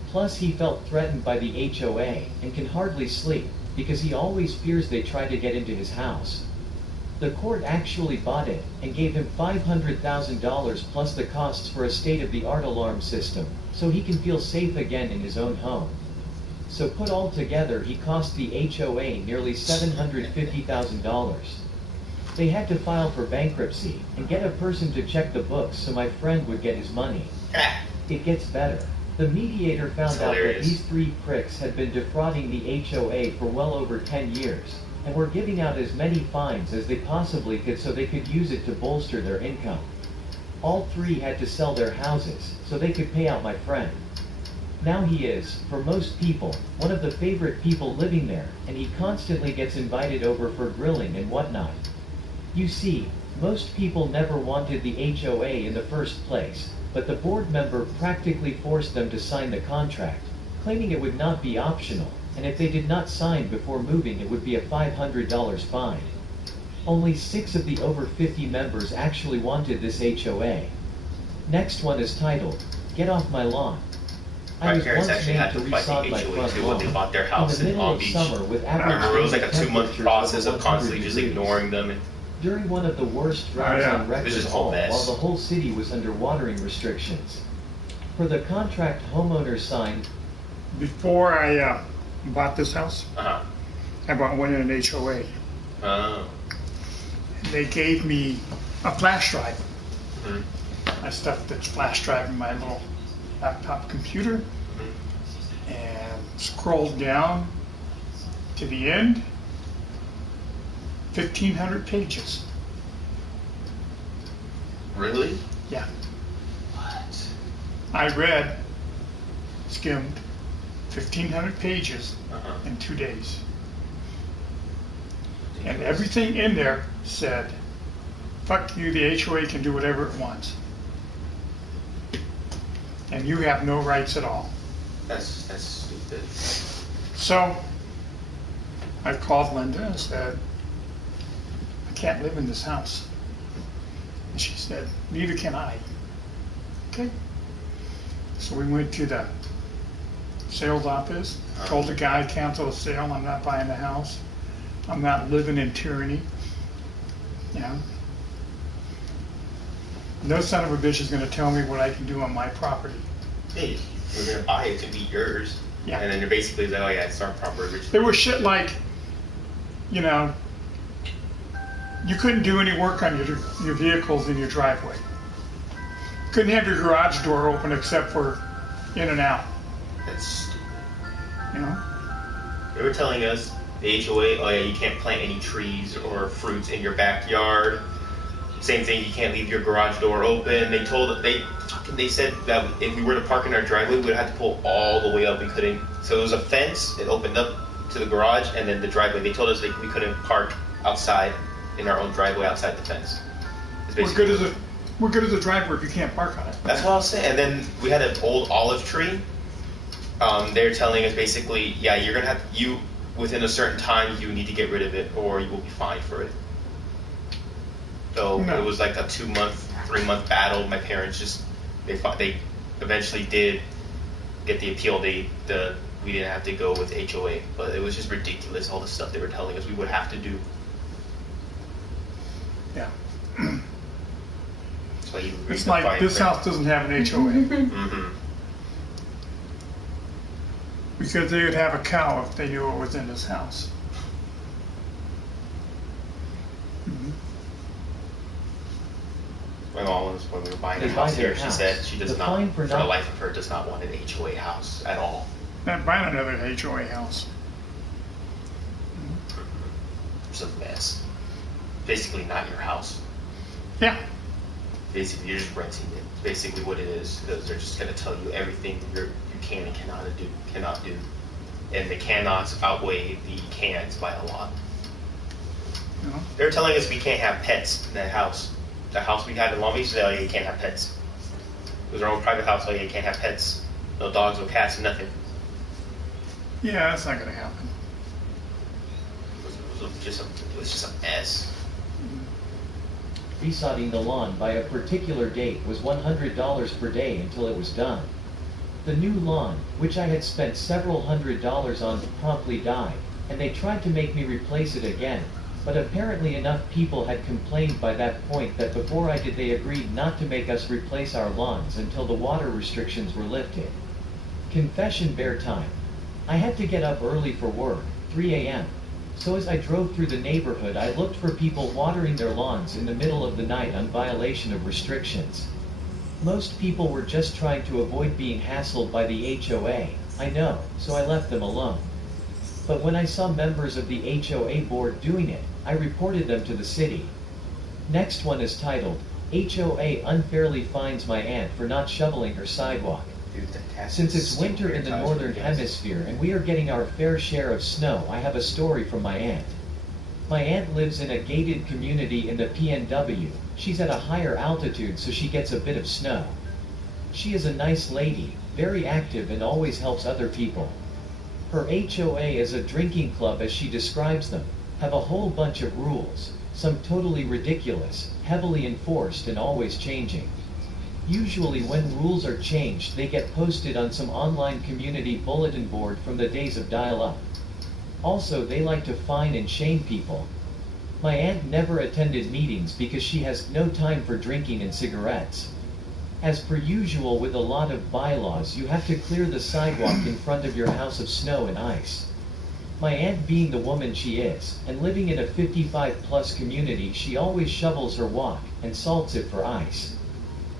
Plus he felt threatened by the HOA, and can hardly sleep, because he always fears they try to get into his house. The court actually bought it, and gave him $500,000 plus the costs for a state-of-the-art alarm system, so he can feel safe again in his own home. So put all together he cost the HOA nearly $750,000. They had to file for bankruptcy, and get a person to check the books so my friend would get his money. It gets better. The mediator found out that these 3 pricks had been defrauding the HOA for well over 10 years, and were giving out as many fines as they possibly could so they could use it to bolster their income. All 3 had to sell their houses, so they could pay out my friend. Now he is, for most people, one of the favorite people living there, and he constantly gets invited over for grilling and whatnot. You see, most people never wanted the HOA in the first place, but the board member practically forced them to sign the contract, claiming it would not be optional, and if they did not sign before moving it would be a $500 fine. Only 6 of the over 50 members actually wanted this HOA. Next one is titled, Get Off My Lawn. I was once made to resod my front lawn. When they bought their house in the in middle Palm of Beach. summer with I remember it was like a average 2-month temperatures process over of constantly 100 just degrees. ignoring them. During one of the worst droughts on It record was just a whole mess. while the whole city was under watering restrictions. For the contract homeowners signed. Before I bought this house, Uh-huh. I went in an HOA. Oh. They gave me a flash drive. Mm-hmm. I stuffed the flash drive in my little laptop computer and scrolled down to the end. 1,500 pages. Really? Yeah. What? I skimmed 1,500 pages in 2 days. And everything in there said, fuck you, the HOA can do whatever it wants. And you have no rights at all. That's stupid. So, I called Linda and said, I can't live in this house. And she said, neither can I. Okay. So we went to the sales office. Told the guy, cancel the sale, I'm not buying the house. I'm not living in tyranny. Yeah. No son of a bitch is going to tell me what I can do on my property. Hey, we're going to buy it to be yours. Yeah. And then they're basically like, oh yeah, it's our property. There was shit like, you know, you couldn't do any work on your vehicles in your driveway. Couldn't have your garage door open except for in and out. That's stupid. You know? They were telling us, the HOA, oh yeah, you can't plant any trees or fruits in your backyard. Same thing, you can't leave your garage door open. They said that if we were to park in our driveway, we would have to pull all the way up. We couldn't. So it was a fence. It opened up to the garage and then the driveway. They told us we couldn't park outside in our own driveway outside the fence. What good is a driveway if you can't park on it? That's what I was saying. And then we had an old olive tree. They're telling us basically, yeah, you're gonna have within a certain time you need to get rid of it or you will be fined for it. So It was like a 2-month, 3-month battle. My parents they eventually did get the appeal. We didn't have to go with HOA, but it was just ridiculous all the stuff they were telling us we would have to do. Yeah. That's why it's like this house doesn't have an HOA. Mm-hmm. Because they would have a cow if they knew what was in this house. My mom was, when we were buying a house here, she said she does not, for the life of her, does not want an HOA house at all. Not buying another HOA house. It's a mess. Basically not your house. Yeah. Basically, you're just renting it. It's basically what it is. Because they're just going to tell you everything you can and cannot do. And the cannots outweigh the cans by a lot. No. They're telling us we can't have pets in that house. The house we had in Long Beach, you can't have pets. It was our own private house, you can't have pets. No dogs, no cats, nothing. Yeah, that's not going to happen. It was just a mess. Resodding the lawn by a particular date was $100 per day until it was done. The new lawn, which I had spent several $100s on, promptly died, and they tried to make me replace it again. But apparently enough people had complained by that point that before I did they agreed not to make us replace our lawns until the water restrictions were lifted. Confession bear time. I had to get up early for work, 3 a.m. So as I drove through the neighborhood I looked for people watering their lawns in the middle of the night on violation of restrictions. Most people were just trying to avoid being hassled by the HOA, I know, so I left them alone. But when I saw members of the HOA board doing it, I reported them to the city. Next one is titled, HOA unfairly fines my aunt for not shoveling her sidewalk. Since it's winter in the northern hemisphere and we are getting our fair share of snow, I have a story from my aunt. My aunt lives in a gated community in the PNW. She's at a higher altitude so she gets a bit of snow. She is a nice lady, very active and always helps other people. Her HOA is a drinking club as she describes them, have a whole bunch of rules, some totally ridiculous, heavily enforced and always changing. Usually when rules are changed they get posted on some online community bulletin board from the days of dial-up. Also they like to fine and shame people. My aunt never attended meetings because she has no time for drinking and cigarettes. As per usual with a lot of bylaws you have to clear the sidewalk in front of your house of snow and ice. My aunt being the woman she is, and living in a 55+ community she always shovels her walk, and salts it for ice.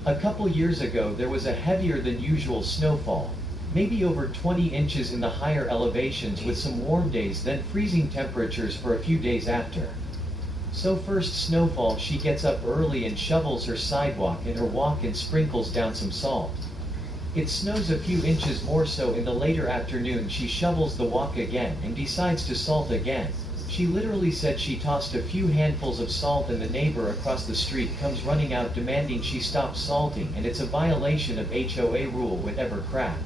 A couple years ago there was a heavier than usual snowfall, maybe over 20 inches in the higher elevations with some warm days then freezing temperatures for a few days after. So first snowfall she gets up early and shovels her sidewalk and her walk and sprinkles down some salt. It snows a few inches more so in the later afternoon she shovels the walk again and decides to salt again. She literally said she tossed a few handfuls of salt and the neighbor across the street comes running out demanding she stop salting and it's a violation of HOA rule whatever crap.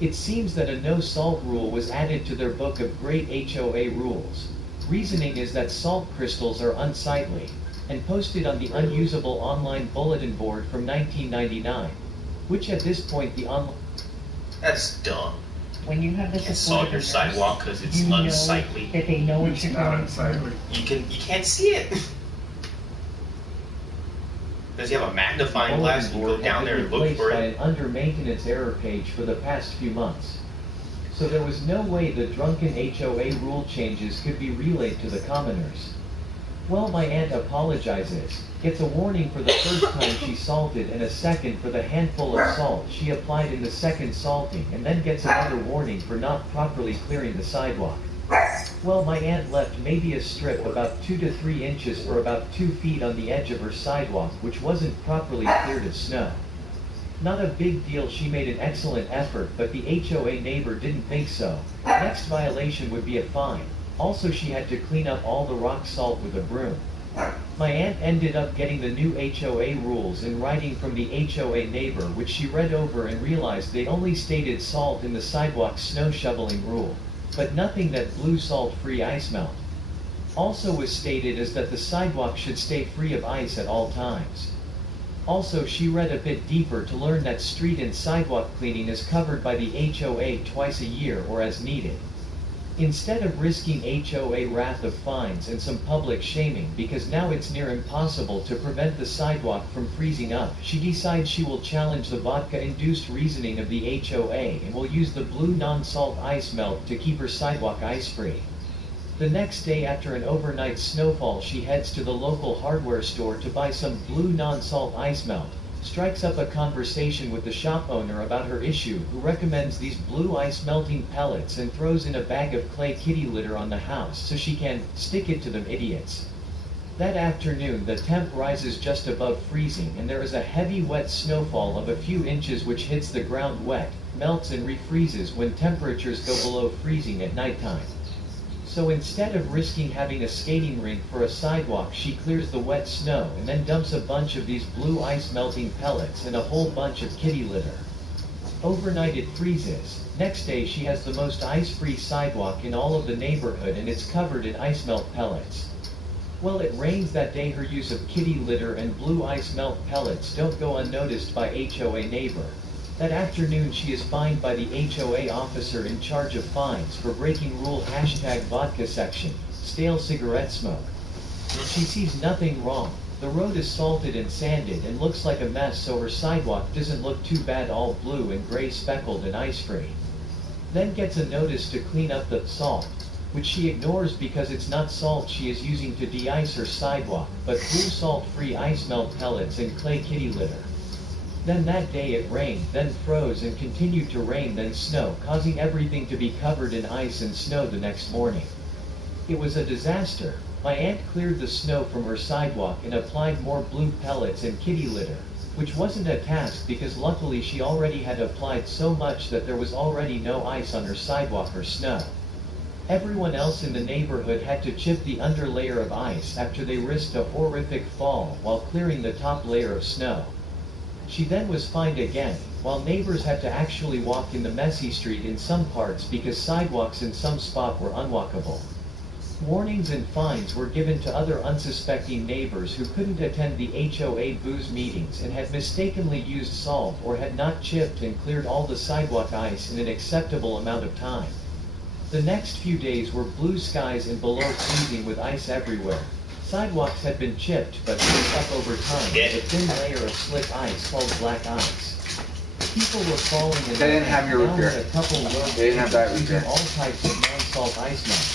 It seems that a no salt rule was added to their book of great HOA rules. Reasoning is that salt crystals are unsightly, and posted on the unusable online bulletin board from 1999. Which at this point the online... That's dumb. When you have the Install support of your a nurse, sidewalk because it's you know unsightly. that they know what It's you're not going through. unsightly. You can't see it. Does he have a magnifying glass and you go down there and look for by it? an under maintenance error page for the past few months. So there was no way the drunken HOA rule changes could be relayed to the commoners. Well, my aunt apologizes, gets a warning for the first time she salted and a second for the handful of salt she applied in the second salting, and then gets another warning for not properly clearing the sidewalk. Well, my aunt left maybe a strip about 2 to 3 inches or about 2 feet on the edge of her sidewalk which wasn't properly cleared of snow. Not a big deal, she made an excellent effort, but the HOA neighbor didn't think so. Next violation would be a fine. Also, she had to clean up all the rock salt with a broom. My aunt ended up getting the new HOA rules in writing from the HOA neighbor, which she read over and realized they only stated salt in the sidewalk snow shoveling rule, but nothing that blue salt-free ice melt. Also was stated is that the sidewalk should stay free of ice at all times. Also, she read a bit deeper to learn that street and sidewalk cleaning is covered by the HOA twice a year or as needed. Instead of risking HOA wrath of fines and some public shaming because now it's near impossible to prevent the sidewalk from freezing up, she decides she will challenge the vodka-induced reasoning of the HOA and will use the blue non-salt ice melt to keep her sidewalk ice-free. The next day after an overnight snowfall, she heads to the local hardware store to buy some blue non-salt ice melt, strikes up a conversation with the shop owner about her issue, who recommends these blue ice melting pellets and throws in a bag of clay kitty litter on the house so she can stick it to them idiots. That afternoon the temp rises just above freezing and there is a heavy wet snowfall of a few inches which hits the ground wet, melts and refreezes when temperatures go below freezing at nighttime. So instead of risking having a skating rink for a sidewalk, she clears the wet snow and then dumps a bunch of these blue ice melting pellets and a whole bunch of kitty litter. Overnight it freezes. Next day she has the most ice-free sidewalk in all of the neighborhood and it's covered in ice melt pellets. Well, it rains that day. Her use of kitty litter and blue ice melt pellets don't go unnoticed by HOA neighbor. That afternoon she is fined by the HOA officer in charge of fines for breaking rule #vodka section, stale cigarette smoke. She sees nothing wrong. The road is salted and sanded and looks like a mess, so her sidewalk doesn't look too bad, all blue and gray speckled and ice-free. Then gets a notice to clean up the salt, which she ignores because it's not salt she is using to de-ice her sidewalk, but blue salt-free ice melt pellets and clay kitty litter. Then that day it rained, then froze and continued to rain, then snow, causing everything to be covered in ice and snow the next morning. It was a disaster. My aunt cleared the snow from her sidewalk and applied more blue pellets and kitty litter, which wasn't a task because luckily she already had applied so much that there was already no ice on her sidewalk or snow. Everyone else in the neighborhood had to chip the under layer of ice after they risked a horrific fall while clearing the top layer of snow. She then was fined again, while neighbors had to actually walk in the messy street in some parts because sidewalks in some spots were unwalkable. Warnings and fines were given to other unsuspecting neighbors who couldn't attend the HOA booze meetings and had mistakenly used salt or had not chipped and cleared all the sidewalk ice in an acceptable amount of time. The next few days were blue skies and below freezing with ice everywhere. Sidewalks had been chipped but built up over time with a thin layer of slick ice called black ice. People were falling in. They didn't have your root beer. A couple road They didn't have that root beer. all types of non-salt ice melt.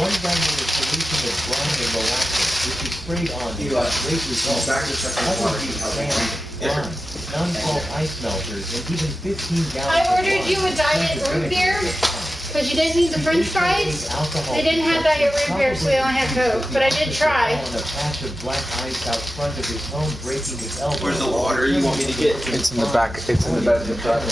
One done with a solution of brine and molasses, which is sprayed on and got great results. Others use sand, brine, non-salt ice melters, and even 15 gallons I of ordered wine you a diet root beer because you didn't need the French fries. They didn't have diet root beer, so they only had Coke. But I did try. On a patch of black ice out front of his home, breaking his elbow. Where's the water you want me to get? It's in the back. It's in the back of the truck.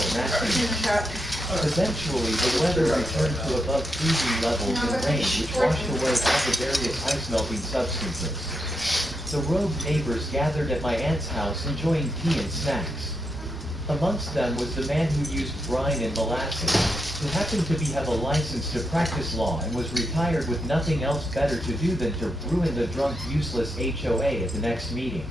Eventually, the weather returned to above freezing levels and rain, which washed away all the various ice-melting substances. The rogue neighbors gathered at my aunt's house enjoying tea and snacks. Amongst them was the man who used brine and molasses, who happened to have a license to practice law and was retired with nothing else better to do than to ruin the drunk, useless HOA at the next meeting.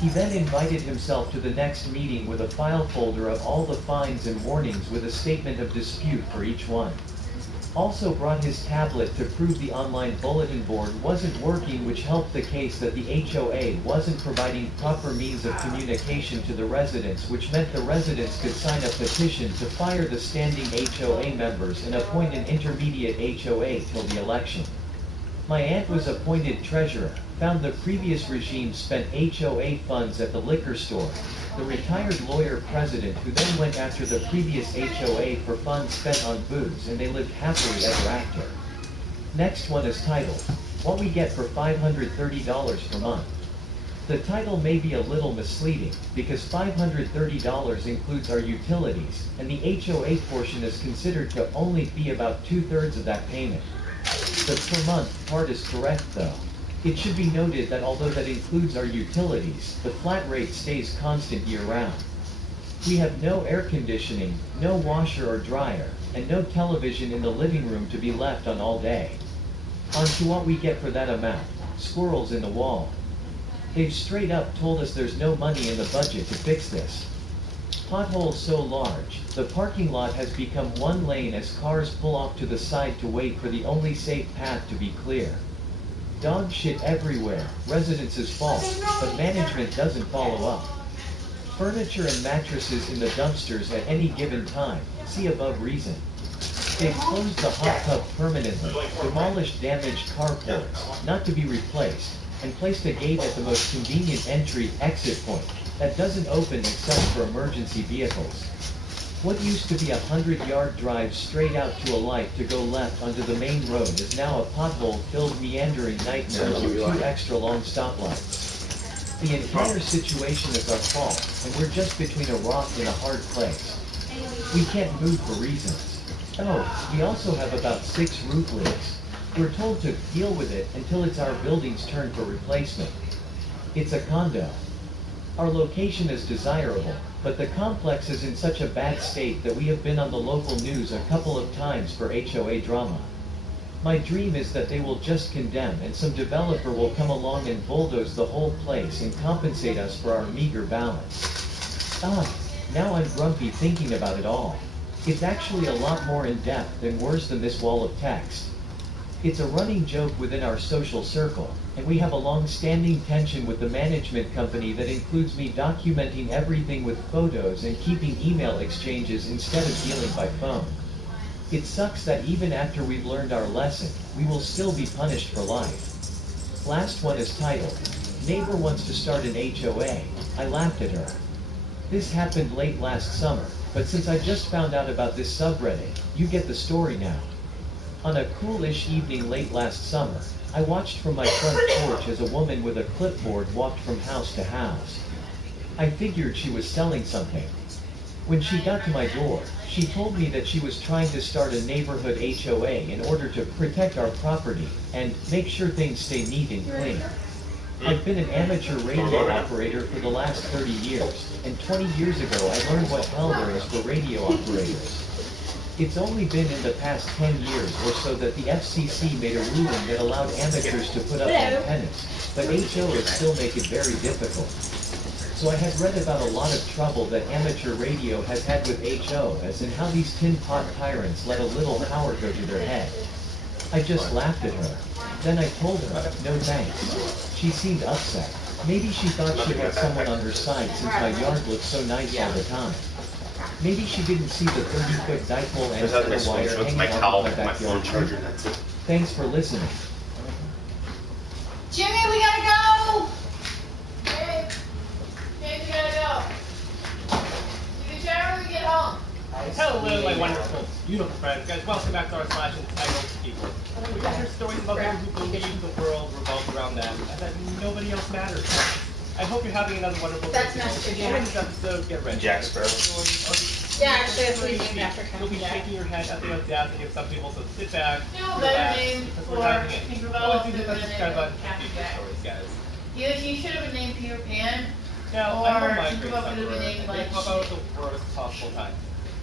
He then invited himself to the next meeting with a file folder of all the fines and warnings with a statement of dispute for each one. Also brought his tablet to prove the online bulletin board wasn't working, which helped the case that the HOA wasn't providing proper means of communication to the residents, which meant the residents could sign a petition to fire the standing HOA members and appoint an intermediate HOA till the election. My aunt was appointed treasurer, found the previous regime spent HOA funds at the liquor store, the retired lawyer president who then went after the previous HOA for funds spent on booze, and they lived happily ever after. Next one is titled, What We Get for $530 per month. The title may be a little misleading, because $530 includes our utilities, and the HOA portion is considered to only be about 2/3 of that payment. The per month part is correct though. It should be noted that although that includes our utilities, the flat rate stays constant year-round. We have no air conditioning, no washer or dryer, and no television in the living room to be left on all day. On to what we get for that amount: squirrels in the wall. They've straight up told us there's no money in the budget to fix this. Potholes so large, the parking lot has become one lane as cars pull off to the side to wait for the only safe path to be clear. Dog shit everywhere, residents' fault, but management doesn't follow up. Furniture and mattresses in the dumpsters at any given time, see above reason. They've closed the hot tub permanently, demolished damaged carports, not to be replaced, and placed a gate at the most convenient entry-exit point that doesn't open except for emergency vehicles. What used to be a 100-yard drive straight out to a light to go left onto the main road is now a pothole-filled meandering nightmare with 2 extra long stoplights. The entire situation is our fault, and we're just between a rock and a hard place. We can't move for reasons. Oh, we also have about 6 roof leaks. We're told to deal with it until it's our building's turn for replacement. It's a condo. Our location is desirable, but the complex is in such a bad state that we have been on the local news a couple of times for HOA drama. My dream is that they will just condemn and some developer will come along and bulldoze the whole place and compensate us for our meager balance. Now I'm grumpy thinking about it all. It's actually a lot more in-depth and worse than this wall of text. It's a running joke within our social circle, and we have a long-standing tension with the management company that includes me documenting everything with photos and keeping email exchanges instead of dealing by phone. It sucks that even after we've learned our lesson, we will still be punished for life. Last one is titled, Neighbor Wants to Start an HOA. I laughed at her. This happened late last summer, but since I just found out about this subreddit, you get the story now. On a cool-ish evening late last summer, I watched from my front porch as a woman with a clipboard walked from house to house. I figured she was selling something. When she got to my door, she told me that she was trying to start a neighborhood HOA in order to protect our property and make sure things stay neat and clean. I've been an amateur radio operator for the last 30 years, and 20 years ago I learned what hell there is for radio operators. It's only been in the past 10 years or so that the FCC made a ruling that allowed amateurs to put up antennas, but HOAs still make it very difficult. So I had read about a lot of trouble that amateur radio has had with HOAs and how these tin pot tyrants let a little power go to their head. I just laughed at her. Then I told her, no thanks. She seemed upset. Maybe she thought she had someone on her side since my yard looked so nice all the time. Maybe she didn't see the 30-foot dipole and copper wire hanging out of my backyard. Thanks for listening. Jimmy, we gotta go! James, we gotta go. You can shower when we get home. Hello, my wonderful, beautiful friends. Guys, welcome back to our slash entitled people. We got hear stories about people who believe the world revolves around them and that nobody else matters. I hope you're having another wonderful day. That's Master Jack. In this episode, get ready. Jack Sparrow. Yeah, actually, that's what he's named after. You'll be shaking your head at the audacity of some people, so sit back. No better name for Always do the subscribe button for future stories, guys. You should have been named Peter Pan. Now, or I know my Tinkerbell could have been named like pop out at the worst possible time.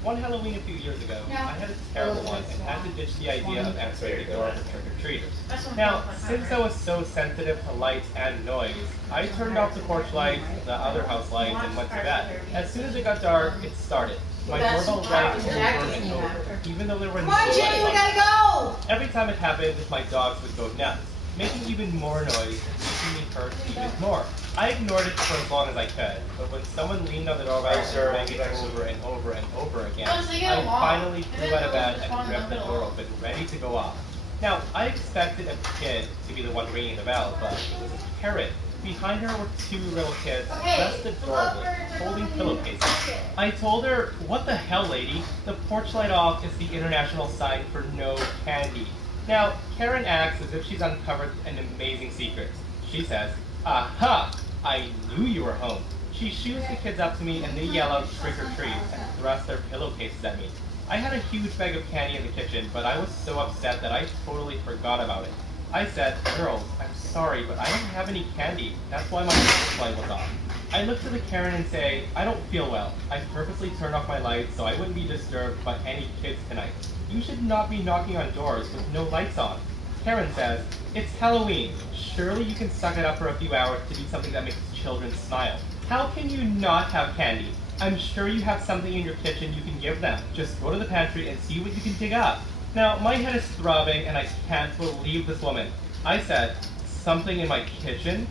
One Halloween a few years ago, I had a terrible one and had to ditch the idea of answering the door for trick-or-treaters. Now, since I was so sensitive to lights and noise, I turned off the porch lights, the other house lights, and went to bed. As soon as it got dark, it started. My doorbell rang over and over, even though there were no lights. Come on, Jimmy, we gotta go! Every time it happened, my dogs would go nuts, making even more noise and making me hurt even more. I ignored it for as long as I could, but when someone leaned on the doorbell and rang it over and over and over again, I finally flew out of bed and ripped the door open, ready to go off. Now, I expected a kid to be the one ringing the bell, but it was a parrot. Behind her were two little kids, dressed adorably, holding pillowcases. I told her, "What the hell, lady? The porch light off is the international sign for no candy." Now, Karen acts as if she's uncovered an amazing secret. She says, "Aha! I knew you were home." She shoos the kids up to me and they yell out trick or treat and thrust their pillowcases at me. I had a huge bag of candy in the kitchen, but I was so upset that I totally forgot about it. I said, "Girls, I'm sorry, but I don't have any candy. That's why my porch light was off." I look to the Karen and say, "I don't feel well. I purposely turned off my lights so I wouldn't be disturbed by any kids tonight. You should not be knocking on doors with no lights on." Karen says, "It's Halloween. Surely you can suck it up for a few hours to do something that makes children smile. How can you not have candy? I'm sure you have something in your kitchen you can give them. Just go to the pantry and see what you can dig up." Now, my head is throbbing and I can't believe this woman. I said, "Something in my kitchen?"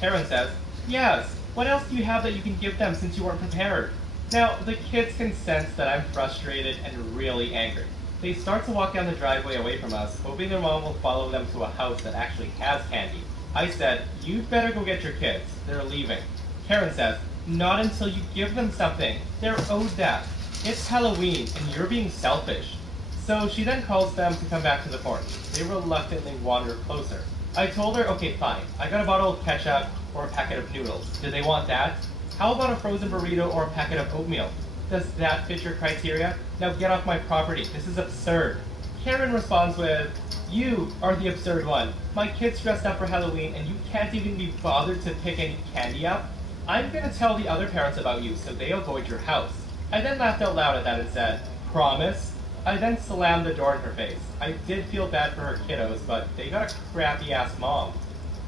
Karen says, "Yes. What else do you have that you can give them since you weren't prepared?" Now, the kids can sense that I'm frustrated and really angry. They start to walk down the driveway away from us, hoping their mom will follow them to a house that actually has candy. I said, "You'd better go get your kids. They're leaving." Karen says, "Not until you give them something. They're owed that. It's Halloween and you're being selfish." So she then calls them to come back to the porch. They reluctantly wander closer. I told her, "Okay, fine. I got a bottle of ketchup or a packet of noodles. Do they want that? How about a frozen burrito or a packet of oatmeal? Does that fit your criteria? Now get off my property. This is absurd." Karen responds with, "You are the absurd one. My kid's dressed up for Halloween and you can't even be bothered to pick any candy up? I'm going to tell the other parents about you so they avoid your house." I then laughed out loud at that and said, "Promise?" I then slammed the door in her face. I did feel bad for her kiddos, but they got a crappy-ass mom.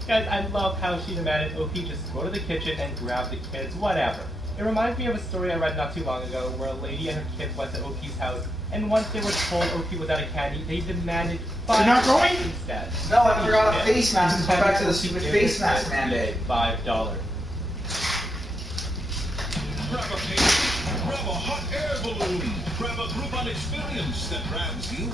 Guys, I love how she demanded Opie just go to the kitchen and grab the kids, whatever. It reminds me of a story I read not too long ago where a lady and her kids went to Opie's house, and once they were told Opie was out of candy, they demanded $5 You're not going? instead. No, I forgot a face mask. Let's go back to the stupid face mask mandate. $5. Grab a cake, grab a hot air balloon, grab a Groupon experience that grabs you.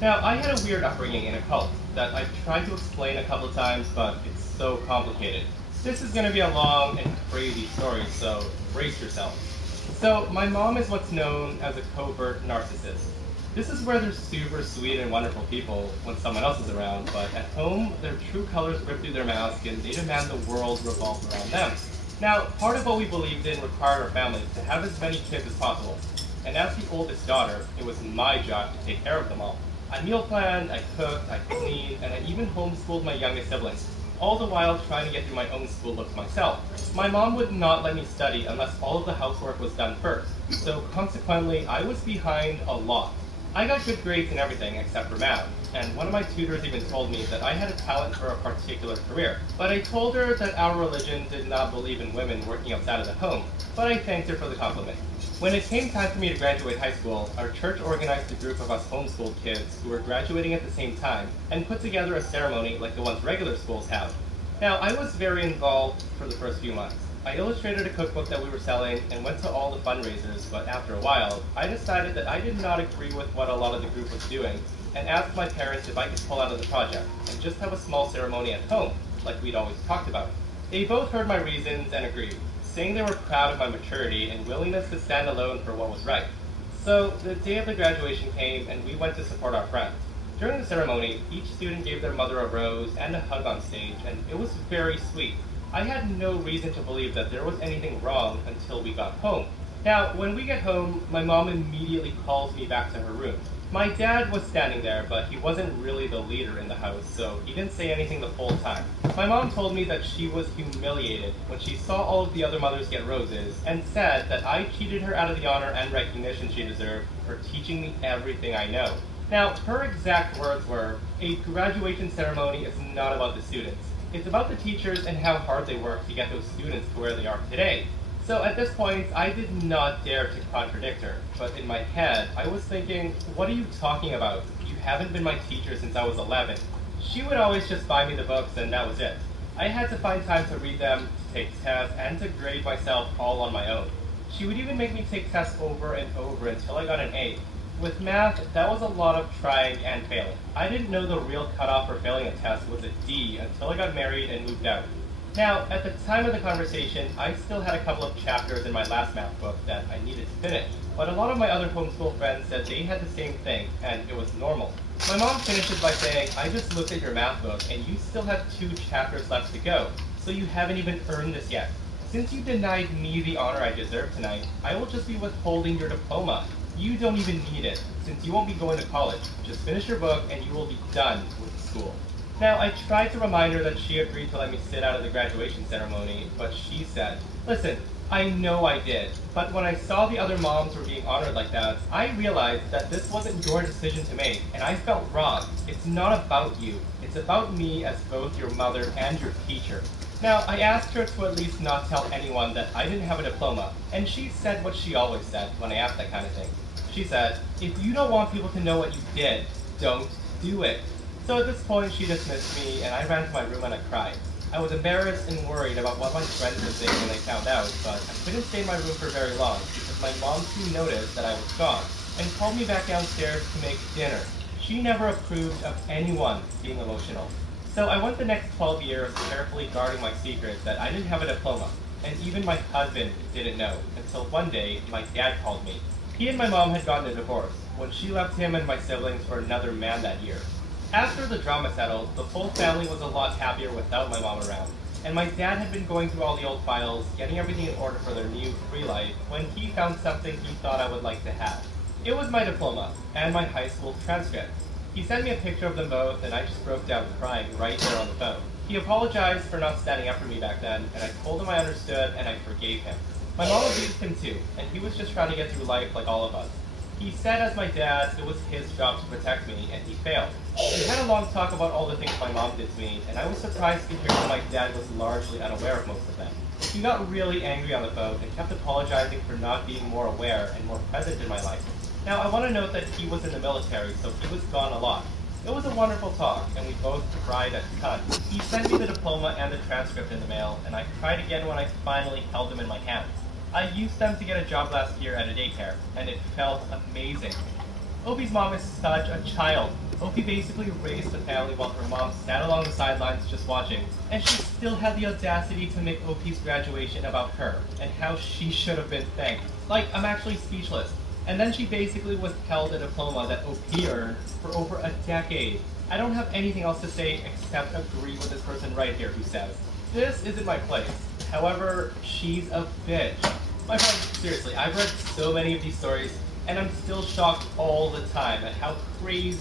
Now, I had a weird upbringing in a cult that I've tried to explain a couple of times, but it's so complicated. This is going to be a long and crazy story, so brace yourself. So, my mom is what's known as a covert narcissist. This is where they're super sweet and wonderful people when someone else is around, but at home, their true colors rip through their mask and they demand the world revolve around them. Now, part of what we believed in required our family to have as many kids as possible. And as the oldest daughter, it was my job to take care of them all. I meal planned, I cooked, I cleaned, and I even homeschooled my youngest siblings, all the while trying to get through my own schoolbooks myself. My mom would not let me study unless all of the housework was done first, so consequently, I was behind a lot. I got good grades in everything except for math, and one of my tutors even told me that I had a talent for a particular career. But I told her that our religion did not believe in women working outside of the home, but I thanked her for the compliment. When it came time for me to graduate high school, our church organized a group of us homeschooled kids who were graduating at the same time and put together a ceremony like the ones regular schools have. Now, I was very involved for the first few months. I illustrated a cookbook that we were selling and went to all the fundraisers, but after a while, I decided that I did not agree with what a lot of the group was doing and asked my parents if I could pull out of the project and just have a small ceremony at home, like we'd always talked about. They both heard my reasons and agreed, saying they were proud of my maturity and willingness to stand alone for what was right. So the day of the graduation came and we went to support our friends. During the ceremony, each student gave their mother a rose and a hug on stage, and it was very sweet. I had no reason to believe that there was anything wrong until we got home. Now, when we get home, my mom immediately calls me back to her room. My dad was standing there, but he wasn't really the leader in the house, so he didn't say anything the whole time. My mom told me that she was humiliated when she saw all of the other mothers get roses, and said that I cheated her out of the honor and recognition she deserved for teaching me everything I know. Now, her exact words were, "A graduation ceremony is not about the students. It's about the teachers and how hard they work to get those students to where they are today." So at this point, I did not dare to contradict her, but in my head, I was thinking, what are you talking about? You haven't been my teacher since I was 11. She would always just buy me the books and that was it. I had to find time to read them, to take tests, and to grade myself all on my own. She would even make me take tests over and over until I got an A. With math, that was a lot of trying and failing. I didn't know the real cutoff for failing a test was a D until I got married and moved out. Now, at the time of the conversation, I still had a couple of chapters in my last math book that I needed to finish, but a lot of my other homeschool friends said they had the same thing, and it was normal. My mom finishes by saying, "I just looked at your math book, and you still have 2 chapters left to go, so you haven't even earned this yet. Since you denied me the honor I deserve tonight, I will just be withholding your diploma. You don't even need it, since you won't be going to college. Just finish your book, and you will be done with the school." Now, I tried to remind her that she agreed to let me sit out of the graduation ceremony, but she said, "Listen, I know I did, but when I saw the other moms were being honored like that, I realized that this wasn't your decision to make, and I felt wrong. It's not about you. It's about me as both your mother and your teacher." Now, I asked her to at least not tell anyone that I didn't have a diploma, and she said what she always said when I asked that kind of thing. She said, "If you don't want people to know what you did, don't do it." So at this point, she dismissed me, and I ran to my room and I cried. I was embarrassed and worried about what my friends would think when they found out, but I couldn't stay in my room for very long because my mom soon noticed that I was gone and called me back downstairs to make dinner. She never approved of anyone being emotional. So I went the next 12 years carefully guarding my secret that I didn't have a diploma, and even my husband didn't know, until one day my dad called me. He and my mom had gotten a divorce when she left him and my siblings for another man that year. After the drama settled, the whole family was a lot happier without my mom around, and my dad had been going through all the old files, getting everything in order for their new free life, when he found something he thought I would like to have. It was my diploma, and my high school transcript. He sent me a picture of them both, and I just broke down crying right there on the phone. He apologized for not standing up for me back then, and I told him I understood and I forgave him. My mom abused him too, and he was just trying to get through life like all of us. He said as my dad, it was his job to protect me, and he failed. We had a long talk about all the things my mom did to me, and I was surprised to hear that my dad was largely unaware of most of them. He got really angry on the phone and kept apologizing for not being more aware and more present in my life. Now, I want to note that he was in the military, so he was gone a lot. It was a wonderful talk, and we both cried a ton. He sent me the diploma and the transcript in the mail, and I cried again when I finally held them in my hands. I used them to get a job last year at a daycare, and it felt amazing. Opie's mom is such a child. Opie basically raised the family while her mom sat along the sidelines just watching, and she still had the audacity to make Opie's graduation about her, and how she should have been thanked. Like, I'm actually speechless. And then she basically withheld a diploma that Opie earned for over a decade. I don't have anything else to say except agree with this person right here who says, "This isn't my place. However, she's a bitch." My friend, seriously, I've read so many of these stories, and I'm still shocked all the time at how crazy.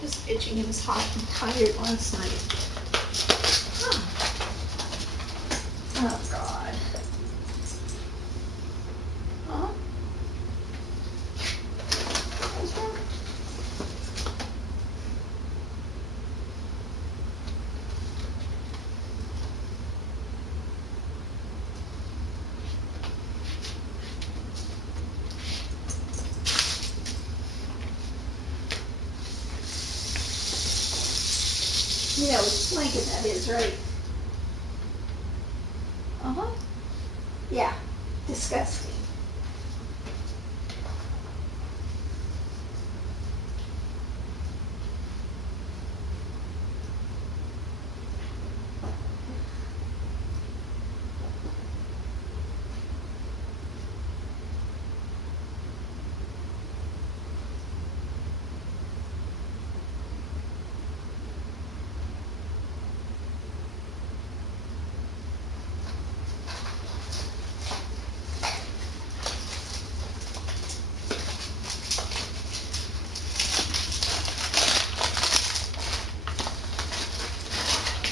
Just itching. It was hot and tired last night. Oh, God. Huh? What's wrong? You know which blanket that is, right? Uh-huh. Yeah. Disgusting.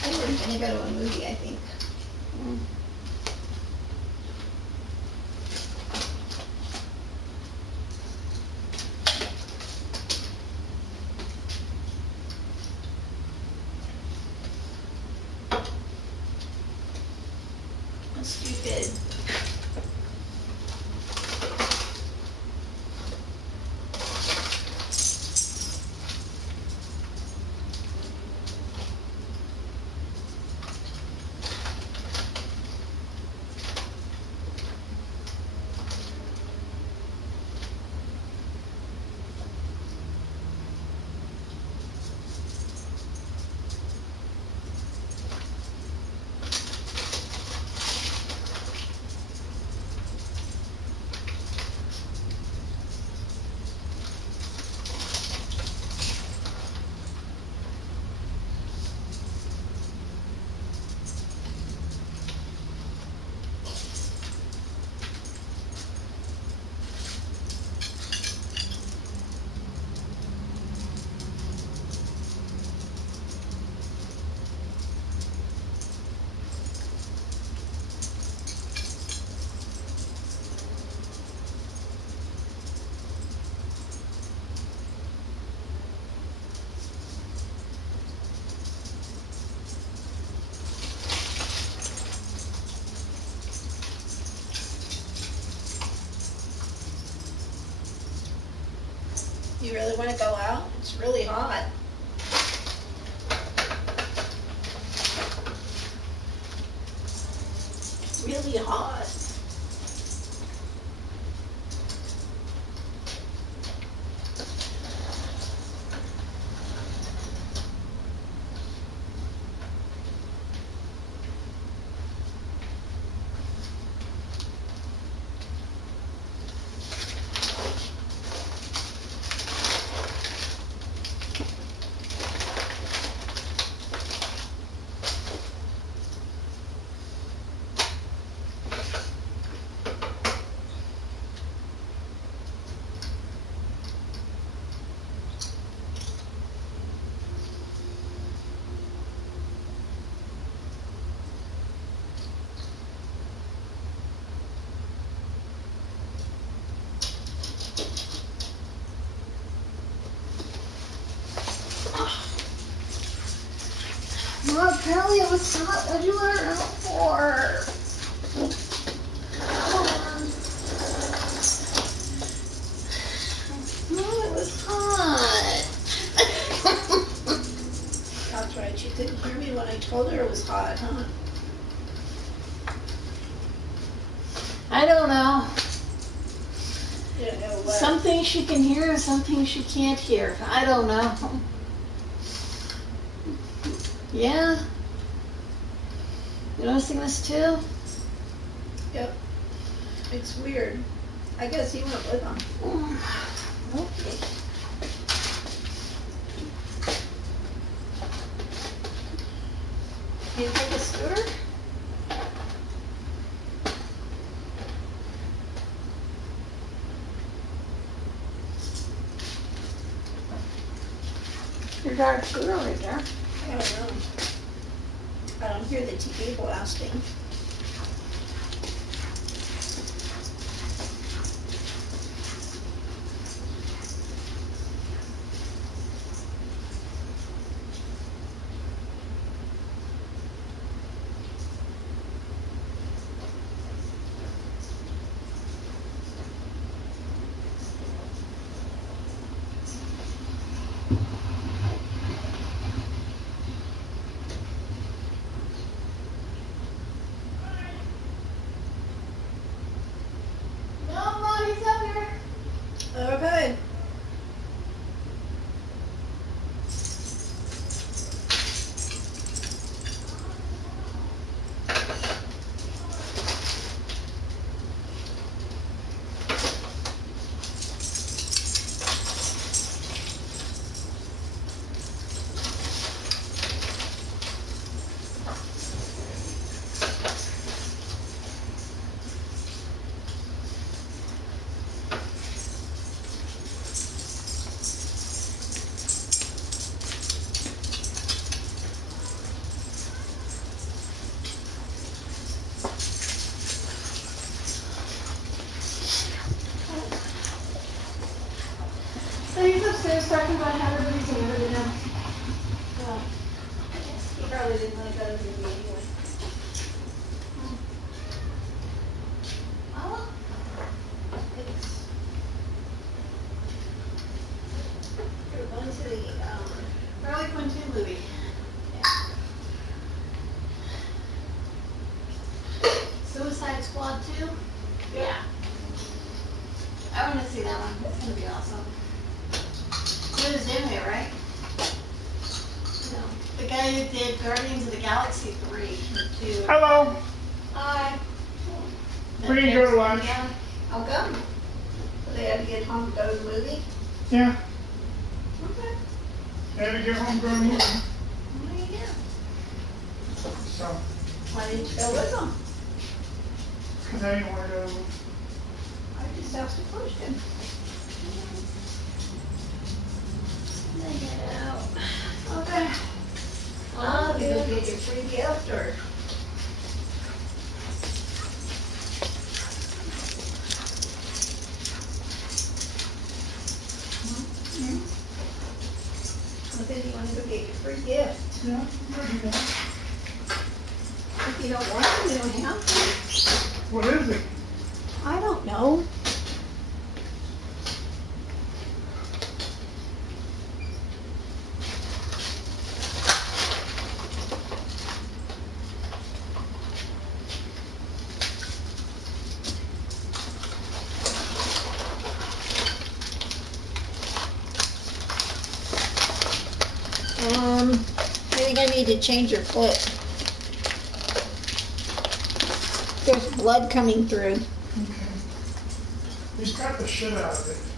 I wouldn't gonna go to a movie, I think. That's stupid. You really want to go out? It's really hot. Really hot. Well, apparently it was hot. What'd you wear it out for? No, it was hot. That's right. She couldn't hear me when I told her it was hot, huh? I don't know. You don't know what? Some things she can hear and some things she can't hear. I don't know. Yeah. You noticing this too? Yep. It's weird. I guess you went with them. Okay. Can you take a scooter? There's our scooter right there. I don't know. I don't hear the TV blasting. Okay. So he's upstairs talking about how everybody's in everything else. Well, he probably didn't want to go to the movie anyway. Oh, We're going to the Harley Quinn 2 movie. Suicide Squad 2? Yeah. I want to see that one. It's going to be awesome. Liz in there, right? No. The guy who did Guardians of the Galaxy 3 or 2. Hello. Hi. We didn't go to lunch. How come? So they had to get home to go to the movie? Yeah. Okay. They had to get home, go to the movie. Well, yeah. So, Why didn't you go with them? because I didn't want to go to the movie. I just asked a question. They get out. Okay. Well, you go get your free gift or? I said you want to go get your free gift. Yeah, I'll do that. If you don't want to, you don't have to. What is it? I don't know. I think I need to change your foot. There's blood coming through. Okay. He's got the shit out of it.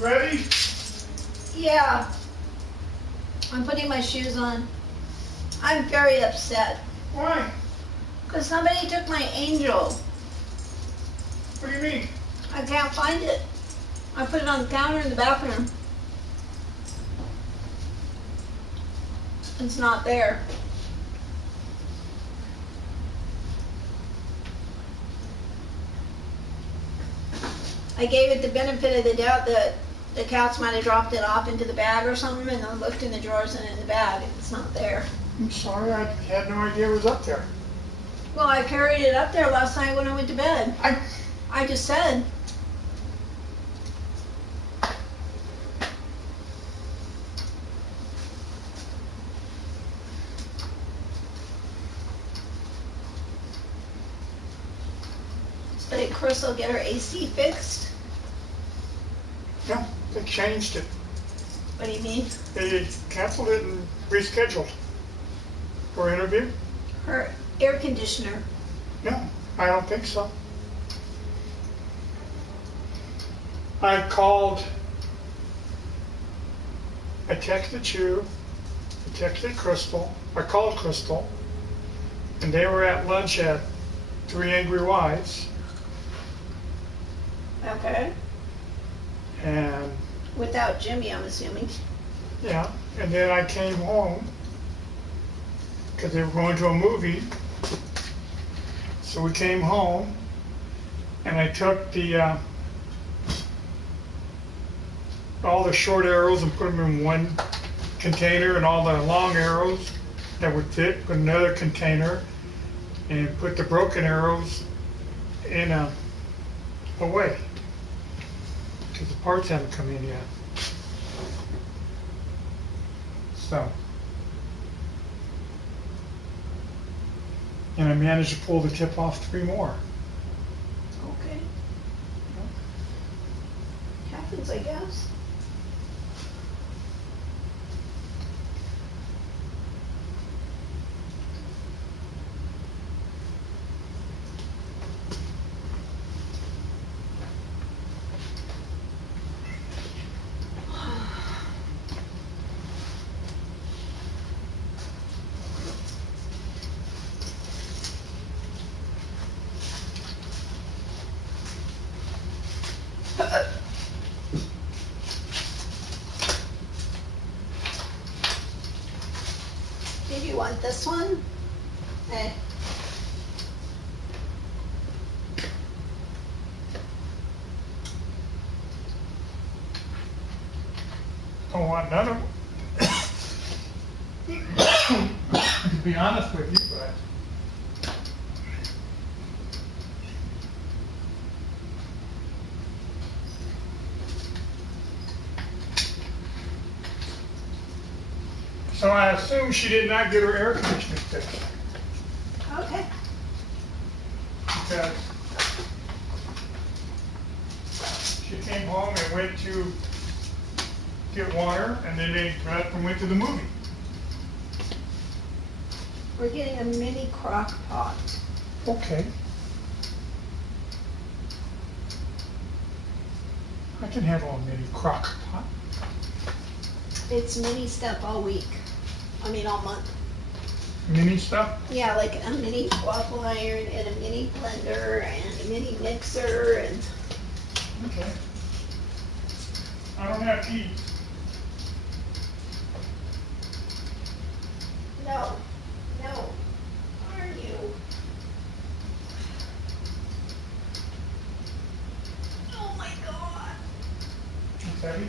Ready? Yeah. I'm putting my shoes on. I'm very upset. Why? Because somebody took my angel. What do you mean? I can't find it. I put it on the counter in the bathroom. It's not there. I gave it the benefit of the doubt that the cats might have dropped it off into the bag or something, and I looked in the drawers and in the bag, and it's not there. I'm sorry, I had no idea it was up there. Well, I carried it up there last night when I went to bed. I just said. So did Crystal get her AC fixed? No, they changed it. What do you mean? They canceled it and rescheduled for interview. Her air conditioner. No, I don't think so. I called, I texted you, I texted Crystal, I called Crystal, and they were at lunch at Three Angry Wives. Okay. And Without Jimmy, I'm assuming. yeah, and then I came home because they were going to a movie. So we came home, and I took the all the short arrows and put them in one container, and all the long arrows that would fit put in another container, and put the broken arrows in a away because the parts haven't come in yet. So, and I managed to pull the tip off 3 more. Okay. Happens, I guess. Did you want this one? Eh. Don't want none of them. To be honest with you, but so I assume she did not get her air conditioning fixed Okay. because she came home and went to get water, and then they got up and went to the movie. We're getting a mini crock pot. Okay. I can handle a mini crock pot. It's mini stuff all week. I mean, all month. Mini stuff? Yeah, like a mini waffle iron and a mini blender and a mini mixer and. Okay. I don't have to eat. No. No. Are you? Oh my God. It's heavy.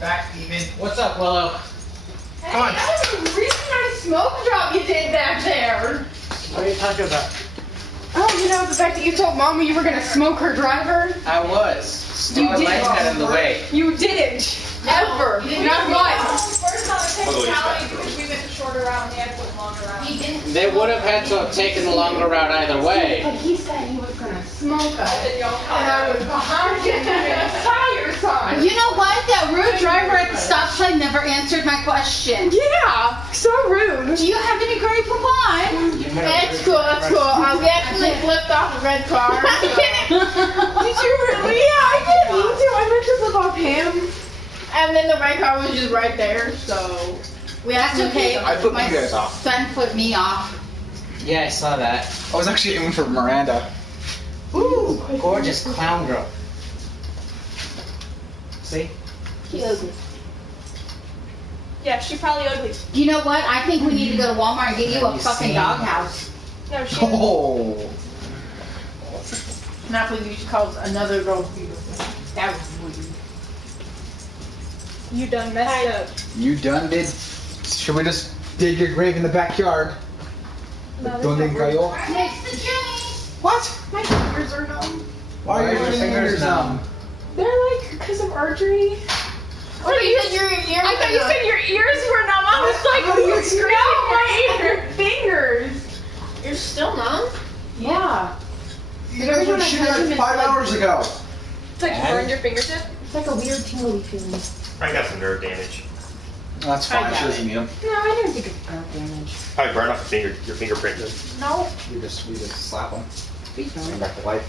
Back, Steven. What's up, Willow? Hey, that was a really nice smoke drop you did back there. What are you talking about? Oh, you know, the fact that you told Mama you were going to smoke her driver? I was. Stupid lights got in the way. You didn't. Ever. Not once. First time I picked Callie because we went the shorter route and they had to go the longer route. He didn't. They would have had to have taken the longer route either way. But he said he was going to smoke us. And I was behind him with a tire sign. You know what? That rude driver at the stop sign never answered my question. Yeah, so rude. Do you have any Grey Poupon? That's cool, that's cool. We actually flipped off the red car. Did you really? Yeah, I did. Me too. I meant to flip off him. And then the red car was just right there, so That's okay. I flipped My you guys off. son flipped me off. Yeah, I saw that. I was actually aiming for Miranda. Ooh, gorgeous clown girl. See? She's ugly. Yeah, she's probably ugly. You know what? I think we need to go to Walmart and get you a fucking doghouse. No, she. Oh. Not for you to call another girl beautiful. That was weird. You done messed up. You done did? Should we just dig your grave in the backyard? Don't dig Gaio? What? My fingers are numb. Why are your fingers numb? They're like because of archery. Oh, you said your ears. I thought you said your ears were numb. I was like, How do you no, my fingers. You're still numb? Yeah. You guys were shooting like 5 hours ago. It's like you burned your fingertip. It's like a weird tingly feeling. I got some nerve damage. That's fine. She doesn't need them. No, I didn't think it's nerve damage. Probably burn off your fingerprint. Then. No. We just slap them. Please don't. Bring back to life.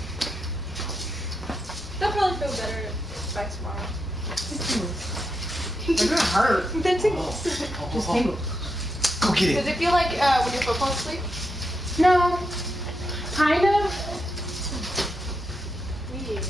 They'll probably feel better by tomorrow. It's gonna hurt. Then tingles. Just tingles. Go get Does it it feel like when your foot falls asleep? No. Kind of. Weird.